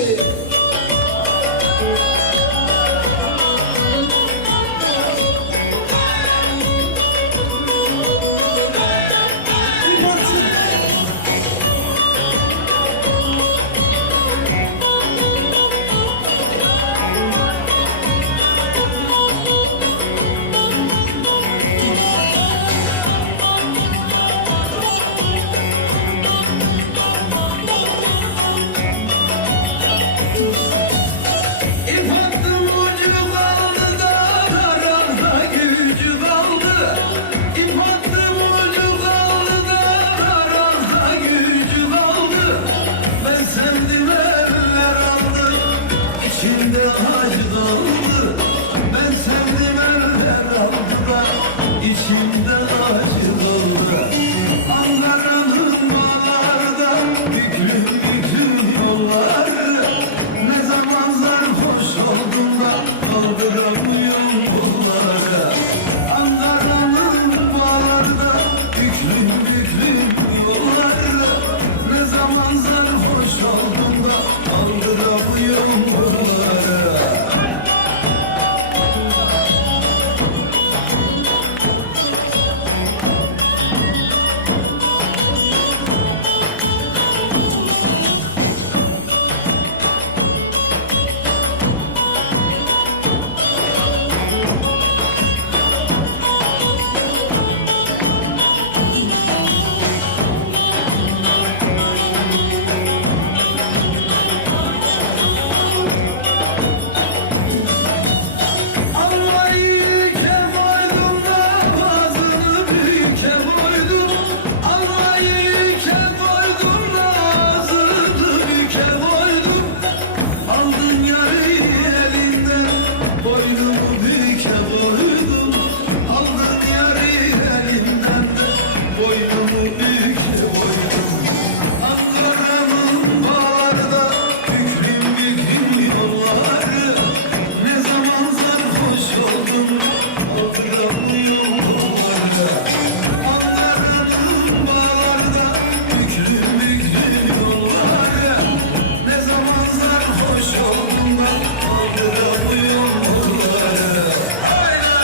kaldı. Ben sevdim eller aldı da içimde acı kaldı. Ankara'nın bağlarda büklüm büklüm yollar. Ne zaman sarhoş oldum da kaldıramıyorum yolları. Ankara'nın bağlarda büklüm büklüm yollar. Ne zaman sarhoş oldum da kaldıramıyorum yolları. Boynumu büke koydum, aldın yarı elimden de boynumu büke koydum. Ankara'nın bağlarda büklüm büklüm yolları. Ne zaman sarhoş oldum kaldıramıyorum yolları. Ankara'nın bağlarda büklüm büklüm yolları. Ne zaman sarhoş oldum da kaldıramıyorum yolları. Haydi!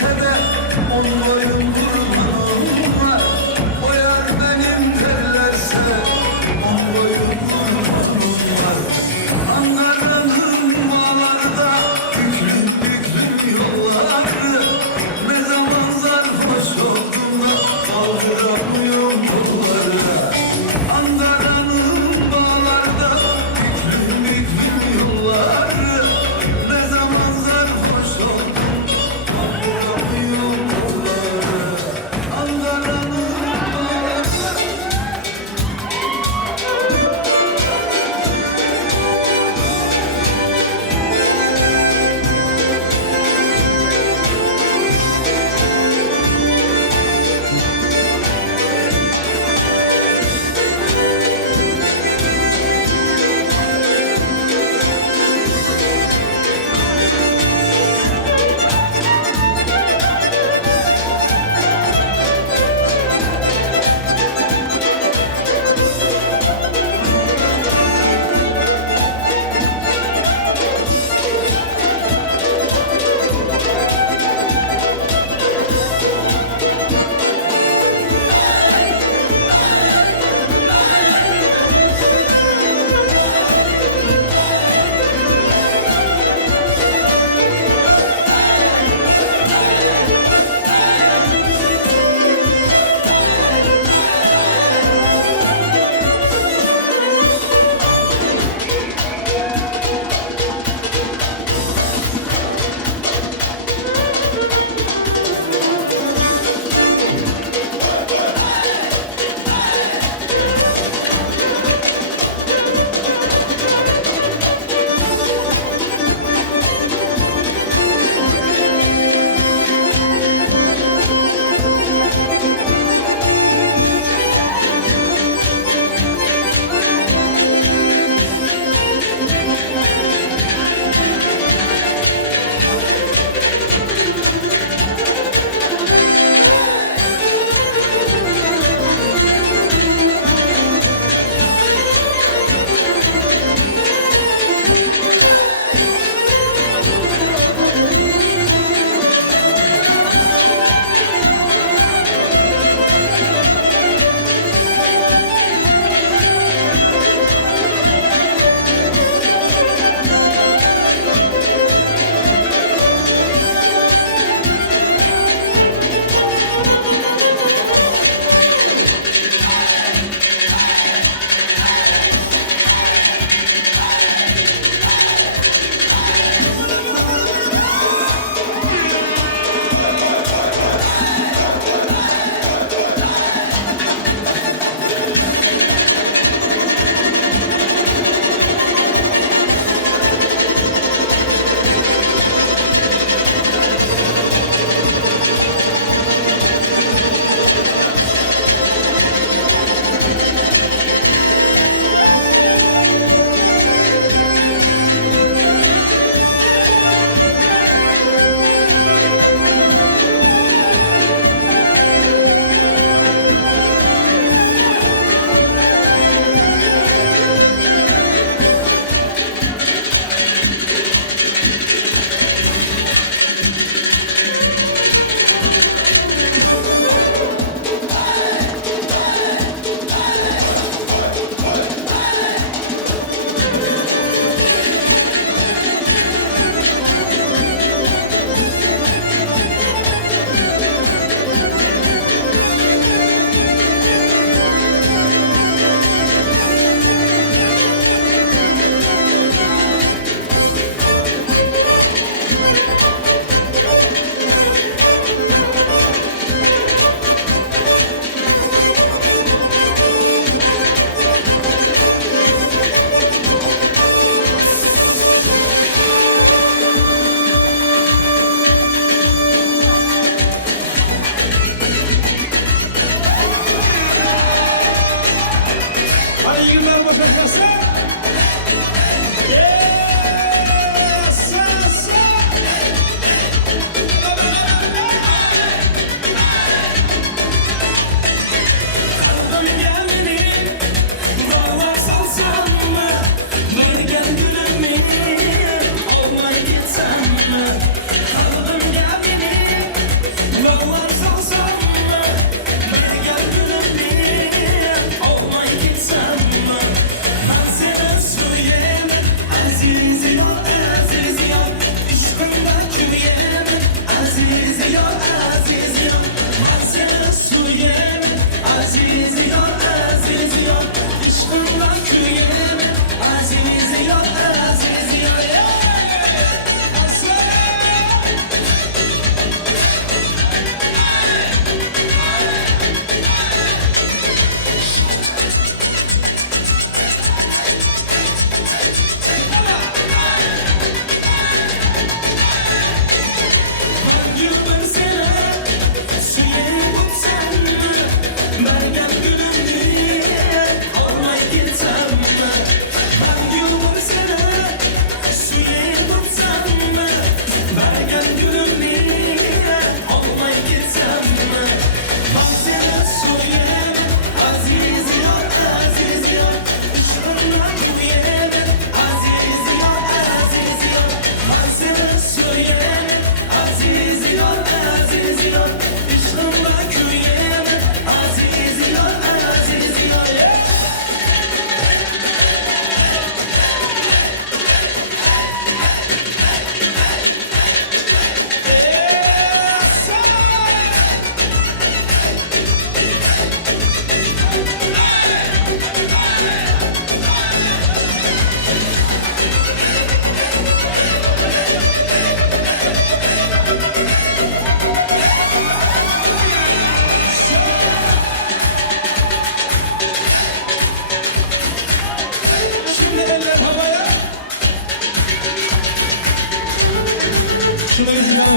derlerse de 10 koyun kurbanım var. O yar benim derlerse 10 koyun kurbanım var. Ankara'nın bağlarda büklüm büklüm yolları, ne zaman sarhoş oldum da kaldıramıyorum yolları. Ankara'nın bağlarda büklüm büklüm yolları, ne zaman sarhoş oldum kaldıramıyorum yolları. Ankara'nın bağlarda.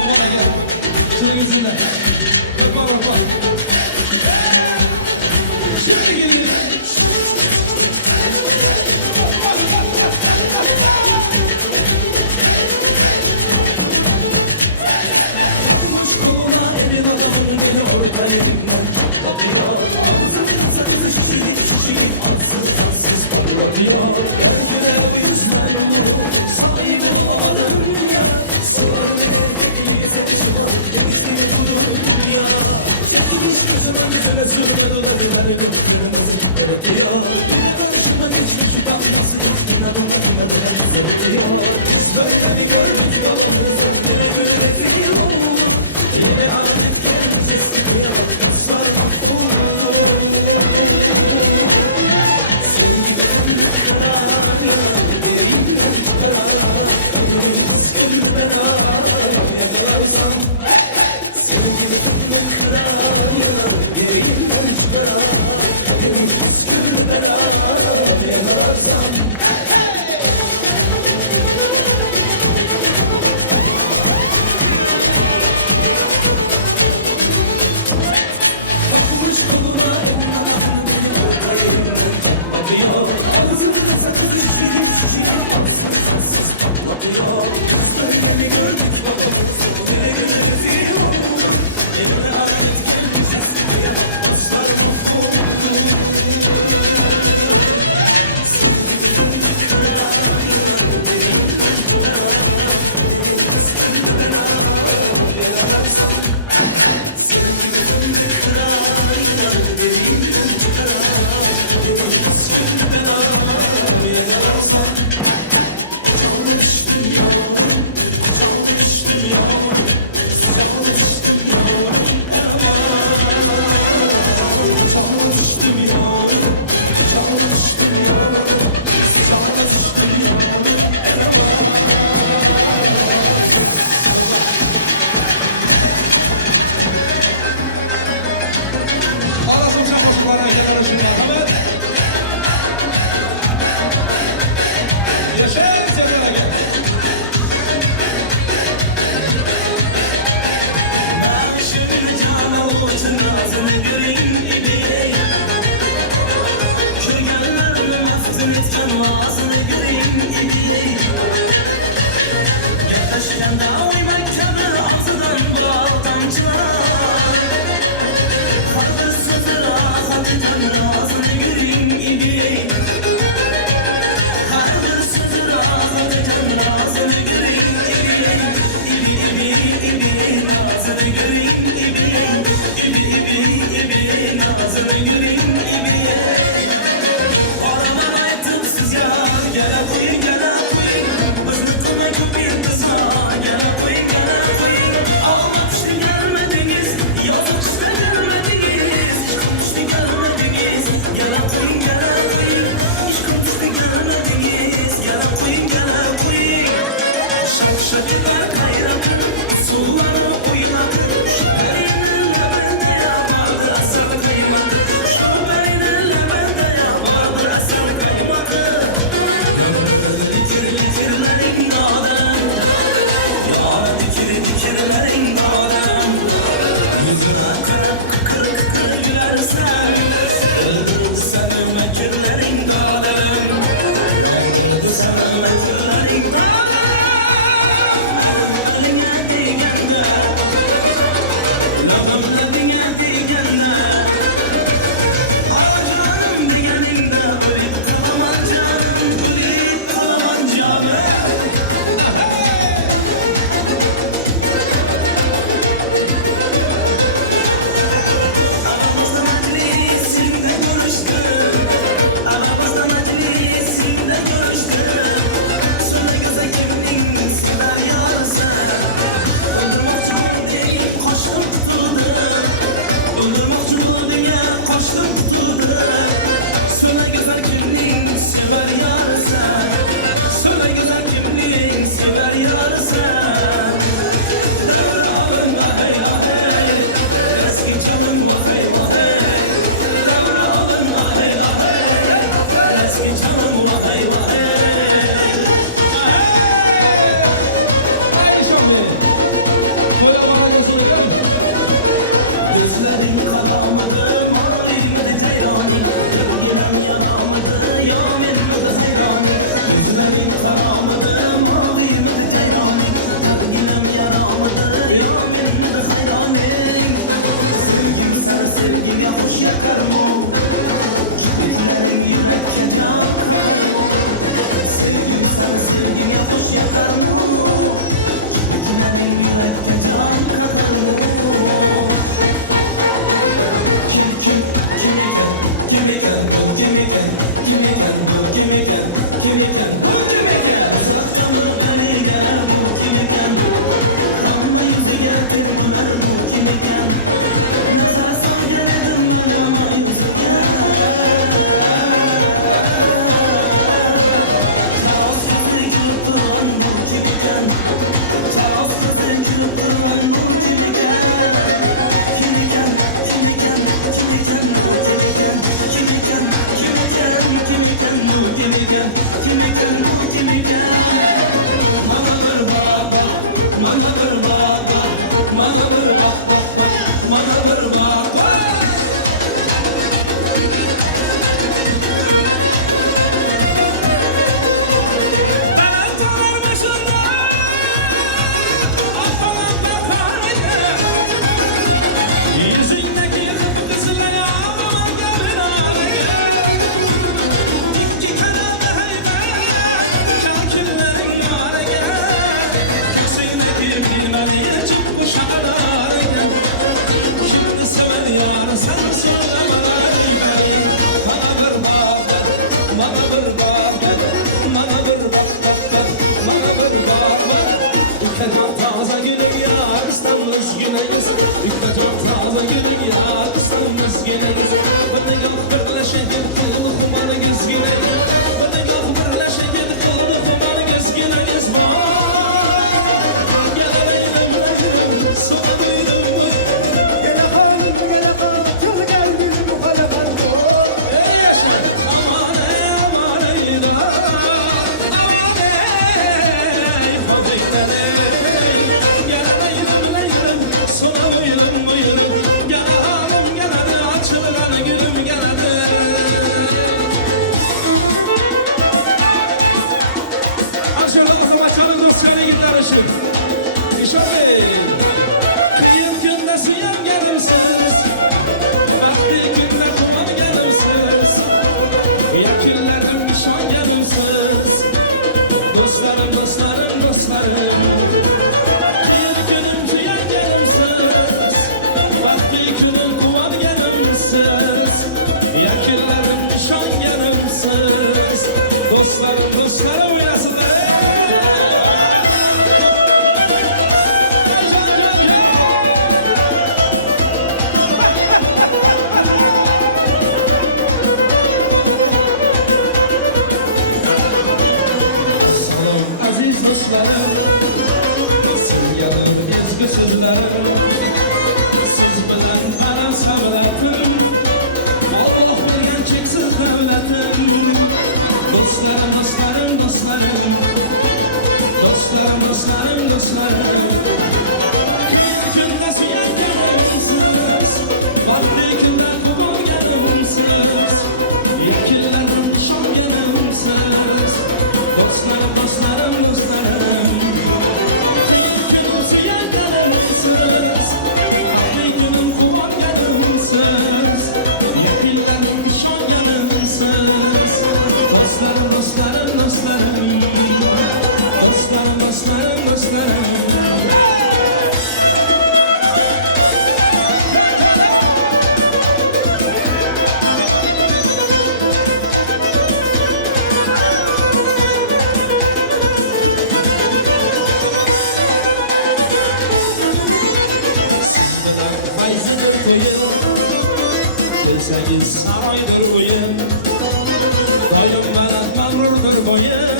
Lokman aka. Şuna yüzüne. Lokman Lokman. Şöyle gidelim. Takmış koluna elin adamın beni orta yerinden çatlatıyor. Ağzımda sakızı şişirip arsız patlatıyor. Belki de bu yüzden bunu sahibi olamadım ya. Sığar bir erkekliğe seni şımarıp geliştiğini bu dünya. Çekmiş kaşıma yüzüne sürme dudakları kıpkırmızı kırıtıyor. Yine karşıma geçmiş utanması yok. İnadına sırıtıyor. Biz böyle mi gördük babamıza? Ne gülü rezil oldu. Yine adet gelmiş eski kıyamam. Dostlar mahvoldu. Sen gibi fındık kırar yalan yüreğimden çıkarar. Ölerim püskürdü bela yakalarsam. Sen gibi fındık kırar yalan yüreğimden çıkarar. Ölerim püskürdü bela yakalarsam. Takmış koluna elin adamın beni orta yerinden çatlatıyor. Ağzımda sakızı şişirip arsız patlatıyor. Biz böyle mi gördük babamızı? Nele güne rezil oldu. Eline adet gelmiş eski kıyamam. Dostlar mahvoldu. Sen gibi fındık kırar yalan derinden çıkarar. Beni püskürdü bela yakalarsan. Sen gibi fındık kırar yalan derinden çıkarar. Beni püskürdü bela yakalarsan. Ocağına düştüm yavrum, ocağına düştüm yavrum, sıcağına düştüm yavrum, el aman. Ocağına düştüm yavrum, ocağına düştüm yavrum, sıcağına düştüm yavrum, el aman. Arasın sen koşuklarına kenara şimdi merhamet. Yaşayın Sefer aka. Ben şimdi Camalot'un ağzını göreyim gibi. Kürgenlerimi maftun etken ağzını göreyim gibi. Yaklaşken de uymaktadır ağzıdan bal tamçılar. Her bir sözü rahat eten ağzını göreyim gibi. Her bir sözü rahat eten ağzını göreyim gibi. İbi nazını göreyim ibi. İbi nazını göreyim ibi. Baraman aytıpsız yar. Gele koyun bizni kılmay köpek kızlar. Gele koyun almak işte gelmediniz. Yazık kışta gelmediniz. İşkım işte gelmediniz. Gele koyun İşkım işte gelmediniz. Gele koyun şak şak eder kayrakın. Usulları oyun akın. Şu perilerle bende yapardır asal kaymakı. Şu perilerle bende yapardır asal kaymakı. Yanlarını dikirlerin dağdalan. Yara dikirlerin dağdalan. Yüzüne karab kıkır gülersen. Öldürdü seni mekürlerin dağdalan. Yandırdı seni mekürlerin dağdalan. Elim eline değgende. Labım labine değgende. Ah canım degeninde ölüp kalaman canım. Ölüp kalaman canım. Avamızda meclisinde görüştüm. Avamızda meclisinde görüştüm. Söyle göze kimliğin sever yarısı. Öldürmekçi bol değil kaçtım tutuldum. Öldürmekçi bol Toylar bana olsun ekan. Gözlerin karamıdı, mavi mi de cayrani, yinem yaramıdı, yamin mi de hayrani. Gözlerin karamıdı, mavi mi de cayrani, yinem yaramıdı, yamin mi de hayrani. Sevgim sana sevgine hoş yakar mı? Kirpiklerin yürekke can kakar mı? Sevgim sana sevgine hoş yakar mı? Kirpiklerin yürekke can kakar mı? Kim iken bu kim iken uzaktan vurup beni gelir bu kim iken kanma yüzü getirmeler bu kim iken nazar sal geledim ben ama yüzüge Taos kızı kırıp duran bu kim iken Taos kızı kırıp duran bu kim iken Kim iken bu kim iken Bana bir bak bak, bana bir bak bak, bana bir bak bak bak, bana bir bak bak. Yüzündeki kıpkızıl ayağıma gelin araya. Dikci kanalı heybet, kakillerin araya. Köksüne bir bilmeni çıkmış araya. Şimdi sever yar sen söyle bana ey. Bana bir bak, bana bir bak, bana bir bak, bana bir bak. İkkacan taze gülün yar İstanbul'uz güneyiz. İkkacan taze gülün yar İstanbul'uz güneyiz. Bana yok birleşelim kıldı kumanı göz güneyiz. Bana yok birleşelim kıldı kumanı göz güneyiz. Gel eyleyim sonra buyurun mu? Gel hanım gel hanım gel geldim bu kale hanım. Ey yaşa aman ey da aman ey fadilene. Gel eyleyim sonra buyurun gel hanım gel hadi açılgan gülüm gel hadi. Şurada Azamatçı'nın dostları gider ışın. İşan Bey. Kıyın günde süyen gelimsiz, vakti günde kuvan gelimsiz, yakillerim nişan gelimsiz. Dostlarım, dostlarım, dostlarım. Kıyın günüm süyen gelimsiz, vakti günün kuvan gelimsiz, yakillerim nişan gelimsiz. Dostlarım, dostlarım oynasınlar. Assalom aziz dostlarım, sizga dur ezgu so'zlarim. Siz bilan baland savlatim, Alloh bergan cheksiz davlatim. Dostlarım, dostlarım, dostlarım. Dostlarım, dostlarım, dostlarım. Kıyın kunda suyan gelimsiz, vakti kunda kuvan gelimsiz, yakillerim nişan gelimsiz. Dostlarım, dostlarım, dostlarım. Kıyın günüm suyan gelimsiz, vakti günüm kuvan gelimsiz, yakillerim nişan gelimsiz. Dostlarım, dostlarım, dostlarım. Dostlarım, dostlarım, dostlarım. Siz bilan fayzidir to'yim, kelsangiz saroydir o'yim. Doim baland mag'rurdir bo'yim,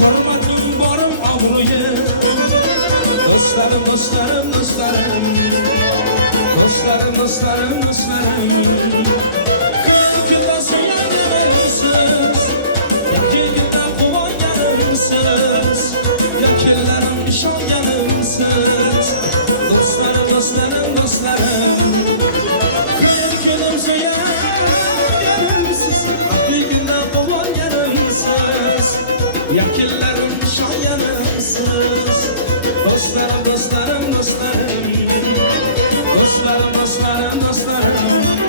hurmatim borim obro'yim. Dostlarım, dostlarım, dostlarım. Dostlarım, dostlarım, dostlarım. Kıyın kunda suyan gelimsiz, yakın günde kuvan gelimsiz, yakillerim nişan gelimsiz. Dostlarım, dostlarım, dostlarım. Bir günüm suya yarımsız, aklı günden kullan yarımsız. Yakillerim nişan yarımsız. Dostlarım, dostlarım, dostlarım. Dostlarım, dostlarım, dostlarım.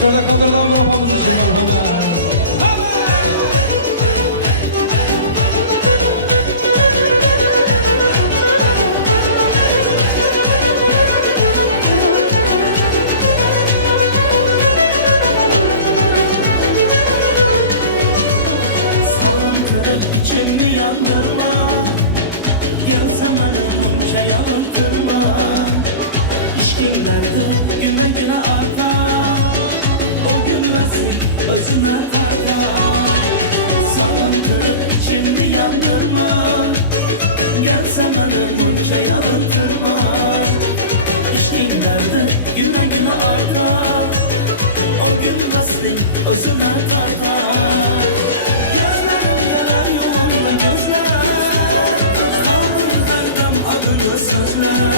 Şurada kadırdan bırakmamız için merhamet. Salam kırıp içimi yandırma, yarısa benim bunca yalındırma. İşkinlerde güne güne artar, o gülmesin özüne tartar. Salam kırıp içimi yandırma, gelse benim bunca yalındırma. İşkinlerde güne güne artar, o gülmesin özüne tartar. Gözlerim yanar yolunda gözler, kaldım kardam adını sözler.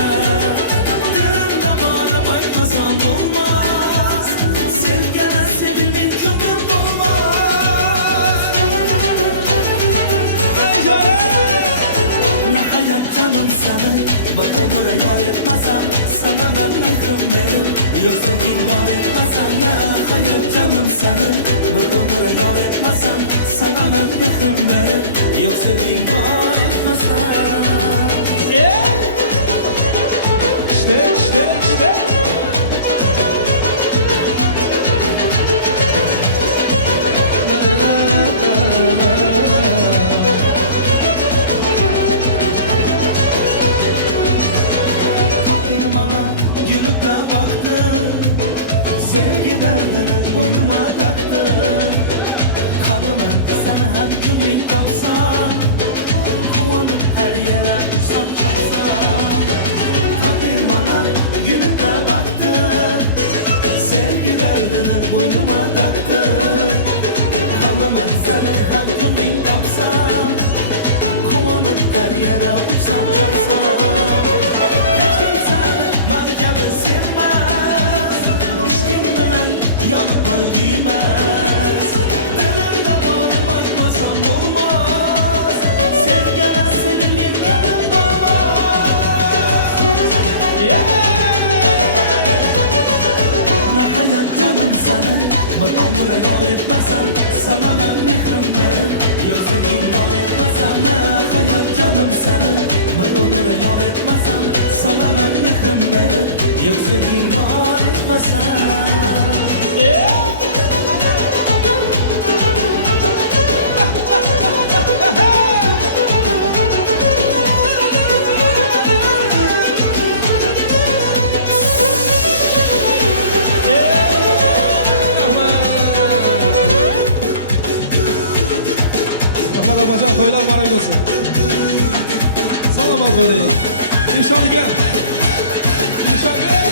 Dilimde bağırıp aytmasam olmaz, sevgene sevilmin kömür olmaz. Ne hayat canım sana, bak umura yar etmezsem, sana ben mehrim verim. Yoksa din var etmezsem, ne hayat canım sana, bak umura yar etmezsem, sana ben mehrim verim. Yoksa din var etmezsem. İşte, işte, işte. Takdir bana gülüp de baktı, etmesem sana ben mehrim verim Gözlerim yol etmesem hayal canım senin Bir onlara yol etmesem sana ben mehrim verim Gözlerim yol etmesem Toylar bana olsun. Sana bak böyle. İnşallah gel. İnşallah gel.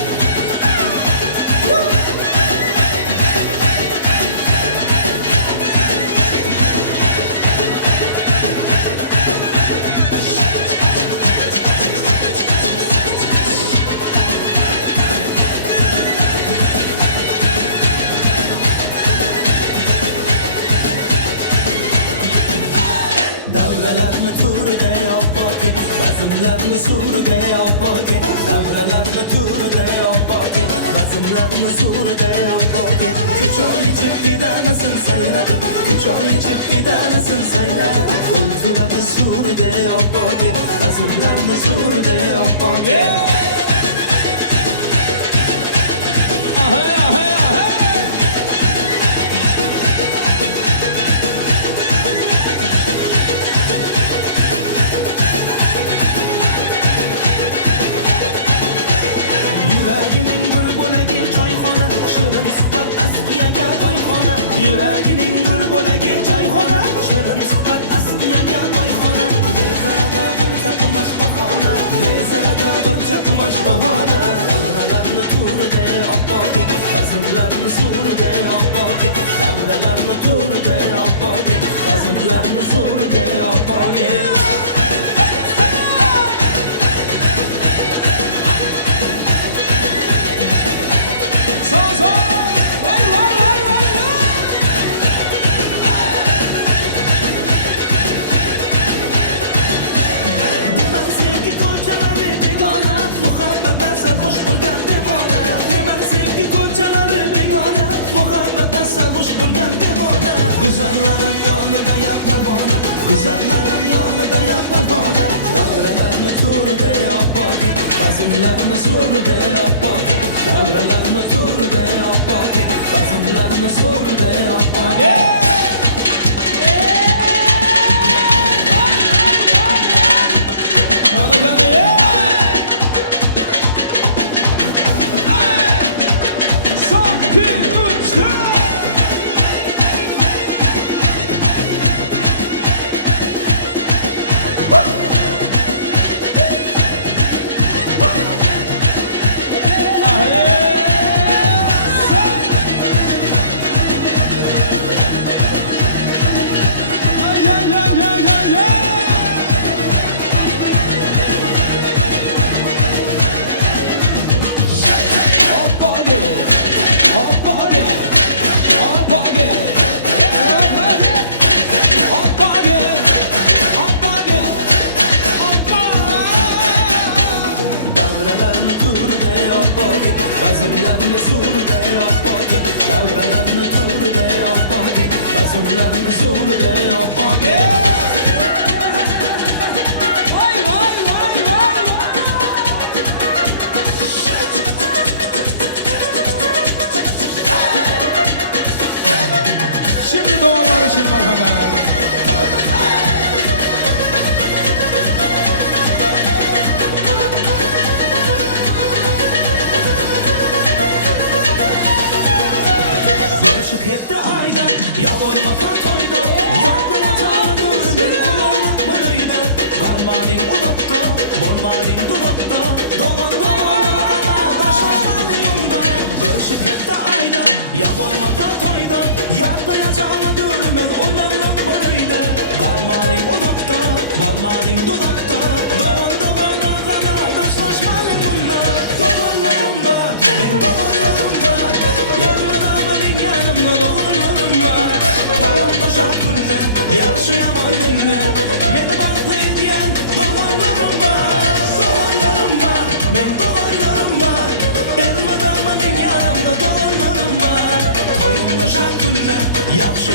Davralarni turida yo'q-ki, bazmlarni surida yo'q-ki, davralarni turida yo'q-ki, bazmlarni surida yo'q-ki, kuchoy chekidanasin sayratib, kuchoy chekidanasin sayratib, o'ltiradi surida yo'q-ki, bazmlarni surida yo'q-ki.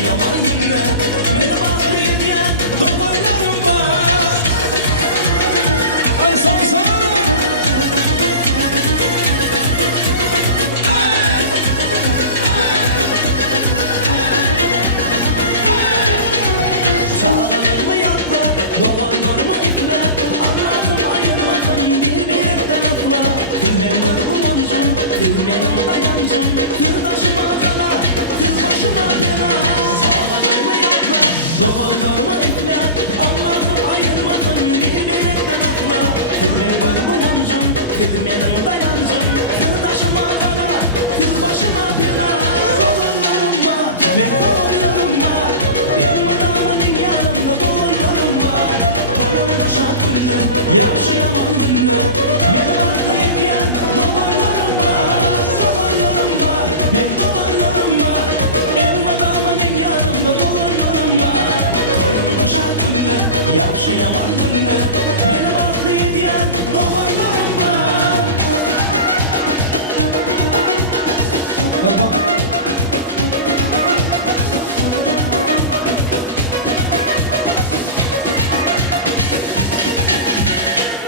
yaman günler Meni bahtlı etken doğurlarım var Sağ sağ Çağlanır mı yatlar, doğanlar mı ipler Allah'ım ayırmasın birbirinden atla Kız benim vurgulancım, kız benim dayancım Kız taşıma kana, kız başıma bela Çağlanır mı yatlar, doğanlar mı ipler Allah'ım ayırmasın birbirinden atla Kız benim vurgulancım, kız benim dayancım Kız taşıma kana, kız başıma bela Dolarlarım var, ve dolarlarım var Elma damadın yanımda dolarlarım var Toyumda şart günlü, yaşayamam günlü Beni bahtı etken dolarlarım var Dolarlarım var, ben dolarlarım var Elma damadın yanımda dolarlarım var Toyumda şart günlü, yaşayamam günlü Beni bahtı etken dolarlarım var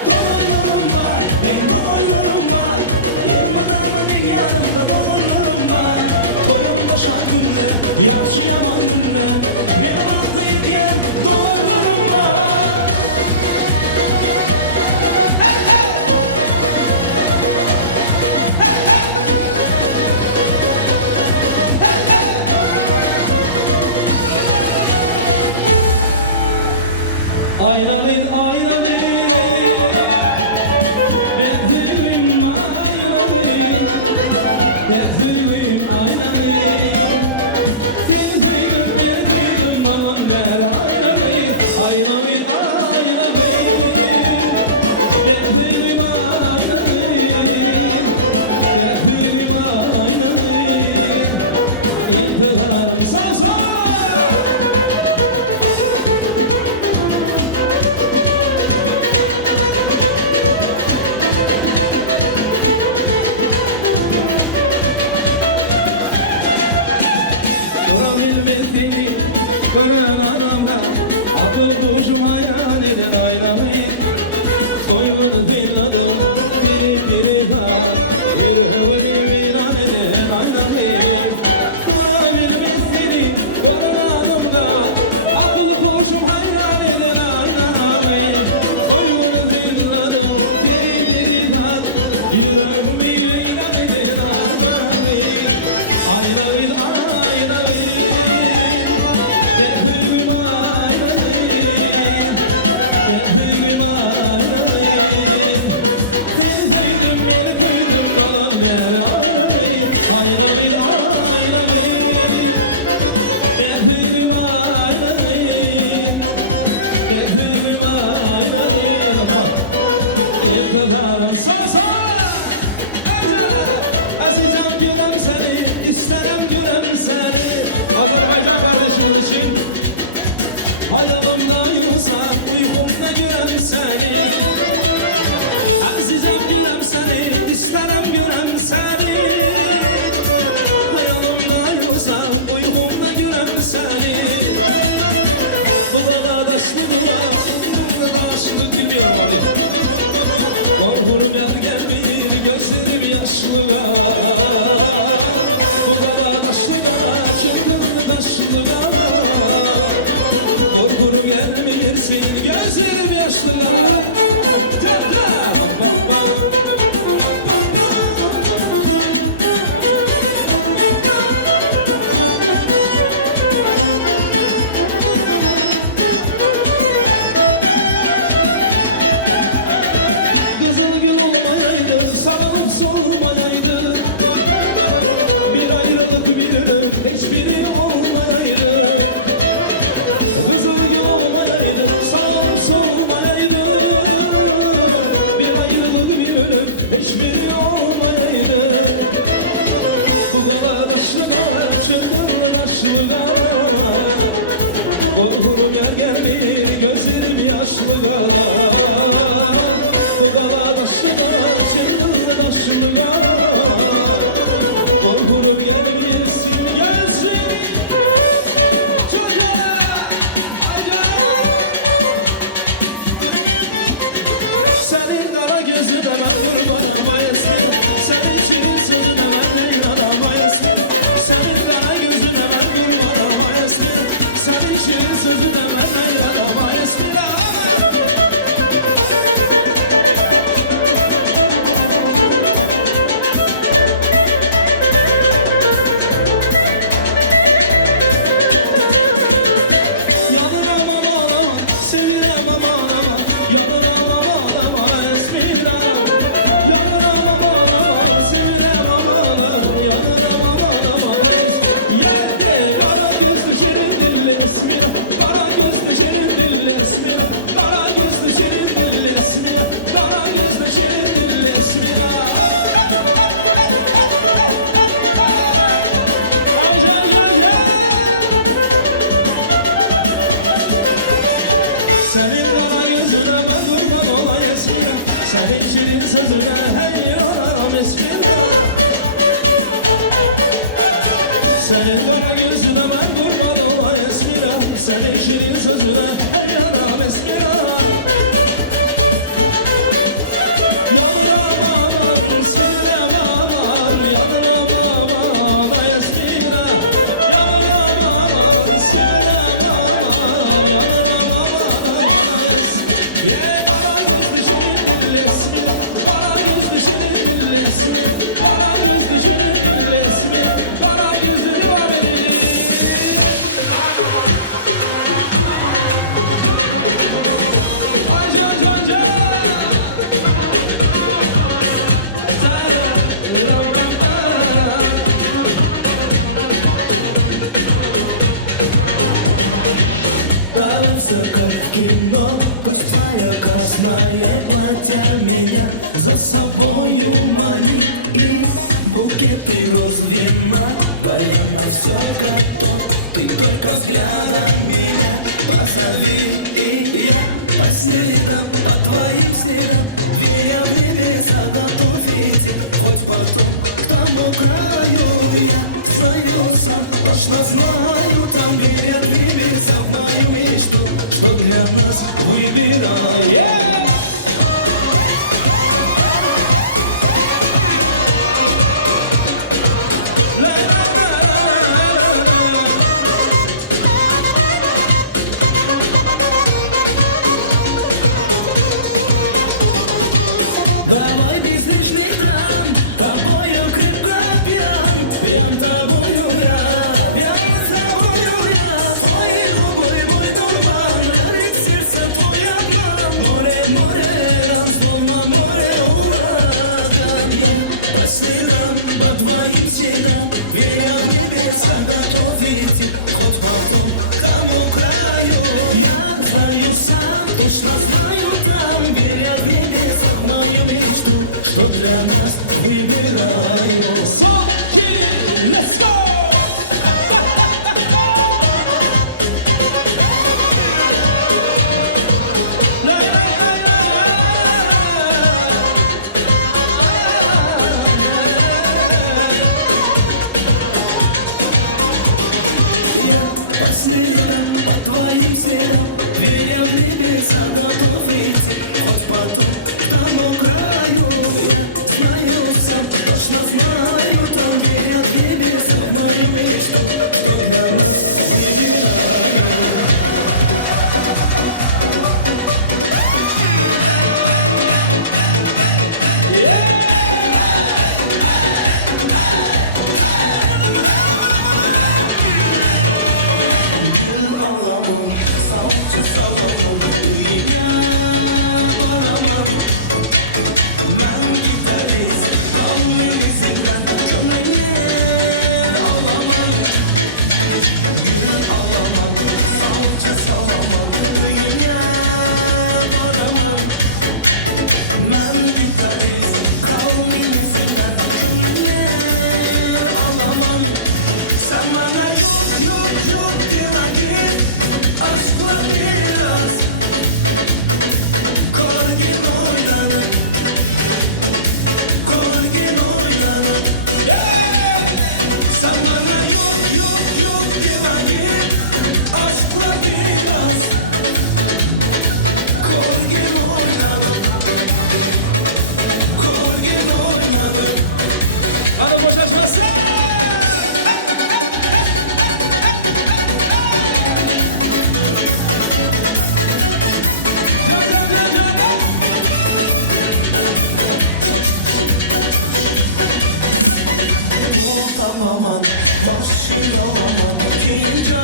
Dolarlarım var, ben dolarlarım var Elma damadın yanımda dolarlarım var Toyumda şart günlü, yaşayamam günlü Beni bahtlı etken dolarlarım var Aynamin aynamin Bezivim aynamin Bezivim aynamin Sen sevdim ben sevdim bana der aynamin Aynamin aynamin Bezivim aynamin Bezivim aynamin İntiharım sağ sağ Durabilmesini gören adamlar Akıl kuşum hayran edin aynamayın Soyunu zeyladım biri biri var Yüreğimi viran edin aynamayın Durabilmesini gören adamlar Akıl kuşum hayran edin aynamayın Soyunu zeyladım biri biri var Yüreğimi viran edin aynamayın Aynamayın aynamayın Bezivim aynamin Bezivim aynamin Sen sevdim beni sevdim kalan der aynamin Aynamin aynamin Bezivim aynamin Bezivim aynamin İktidarım sağ sağ Azizem görem seni, isterim görem seni Azerbaycan kardeşimiz için Hayalımda yusam, uykumda görem seni Azizem görem seni, isterim görem seni Hayalımda yusam, uykumda görem seni Dudağa daşlı dudağa, umurumda daşlı biliyorum abi Korkurum yar gelmeyir, gözlerim yaşlı Bu kala daşlı kala, çıktı daşlı kala Korkurum gelmeyirsin, gözlerim yaşlı Kızıl gül olmayaydı, sarılıp solmayaydı Bir ayrılık bir ölüm, hiçbiri olmayaydı Kızıl gül olmayaydı, sarılıp solmayaydı Bir ayrılık bir ölüm, hiçbiri olmayaydı Bu kala daşlı kala, çıldır daşlı kala Korkurum yer gelmeyir, gözlerim yaşlı kala Bu kala daşlı kala, çıldır daşlı kala Korkurum gelmeyirsin gözlerim Senin şirin sözüne heyranam esmira. Senin kara gözüne ben kurban ola esmira. Senin şirin sözüne heyranam esmira. Yanıram aman esmira aman, yanıram aman ay esmira. Yanıram aman esmira aman, yanıram aman ay esmira. Kara gözlü şirin dilli esmira, kara gözlü şirin dilli esmira, kara gözlü şirin dilli esmira, kara gözlü devam edelim. Ay can can can. Давай как кино, пусть твое красное платье меня за собою манит. И букеты роз вина, я на все готов. Ты только взглядом меня позови, и я по следам, по твоим следам, веря в небеса, готов идти. Хоть потом к тому краю, я знаю сам, точно знаю, там верят в небеса, в мою мечту, что для нас выбирают. Давай без лишних драм, тобою крепко пьян, пьян тобою я, пьян тобою я. Твои губы мой дурман, горит сердце твой обман. Море, море, ран, словно море ураган. Я по следам, по твоим следам, веря в небеса, готов идти. Хоть потом к тому краю, я знаю сам, точно знаю там, веря в небеса, в мою мечту, что для нас выбираю. Let's go! Я по следам, по твоим следам, веря в небеса, готов идти. Хоть потом к тому краю, я знаю сам, точно знаю, там верят в небеса, в мою мечту, что для нас выбираю. Gül alamam, salça salamam, dünya varamam. Ben gitarist, kalbimizden kömürünü alamam. Gül alamam, salça salamam, dünya varamam. Ben gitarist, kalbimizden kömürünü alamam. Sen bana yok yok yok deme git, aşkla biraz korgen oynanıp, korgen oynanıp. Sen bana yok yok yok deme git, aşkla biraz korgen oynanıp, korgen oynanıp. Hadi boşlaşmasın. Pul alaman, maşin alaman, kıyınca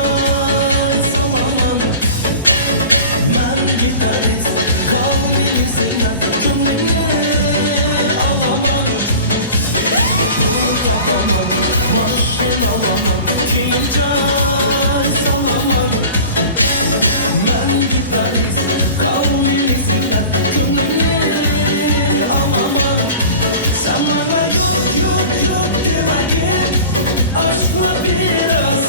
salaman. Ben gitarist, kalbimizden kömürünü alamam. Pul alaman, maşin alaman, kıyınca salaman. Ben gitarist, kalbimizden kömürünü alamam. Sen bana yok yok yok deme git, aşkla biraz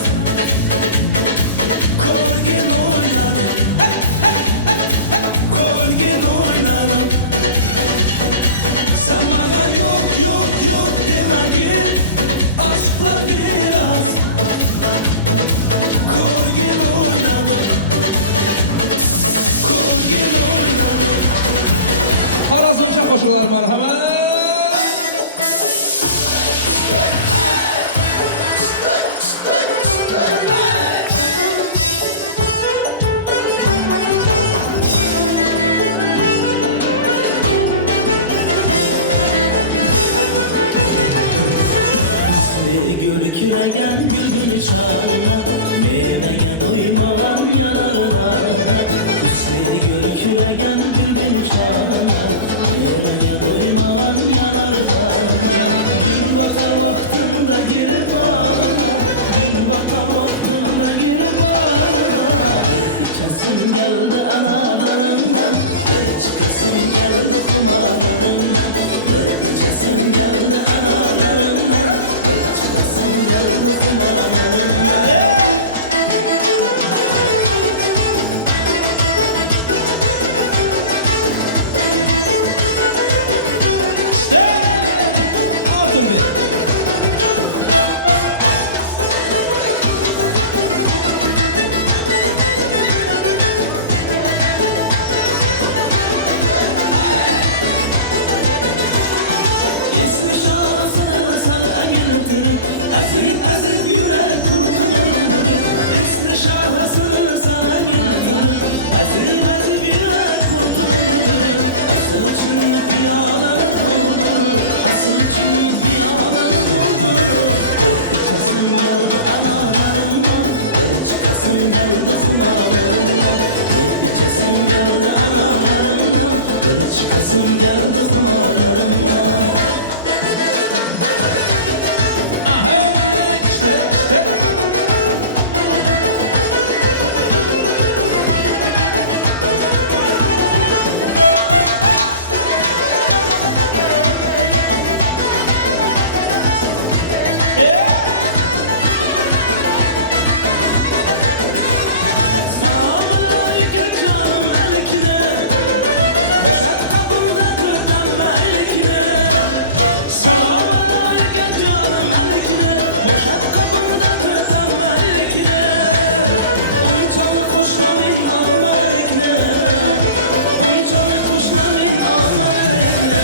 qo'shiqlar marhamat. Gürküregen gülgünü çağına meyveye doymayan yanarlar. Kuşları gürküregen gülgünü çağına meyveye doymayan yanarlar. Gün batar vaktinde girip ağına, gün batar vaktinde girip ağına. İçesim geldi analarından, bir çıkasım geldi kumarlarından. Bir içesim geldi analarından, bir çıkasım geldi kumarlarından. Esli şahsını sal eğiltirip, ezip ezip yürek kurtulur. Esli şahsını sal eğiltirip, ezip ezip yürek kurtulur. Asıl için piyalanı doldur, asıl için piyalanı doldur. İçesim geldi analarından, bir çıkasım geldi kumarlarından. Bir içesim geldi analarından, bir çıkasım geldi kumarlarından. Selamünaleyküm canım elikine, boşalt kapıda kırdanma elikine. Selamünaleyküm canım elikine, boşalt kapıda kırdanma elikine. Unçalı kuşlamin alma elikine, unçalı kuşlamin alma elikine.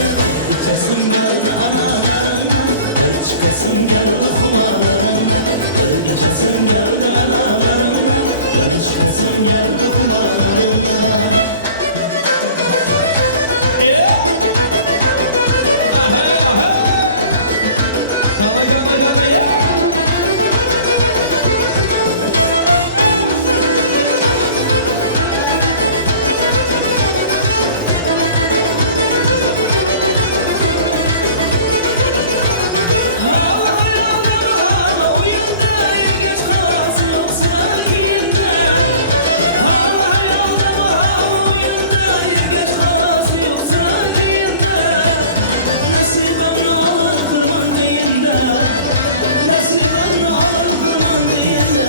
İçesim geldi analarından, bir çıkasım geldi kumarlarından. Bir içesim geldi analarından, bir çıkasım geldi kumarlarından. Hala hayalım hala oyunda, geç kalası yok sıra kiyinde. Hala hayalım hala oyunda, geç kalası yok sıra kiyinde. Nasibimni alır kırman deyinde, nasibimni alır kırman deyinde.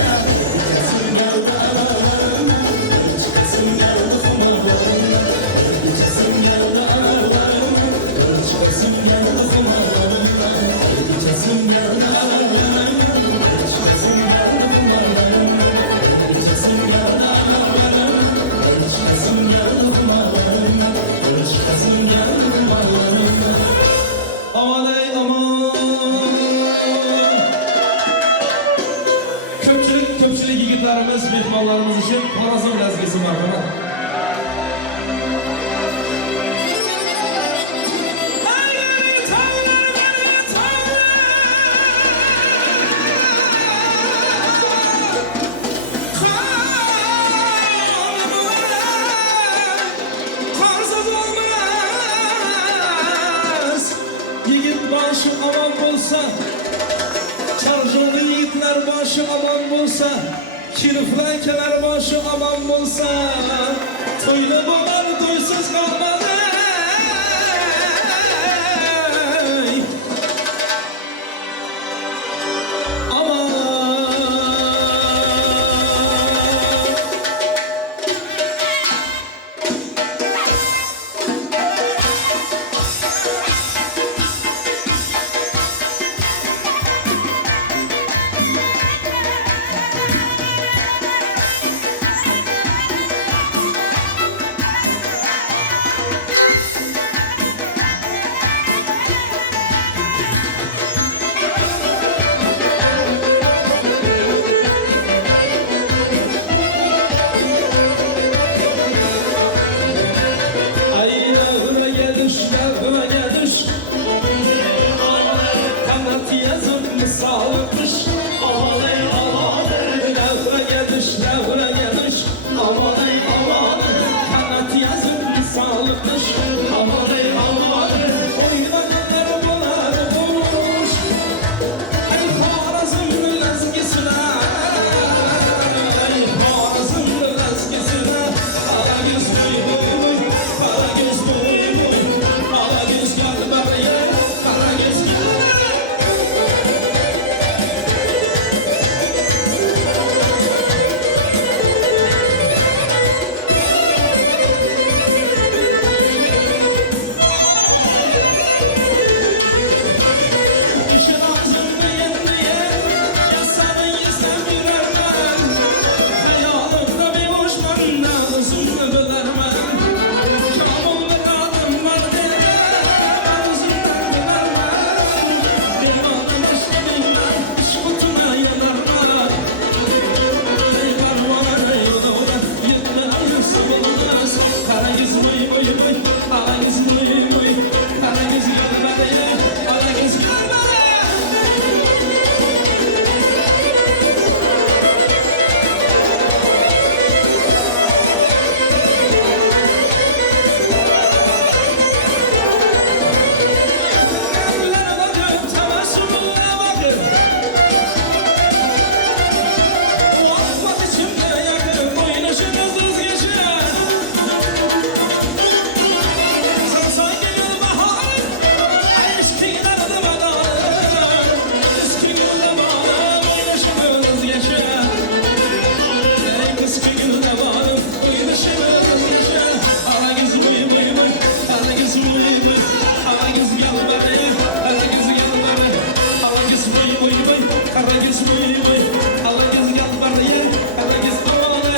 İçesim geldi analarından, bir çıkasım geldi kumarlarından. Bir içesim geldi analarından, bir çıkasım geldi kumarlarından. Bir içesim geldi analarından, bir çıkasım geldi kumarlarından. Bir içesim geldi analarından, bir çıkasım geldi kumarlarından. Bir çıkasım geldi kumarlarından. Aman ey aman. Köpçülük yigitlerimiz, mehmonlarımız için Xorazm lazgisi marhamat. Yigit başı aman bolsa, Çarjolu yigitler başı aman bolsa, Kiriflenkeler başı aman bolsa, toyla bolar toysuz kalmaz. Aman At yazıp misal kış Aman ey aman Oynayanlar buladı bulmuş Ay Horazmlı lezgisine Ay Horazmlı lezgisine Ala göz boy boy boy Kara göz boy boy Ala göz gel buraya Kara göz gel Karagöz boy boy boy, Karagöz boy boy, Karagöz gel buraya, Karagöz gel buraya. Karagöz boy boy boy, Karagöz boy boy, Karagöz gel buraya, Karagöz amana.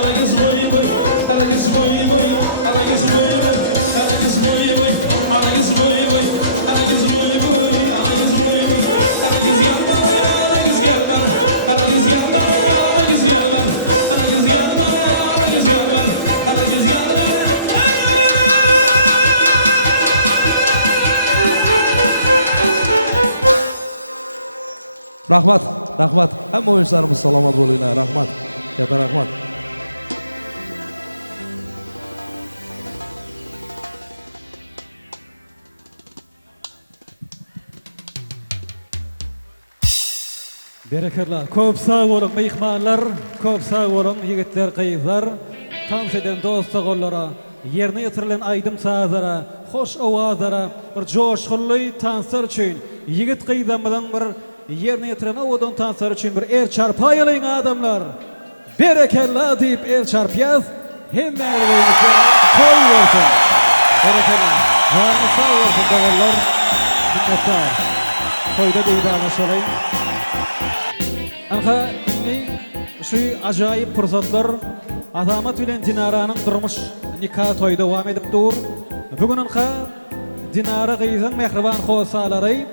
Alagız boy boy, alagız boy boy, alagız boy boy, alagız boy boy, alagız boy boy, alagız boy boy, alagız boy boy, alagız yanma, alagız yanma, alagız yanma, alagız yanma, alagız yanma, alagız yanma, alagız yanma. Rahmat, rahmat. Hamma oyuncularımız salomat bo'linglar. Rahmat. Katta rahmat. Berekerler. Köp sağ olun mehmanlar, köp sağ olun yigitler, kızlar. Dans eden dost oğullara, yerine yetirilen aydım sazlara, hoş ovazlara, bir coşkunlu tanslar için, yigit kızlarımızdan bir yerine yetiren oğudan tanslar için bir er çarpaylayın adamlar. Berekerler deyip er çarpıyaz, hem merveğimizde koy versin. Berekerler. Varını sağ olsun oğullar, minnettar. Koyda deyip anlaşalayım. Anka şu acayip fırsatlar Azamat bilen Dinara'nın durmuş nikah toyu devam edip dur. Bugün anka Dinara kıyızın mehriban xoğusaları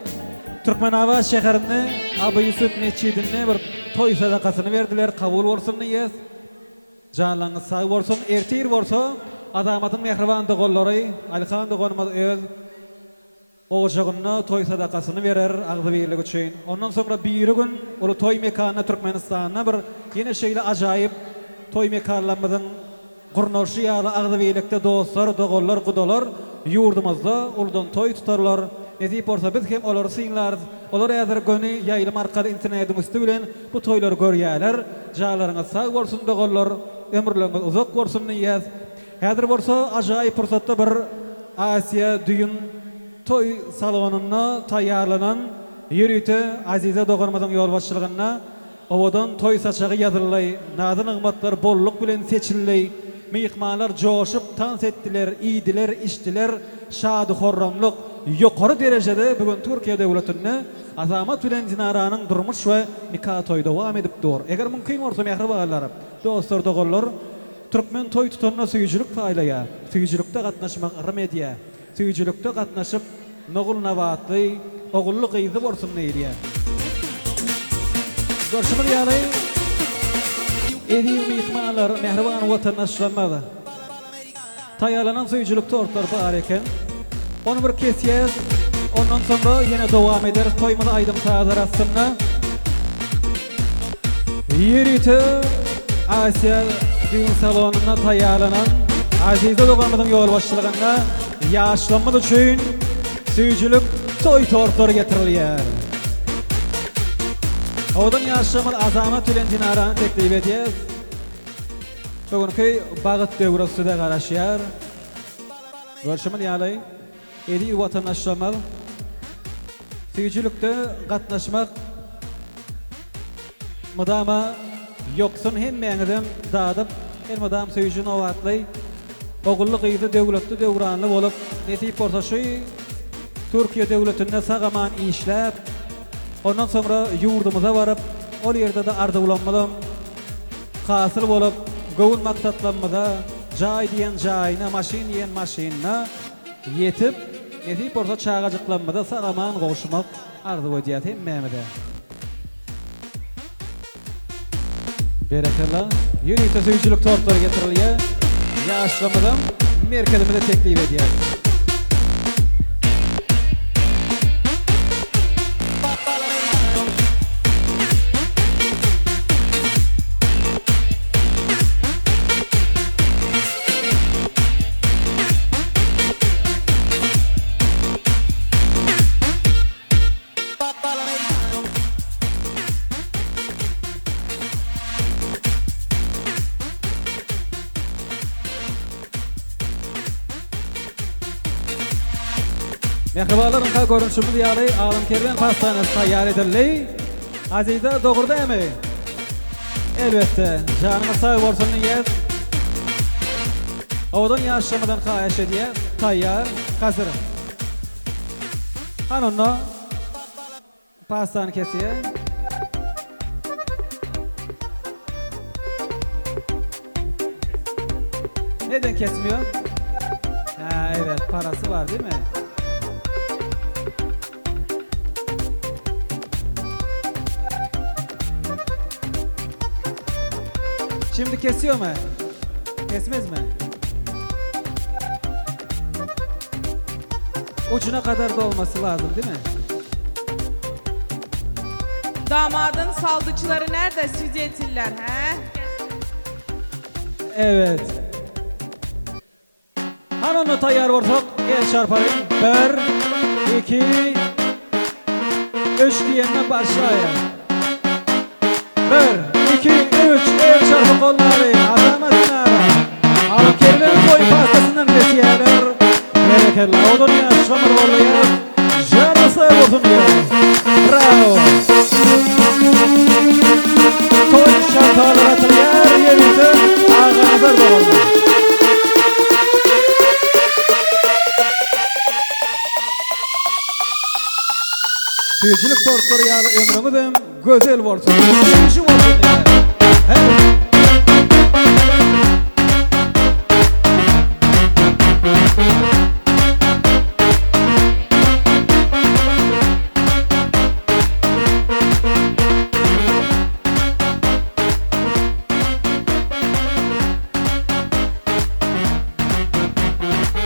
Türkmenava şehrini Abu Yusuf Mescidine bir toy sadakasını verdiler. Kabul olsun niyaz. Canlarınız sağ olsun. Ertir olsa Azamat'ın mehriban doğulları Alihan doğulmaz öz Oğuşağına toy sadakasını verer ağzı birlik için. Ondan sonra bir gün o toy mekanına Türkmenistan'a bir yine şeyle acayip toy mekanlarımızın kurnoşu yağlı ağzı birlikte dostlar, doğullar, kudalar yurdumuzda oradan toy tutarlar. Nezip olsa biz hem onları sıyınlarız. Onlar eğer günü yayılım arkada internetin üstü bilen bu toyları görüyorlar. Canlarınız sağ olsun doğullar, ömürleriniz uzak olsun niyaz. Eğer olsa acayip fırsatta bir Asya düğün toy salonuna tayarlanan yürütü Azize Doğurmaz'ın yol başçılığına ovadan toy saçağı yazılay, nazın ıgmatlar bolluk bilen seçilay, mihmanlar coşup dans ettiler, iydiler, içtiler, şadı horramlık yukarı derecede bugün Türkiye devletine Azamat bilen Dinara'nın durmuş ve nikah toyu devam edip dur. Eğer mümkün olsa mehribanlarım, dostlar, doğullar, Türkmen toy tutanına suyuculuk failaya, suyuculukta katnaşmak remediya, suyuculukta katnaşıp noğul navatlı, oğullu kıyızı borsun neydiye. Görüşümüz yani edil mihmanlar mehriban vatandaşlanmadı. Tayarlanan suyuculukta ortalar bağırken onu bir kesiyez, ondan sonra yine devam ederiz. Toymada aydım sağlar aslında. Yürütü Asya düğün salonuna tayarlanan Azize Doğurmaz'ın yol başçılığında yaşlanmadı için suyuculuk toy tortları getiriliyor. Odan yaşlanmadı Azamat bilen Dinara'nı teklif edeceğiz. Bugünkü bağıt devresi de karışıyor. Görüşümüz yani edil vatandaşlarımız suyuculukta katnaşmak mıdama yoksun hem menidem dağıdıp her mıdam suyucunu ovatlay oğullu kıydı devletli devranlı olup netip olsa şu Türkiye devletinde sağaman işlep ondan sonra yurdumuza varıp o yerde de ardı bulanmadım kasıl olup gövün maksatlanmada cay diyen cayına maşin diyen maşinına yetip netip olsa çağacıklanmada sağaman koşmak ardı ödeyat hem memede. Berekerler, yürüyüşte suyuculuk tortları getiriliyor. Yaşlamadan merkezimize teklif ediyor. Mehribanlarım ka görünüşümüz yani Alım Kervan pastanesi tayyar edildi. Azize doğru değil mi? Elbette. Canımız sağ olsun niyet. Odan yaşlamadan kayaş ediyor. Tayyar, hazır. Hanımla pastanı kesiyor. Neden kesmiyor? Ha, evet, parası var değil mi? Şimdi kesiyor mu? Kesmez mi? Ucuna kadar da olması lazım değil mi? Damadın saldıçları nerede siz yetiller he? Evet. Hanımla tayyar ortak el çarparın. 1, 2, 3 diyenle başlayın. 1, 2, 3 el çarpı kolları. Azama dinara. Alıp kelimenin boyu pastasından kesiyeler. Bereketle odun yaşlamır oluyor. Canısı vurdum diyor. Bravo. Toy şartlar atılıyor. Yerinde ağınızlar da oldu. Seyircilik sortları yağlı ömrümüzüm güzel olsun. Seyirci olsun yani. Evet.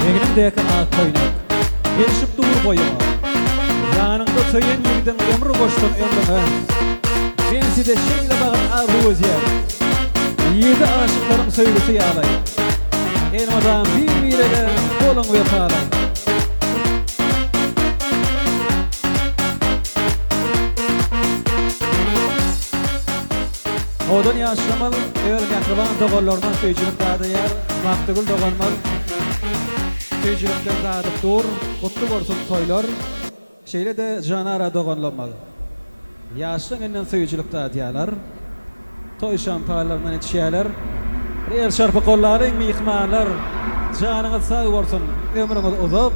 Egenim yakın ağ koynak. Gelişip dur boyuma. Yanında töyün yürüdün ömrü koştun ömrüme. Ben size şeyle bağın arzu özyer. 7 aşıklarım söylüsü yağlay. Elmadan bir mirele kolun yapalay. Odun yaşlamalı, öl yakıban doğullardan söycülük dağdı yer. Vaktıgül doğulmalı. Söycülükten dağdık dur, kutlu olsun toylar. Şeyle de canara doğanlamalı. Yaşlı önden söycülük dağıdıyalar. Toy şampalarından içiyalar. El çarpı kolların mihmanlar. Canınız sağ olsun, ömrünüz uzak.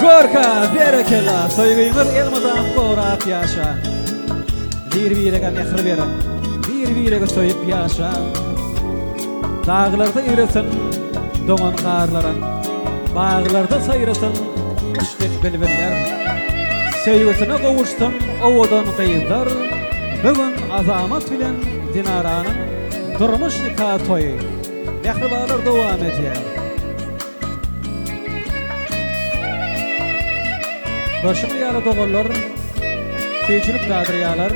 Gorka, berekella, soyğuyğuz elmadan qoğrap yaşa. Bir birege mehr verin, bir birege soyup yaşa. Dağlarda irisin, doğan qarların, bağlarda sayrısın, kışlık bilbiller. Sevgisine qovuştum, ovadan qıyızlar. Bugün azamat bilen Dinaranın durmuş nikah toyu. Mehribalar devam ediyor. Başımı yara doğullar, seyircilik dağdırıyalar.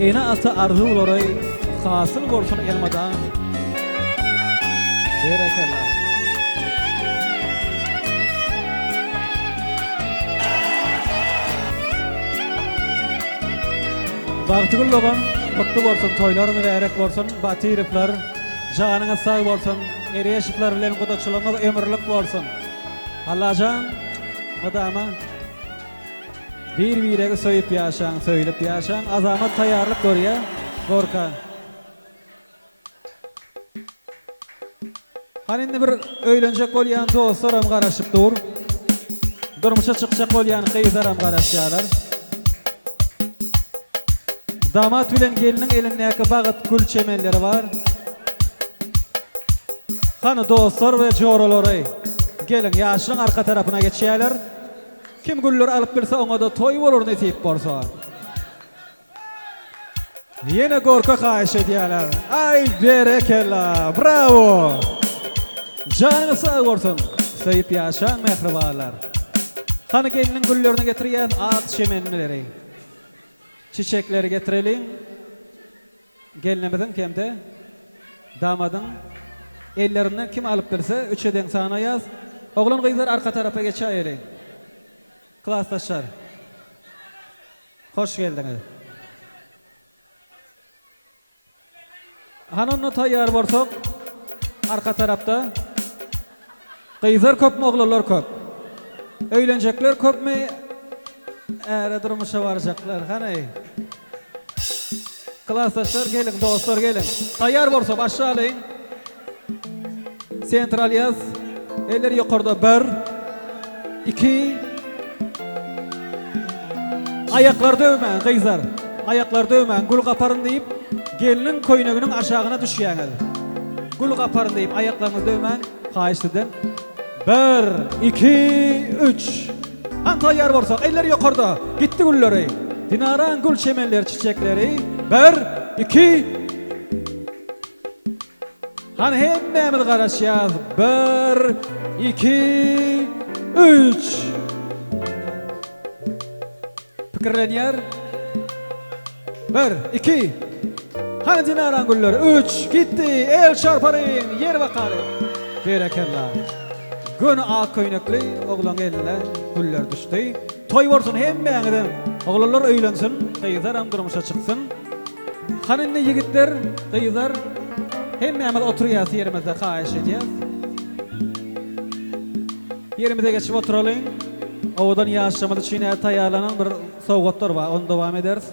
Ene atı arzu olarak hasıl olsun elmadan. Berekeler. Bağıtıgül oğan, mutlu olsun, toylarını vererek olsun, batirifler, canınız sağ olsun, ereşikler bilen kudaçılığınız ömürlük olsun. Allah'can, adama bir birege soyup yaşan, söylep yaşan, azamat tayarlık görüyor, Gorka. Hanindi bir öylenecek olyan dostlarım qaraşıp dur. Durmuşa çıkacak olyan qıyzaram qaraşyalar. Damat bilen gelinin elindeki bağıt gül çemenleri var. Hanı dostlar ve jorolary. Gelin yaşlının arka tarafına geçiyorlar. Kim güller alıp bilse ona da toy olur nesip borsa. Yine Gorka kaş ediyorlar. Ay berekella, bravo. Canını sağ olsun. Sayıp yaşan mehribalar. Hanı gelinin güllerini getiriyen at şemenleri. Çiçekleri getirelim. Gelinimizin kimde? Damadın ellerinden kim alıp bilse üçeden sana yaz. Oğlun kızlar arka tarafa geçelim. Klastaşlar. Hoş geldiniz. Hanımla tayyar borsak arka tarafta. Kızlar köp mü oğlanlar köp? Öylenecekler köp mü? Durmuşa varacaklar. Hani? Klassdaşlar gelin, dostlar gelin. Tayyar bolsa başlayın. Sentral yaz. Eller yukarıda 1, 2. Ayaklar dövmen, kızlar. Ayaklar dövmen, gul kaparın deyip gelinin koynağının aşağına düşüyeniz. Gul kaparın deyip ayaklarını dövmen, kayıştıdan. 1, 2, 3. Han tayyar bolsa, eller yukarıda. Gitti gulleri. Dinaran gül çemenler, çiçekleri. 1, 2. Han hemmemiz garaşyaz. 1, 2, 3. Pikirlenyer. 1, 2. Han dinaran güller. 3. Gitti. El çarparın. Yer bakarın. Berekallah. Gün ak köynekli oğlan eline güller düştü. Toy bolsun hemmemiz. Oğlanlar öylensin. Kızlar ham durmuşa çıksın. Hanınne yigitler, kızlar hemmemiz oturuyoruz yerimizde kahiş ediyoruz. Yerimize geçip oturalım. Ovadan yaşamada çiğneye tayarlanan bir soğuklar var. Onu devam ederiz.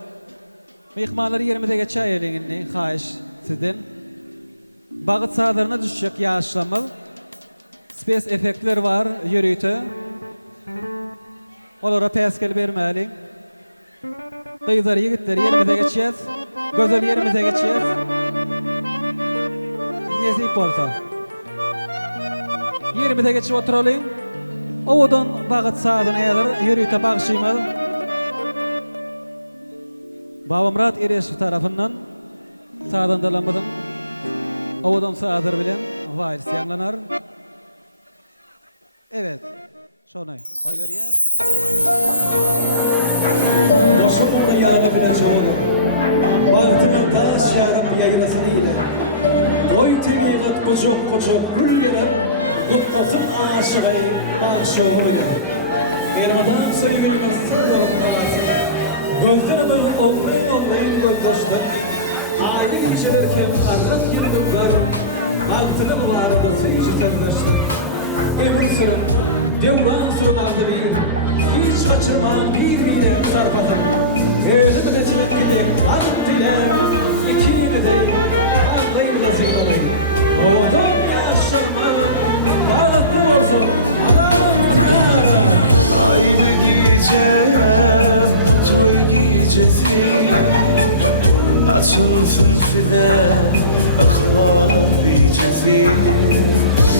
Mihmanları yerimize geçelim. Kahiş sizden. Bağıt sağlarına düşecek yaşlamalı. Space efektler var. Yürüytü. Onlara peskel vermeyelim. Kızlar, yigitler yerimize geçeceğiz. Güzel yerimize geçeceğiz. Nesip olsa. Yerimize geçip oturalım. Ovadan bağıt sağdan eğer yürüyte bağışıymalı. Baba Murat Ereşi tarafından sağdan dalamadan ovadan sağdır bilen vals yanlanar. Evet. Şonay. Oy veriyaz. Başımda yağma bile çoğulu. Bağıtının taş yarıp yayrasını ile. Koy teliğit kucuk kucuk gül yerip. Tuttasın aşığı, aşığı ile. Ermadan sevgilinin sır olup kalasın. Gözlerimin oğlayın gözdaştın. Aynı gecelerken karrat yıldızlar. Bağıtının varada sıyıcı sevdaştın. Evin sürün, devran sürün aldı bir. Hiç kaçırma birbirine sarfatın. Özümüne çilek gidip arım diler. İkini de ağlayımda sevdalayım. Oğudum yaşamam, bağıttı olsun. Haydi gece, bu toy gecesi. Açılsın size akbar bicesi.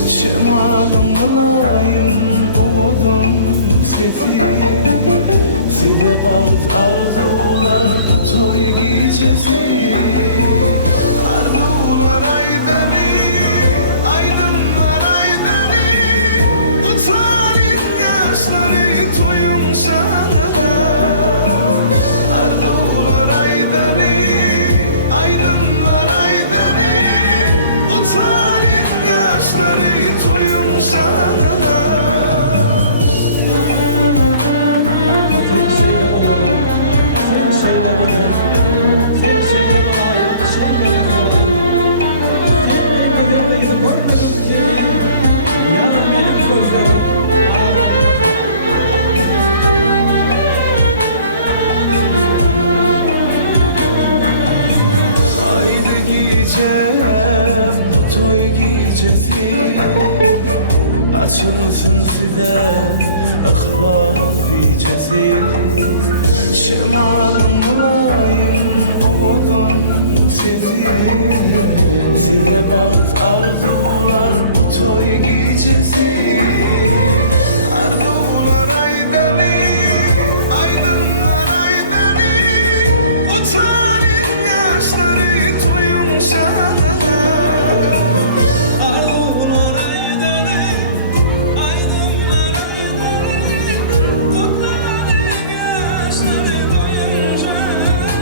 Şemalın alayım oğudun sesi. Size bağıt arzular bu toy gecesi. Arzular aydani, aydınlar aydani. Bu tarin yaşları toyun şanına. Arzular aydani, aydınlar aydani. Bu tarin yaşları toyun şanına. Haydi gece, bu toy gecesi. Açılsın size akbar bicesi. Şemalım olayım oğudun sesi. Size bağıt arzular bu toy gecesi. Arzular aydani, aydınlar aydani. O tarin yaşları toyun şanına. Arzular aydani, aydınlar aydani. O tarin yaşları toyun şanına.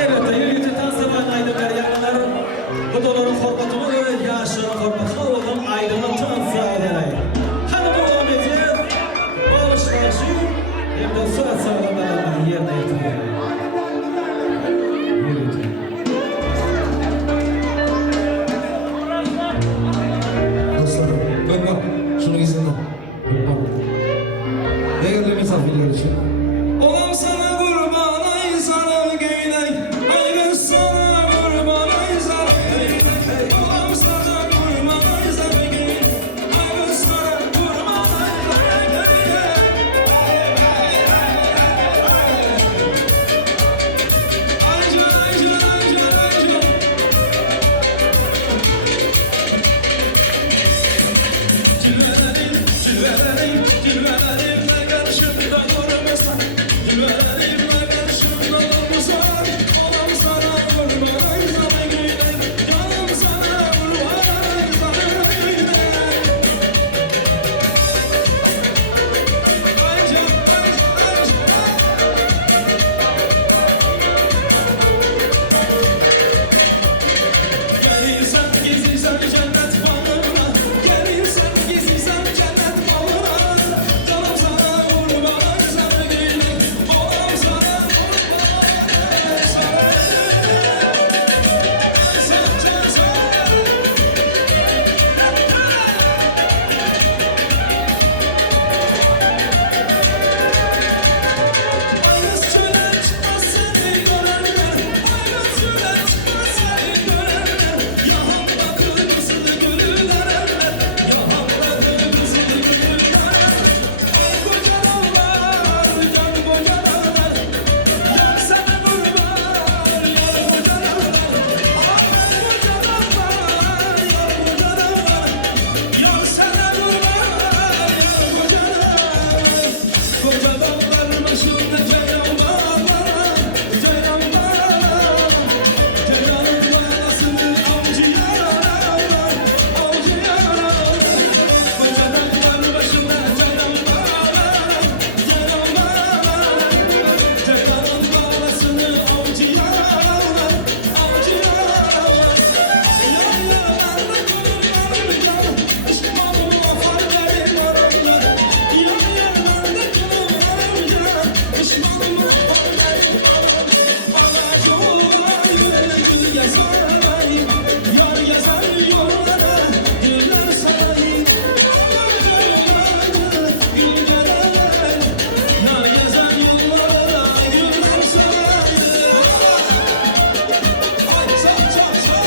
Elbette yürüyüşte tan sabahın aydınlar yanlar. Bu doların hormatını ve yaşların hormatını olan aydınlar tan sağlayın. Hadi devam edeceğiz. Barış barışı hem de sıra sağlamlarından yerine yatırıyor. Yürüyüşte. Dostlarım, Ömür, şunu izinden. Ömür. Değerli misafirler için. Olam sana kurban, ay sana geylay, ay kız sana kurban, ay sana geylay. Olam sana kurban, ay sana geylay, ay kız sana kurban, ay sana geylay. Ay can, ay can, ay can, ay can. Cilvelerim, cilvelerim, cilvelerimle karşımda durmuşsan, cilvelerimle karşımda durmuşsan, olam sana vurman ay sana güler, canım sana vurman ay sana güler. Ay can, ay can, gelirsen gizlisen cennet bağına, gelirsen gizlisen cennet bağına, canım sana vurman ay sana güler, olam sana vurman ay sana güler. Ay san can san. Ay kız çölen çıkmaz seni görenler, ay kız çölen çıkmaz seni görenler, yahandaki kızıl gülü verenler, yahandaki kızıl gülü verenler. Ay koca dağlar, can koca dağlar, yar sana kurban, yar koca dağlar. Ay koca dağlar, yar koca dağlar, yar sana kurban, yar koca dağlar. Koca dağlar başında ceylan bağlar, ceylan bağlar. Ceylanın bağlasını avcı yaralar, avcı yaralar. Koca dağlar başında ceylan bağlar, ceylan bağlar. Ceylanın bağlasını avcı yaralar, avcı yaralar. Yar yar bende kulun can, düşmanımı afar benim aramda. Yar yar bende kulun can, düşmanımı afar benim aramda. Anacı olaydı gül yasaray, yar gezer yollara güller saraydı. Anacı olaydı gül gezer, yar gezer yollara güller saraydı. Ay sağ sağ sağ.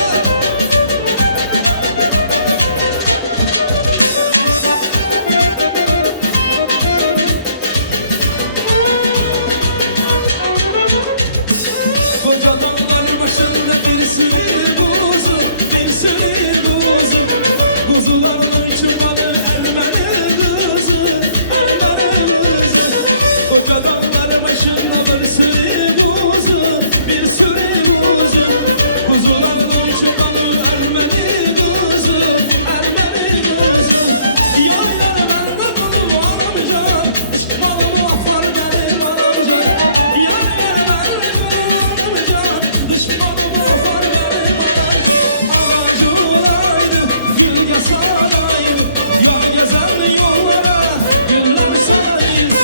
Koca dağlar başında bir sürü kuzu, bir sürü kuzu. Kuzuların çobanı Ermeni kızı, Ermeni kızı. Koca dağlar başında bir sürü kuzu, bir sürü kuzu. Kuzuların çobanı Ermeni kızı, Ermeni kızı. Yar yar bende kulum alamayacağım, düşmanımı afar benim alamayacağım. Yar yar bende kulum alamayacağım, düşmanımı afar benim alamayacağım. Ağacı olaydı, gül yasalaydı, yar gezer yollara güller saraydı.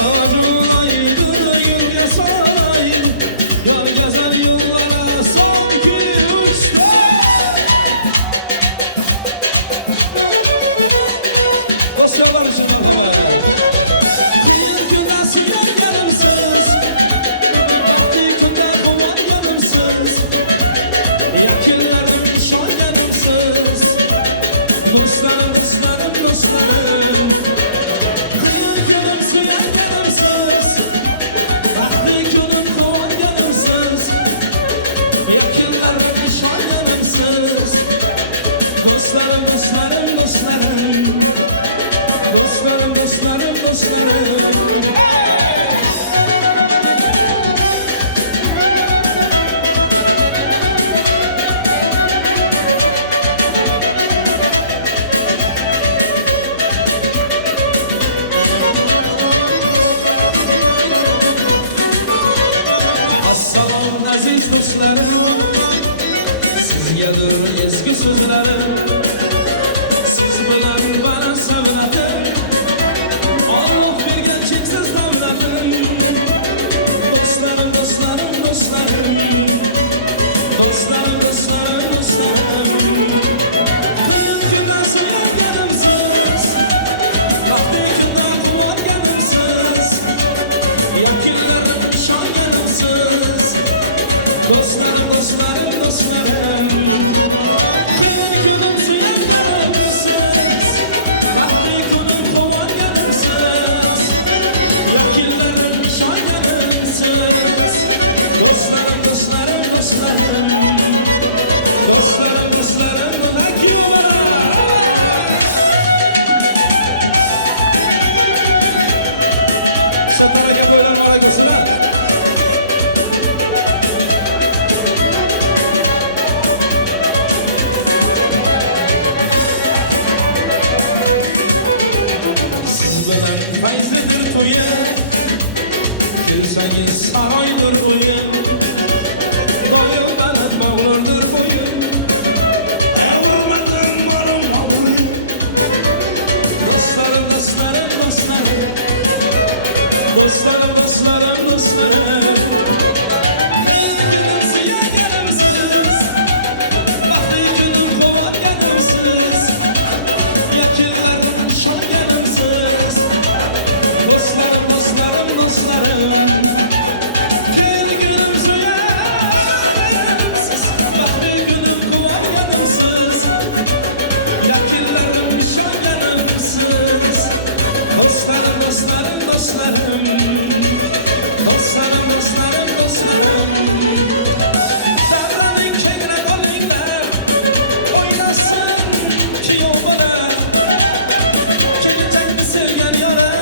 Ağacı olaydı, sözlerim siz bilan bana savradım Allah bergan cheksiz davlatim dostlarim dostlarim dostlarim dostlarim dostlarim dostlarim qiyin kundan suyganimsiz baxtli kunda quvonganimsiz yakunlarim ishonganimsiz dostlarim dostlarim dostlarim Dostlarım, dostlarım, dostlarım Dostlarım, dostlarım, belki o bana Şataraka boylar mara gösteren Siz bilen fayzidir to'yi Kelsangiz saroydir o'yin Doyum balet mağlurdur boyun Vurmadım benim mağluruyum Dostlarım, dostlarım, dostlarım Dostlarım, dostlarım, dostlarım Günüm suya Baxtli günüm qovanganimsiz Yakınlarım ishonganimsiz Dostlarım, dostlarım, dostlarım Dostlarım, dostlarım, dostlarım Dostlarım, dostlarım, dostlarım Davranın kengrek olinglar Oynasın ki obalar Kelinchakni sevgan yori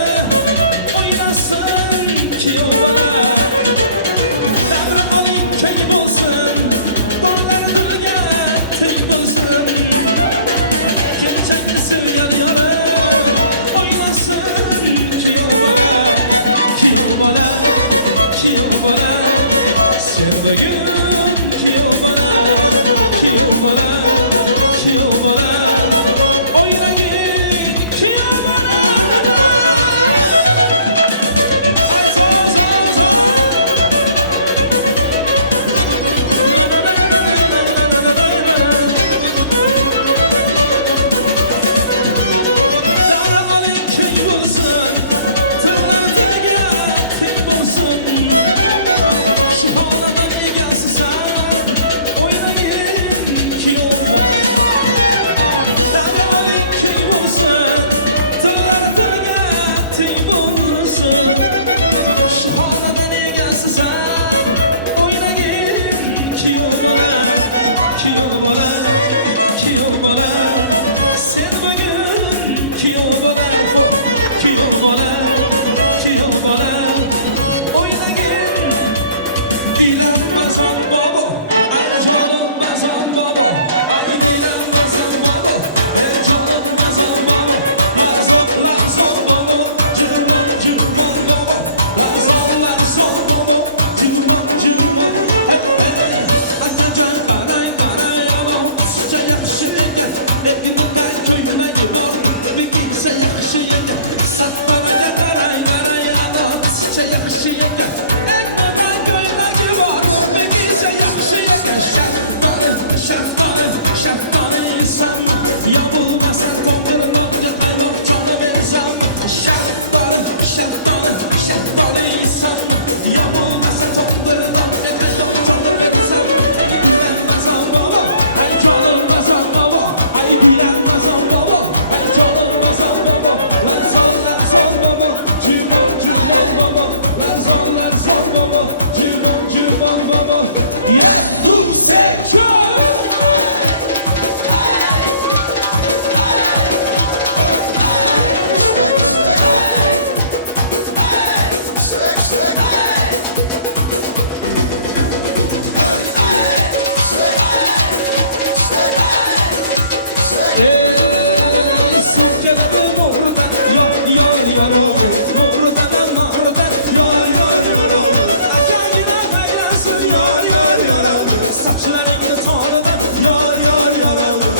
Oynasın ki obalar Davra oling keng bo'lsin Qo'llar dilga teng bo'lsin Kelinchakni sevgan yori Kiyov bana, sen bugün kiyov bana, kiyov bana, kiyov bana, oynagin kiyov bana. Ay sağ sağ sağ. Dara oling keng bo'lsin, tırlar tilga teng bo'lsin. Şu haladan egensiz sen, oynayın ki olmaz. Dara oling keng bo'lsin, tırlar tilga teng bo'lsin. Şu haladan egensiz sen, oynayın ki olmaz, ki olmaz, ki olmaz. Sen bugün ki olmaz, ki olmaz, ki olmaz. Oynayın bilenmezsen baba, ay canım bezen baba. Ay bilenmezsen baba, ay canım bezen baba. Mazotlar son baba, cüman cüman baba. Mazotlar son baba, cüman cüman. Hey hey, atacan karay karay yalan. Sıca yakşı eken, ekmeğe köyüne girer. Bir giyse yakşı eken, satlara karay karay yalan. Sıca yakşı eken, ekmeğe köyüne girer. Bir giyse yakşı eken, şeftali, şeftali, şeftali sen. Yavulmasa tondurma, aylık canı versem. Şeftali, şeftali, şeftali sen. Yavulmasa tondurma, aylık canı versem. Bilenmezsen baba, ay canım bezen baba. Ay bilenmezsen baba, ay canım bezen baba. Lan sallar son baba, cüman cüman baba. Lan sallar son baba, cüman cüman baba. Yeah, tu say Sokkeleme mordan, ya yar yar mordan, mordan, yar yar yar. Aşağıya hayransın, yar yar yar. Saçlarını tanıdan, yar yar yar.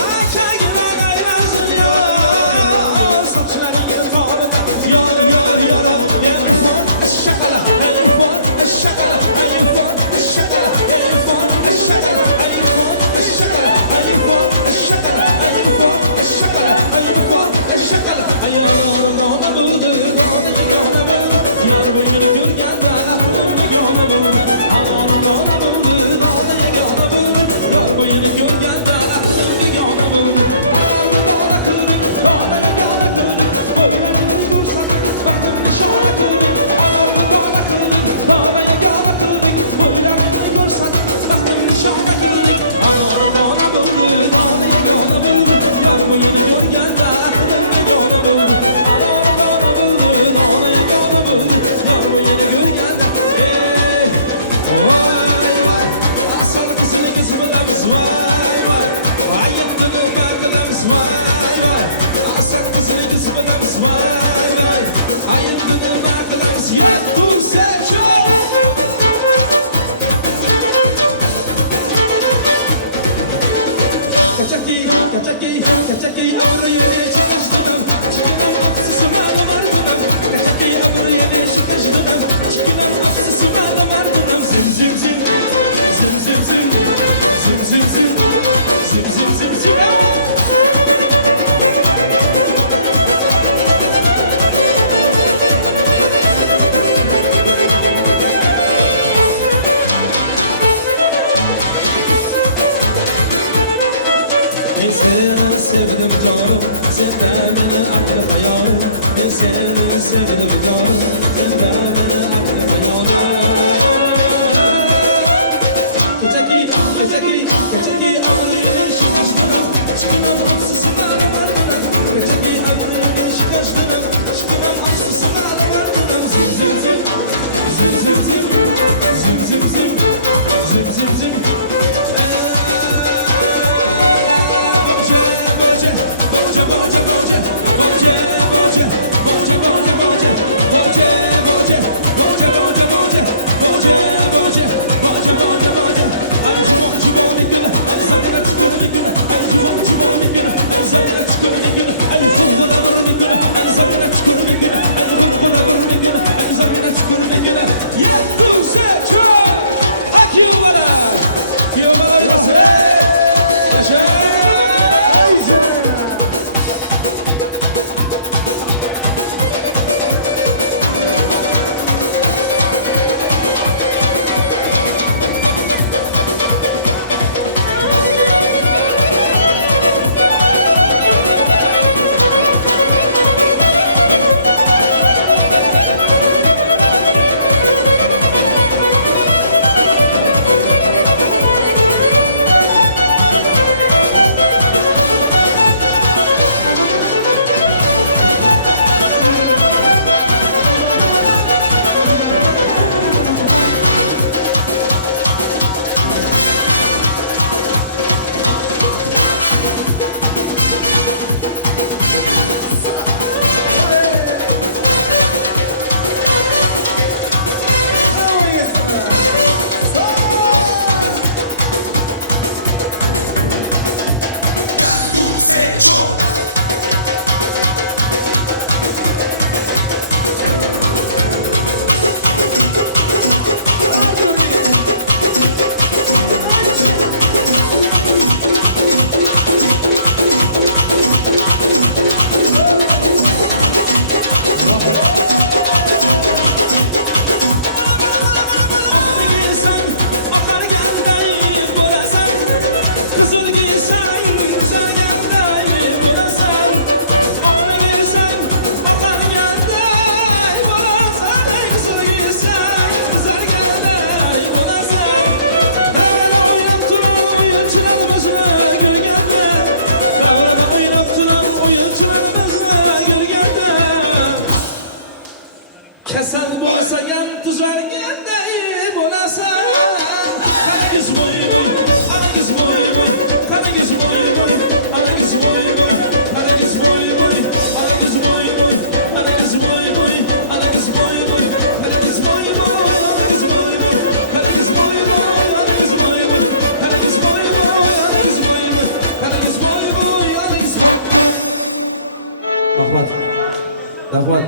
Rahmat.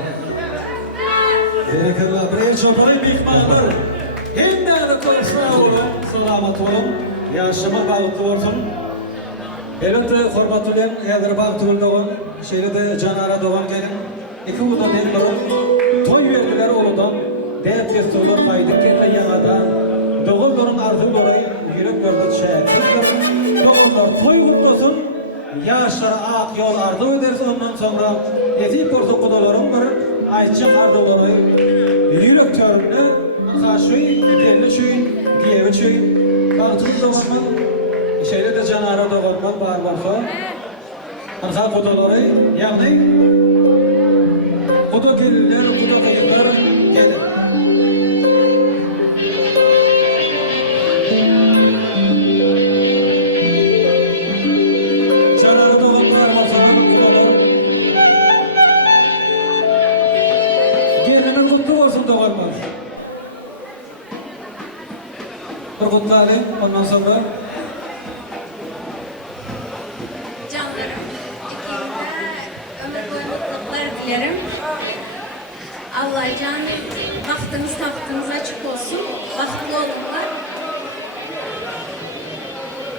Berekallah. Birinchi o'piray mehmonlar. Hamda ko'rsina bo'lin, salomat bo'lin, yaxshimi bag'itli bo'lsin. Elbette hurmat bilan hozir bag'itli bo'lgan, şeylerde Canara doğan gelin. İki uda denlerim. Toy verdiler uludan. Deyip gestular kaydık kendi yanadan. Doğulların arzuları yüreklerinde şehir. Doğullar toy kutlasın. Yaşlara ak yol ardı ederiz ondan sonra. Etip olsa kudaların bir ayçak ardıları yürek törünü arkadaşı derli çöyün, giyevi çöyün. Bağıtılı doğanman, şeyle de Canara doğanman var varsa. Arka kudaları yani kuda gelirler, kuda kayıklar gelir. Canara doğanlar varsa kudalar. Gelinin kutlu olsun doğalmaz. Bir kutlayalım ondan sonra. Canlarım, ikinize ömür boyu mutluluklar dilerim. Allah canım, baktığınız taktığınız açık olsun, baktlı olunlar.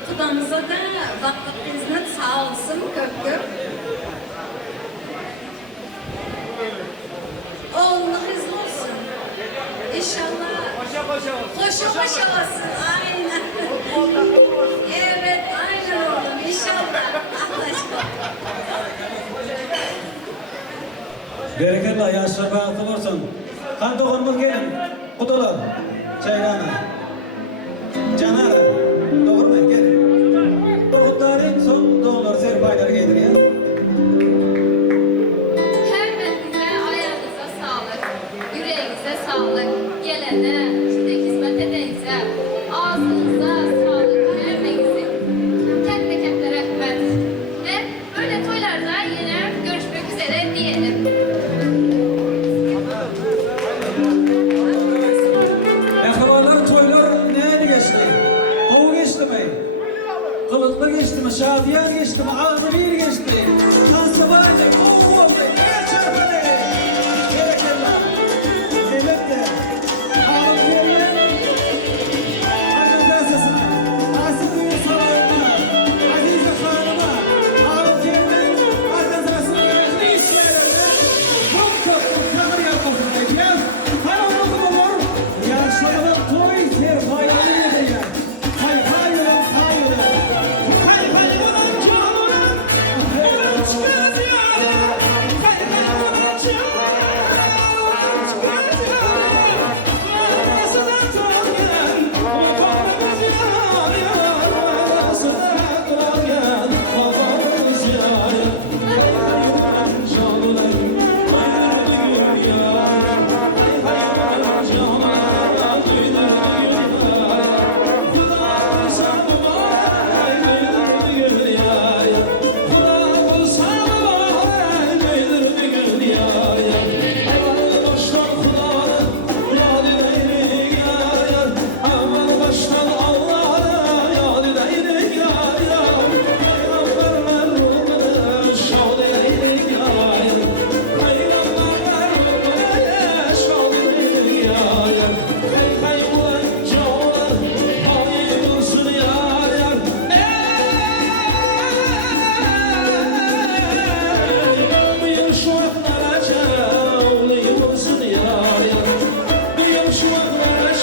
Kudamıza da vaktinizden sağ olsun, köp. Oğlunuz hızlı olsun. İnşallah koşa olsun, aynen. Evet, aynen oğlum, inşallah. Allah aşkına. Bereketle yaşlar bayatlı olsun. Kan doğunmaz gelin. Kutular. Çayrana. Canara. Doğru mu? Gelin. Bir kutlarıyım son doğumları serpayları getiriyor. Hemmenize ayağınıza sağlık, yüreğinize sağlık, gelene, işte hizmet edeyse, ağzınıza sağlık, hemmenizin. Kepte rahmet. Ve böyle toylarda yine görüşmek üzere diyelim. Yakabalar toylar neydi geçti? Kovu geçti mi? Kılıklı geçti mi? Şadiyan geçti mi? Ağzı bir geçti. Kansabaydı. Ooo oldu. Bir çarpadı. Gerekirler. Elbette. Ağlam kelime. Akılda sesine. Asidin sorarına. Azizde hanıma. Ağlam kelime. Akılda sesine. Teknik yerlerine. Mutlaka takır yakasındaydı ya. Karanlık olur. Yaşamadan toy serpayları nedir ya? Hay ulan hay ulan. Hay ulan can ulan. Ulan çıkız yar ya. Hay ulan can ulan. Ulan çıkız yar ya. Arasına dal gel. Vafanımız yar yar. Arasına dal gel. Vafanımız yar yar. Hay ulan can ulan. Duydur bir gün yar yar. Hay ulan can ulan. Duydur bir gün yar yar. Kula kılsam vay. Duydur bir gün yar yar. Kula kılsam vay. Duydur bir gün yar yar. Evvel baştan Kudalı yad edeyrik yar yar. Evvel baştan Allah'ını yad edeyrik yar yar. Peygamberler ruhunu şad edeyrik yar yar. Peygamberler ruhunu şad edeyrik yar yar. Hay ulan can ulan hayır olsun yar yar. Bu yıl şu aklara oğlayım olsun yar yar. Bu yıl şu aklara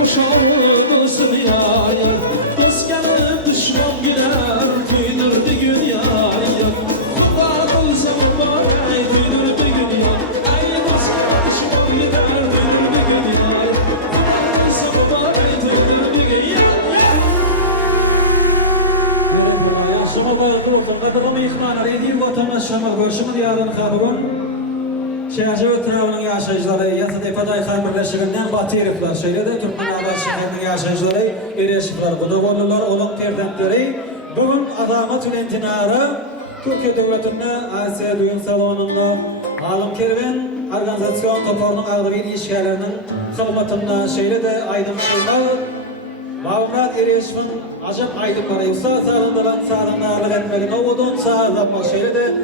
koşalım olsun yar yar. Dost gelir düşman gider köyдөр bir gün yar yar. Kuda olsam mübarek köyдөр bir gün yar. Ay dost gelir düşman gider köyдөр bir gün yar. Kuda olsam mübarek köyдөр bir gün yar. Bereketle yaşama bayatlı olsun. Kadirimi ihmanar edeyim vatandaş şamal görüşümü diyardan kabulun. Şehircilik tarafının yaşayıcıları, Yasad İfaday Xan Birleşiğinden Batırıflar, şöyle Türkmen Ağlar şehirinin yaşayıcıları, Ereşifler, Kudavollular, olan perdentleri, bugün Adamat Ülentinara, Türkiye Devleti'nde Asya Düğün Salonu'nda, Alım Kerven, organizasyon toporunun aldığı işgallerinin hizmetinde, şöyle de Aydın Şeymal, Mavrat Ereşif'in acap aydınları, Usta sağlandıran sağlandarlık etmekine, Odun sağlanma, şöyle de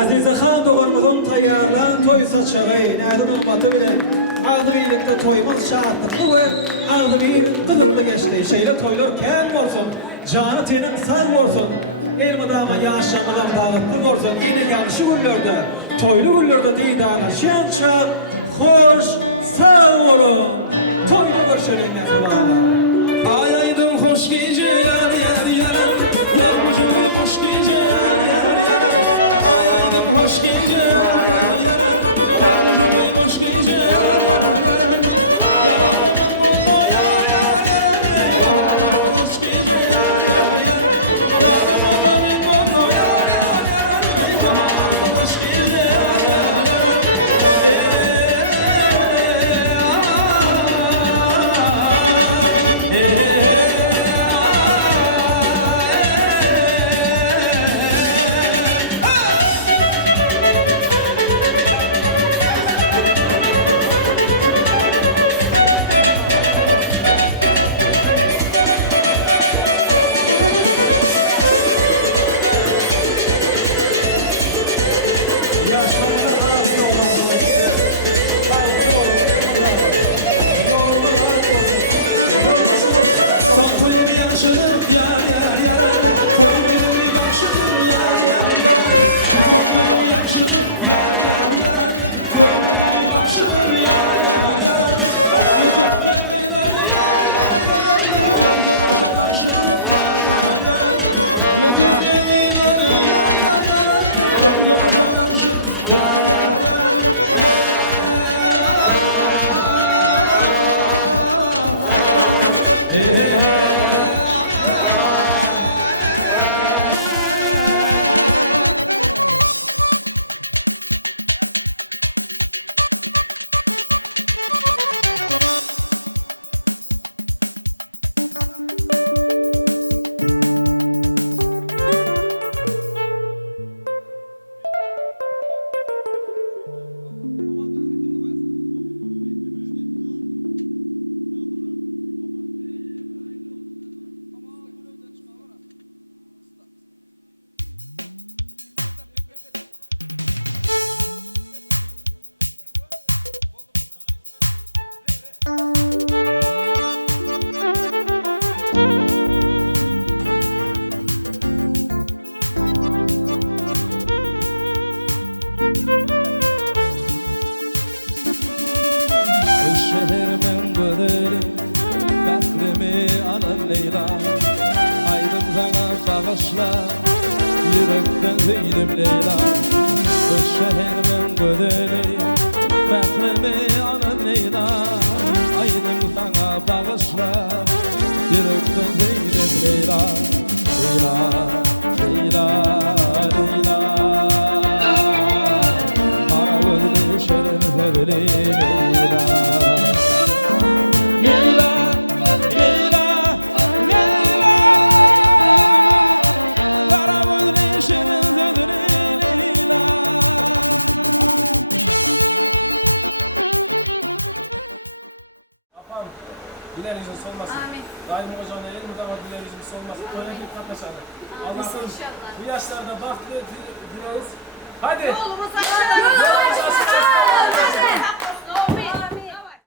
Azize Xan doğurmazın tayyardan toy saçağı, nereden olmatı bile ağzı birlikte toyumuz şahatlıklı ve ağzı bir kılıklı geçti. Şeyle toylar kem olsun, canı tenin sağ olsun. Elmadama yaşamadan bağlıklı olsun. Yine yakşı günlerde, toylu günlerde deydalar. Şençak, hoş, sağ olun. Toylu görüşelim yakılarla. Ay aydım hoş gece yar yar yaran. Yarmacım hoş gece yar yar yaran. Ay aydım hoş gece yar yar yaran. Yarmacım hoş gece yar yar yaran. Yaranım bolo yar yar yaran. Eyvah hoş gece yar yar yaran. Yaranım bolo yar yar yaran. Eyvah hoş gece yar yar yaran. şehrimin güzeli Beklemi anan Leyla Aydın sana bağışla Yürekten zeydim Leyla Bu şehrimin güzeli Beklemi anan Leyla Aydın sana bağışla Yürekten zeydim Leyla Leyla, Leyla, Leyla Kara gözlü şerin sevili Leyla Leyla, Leyla, Leyla Kara gözlü şerin sevili Leyla Dilerimizin solmasın. Amin. Daim hocamla elimizde ama dilerimizin solmasın. Öyle bir katlaşalım. Allah'ım bu yaşlarda bahtlı dileriz. Hadi. Yolumuza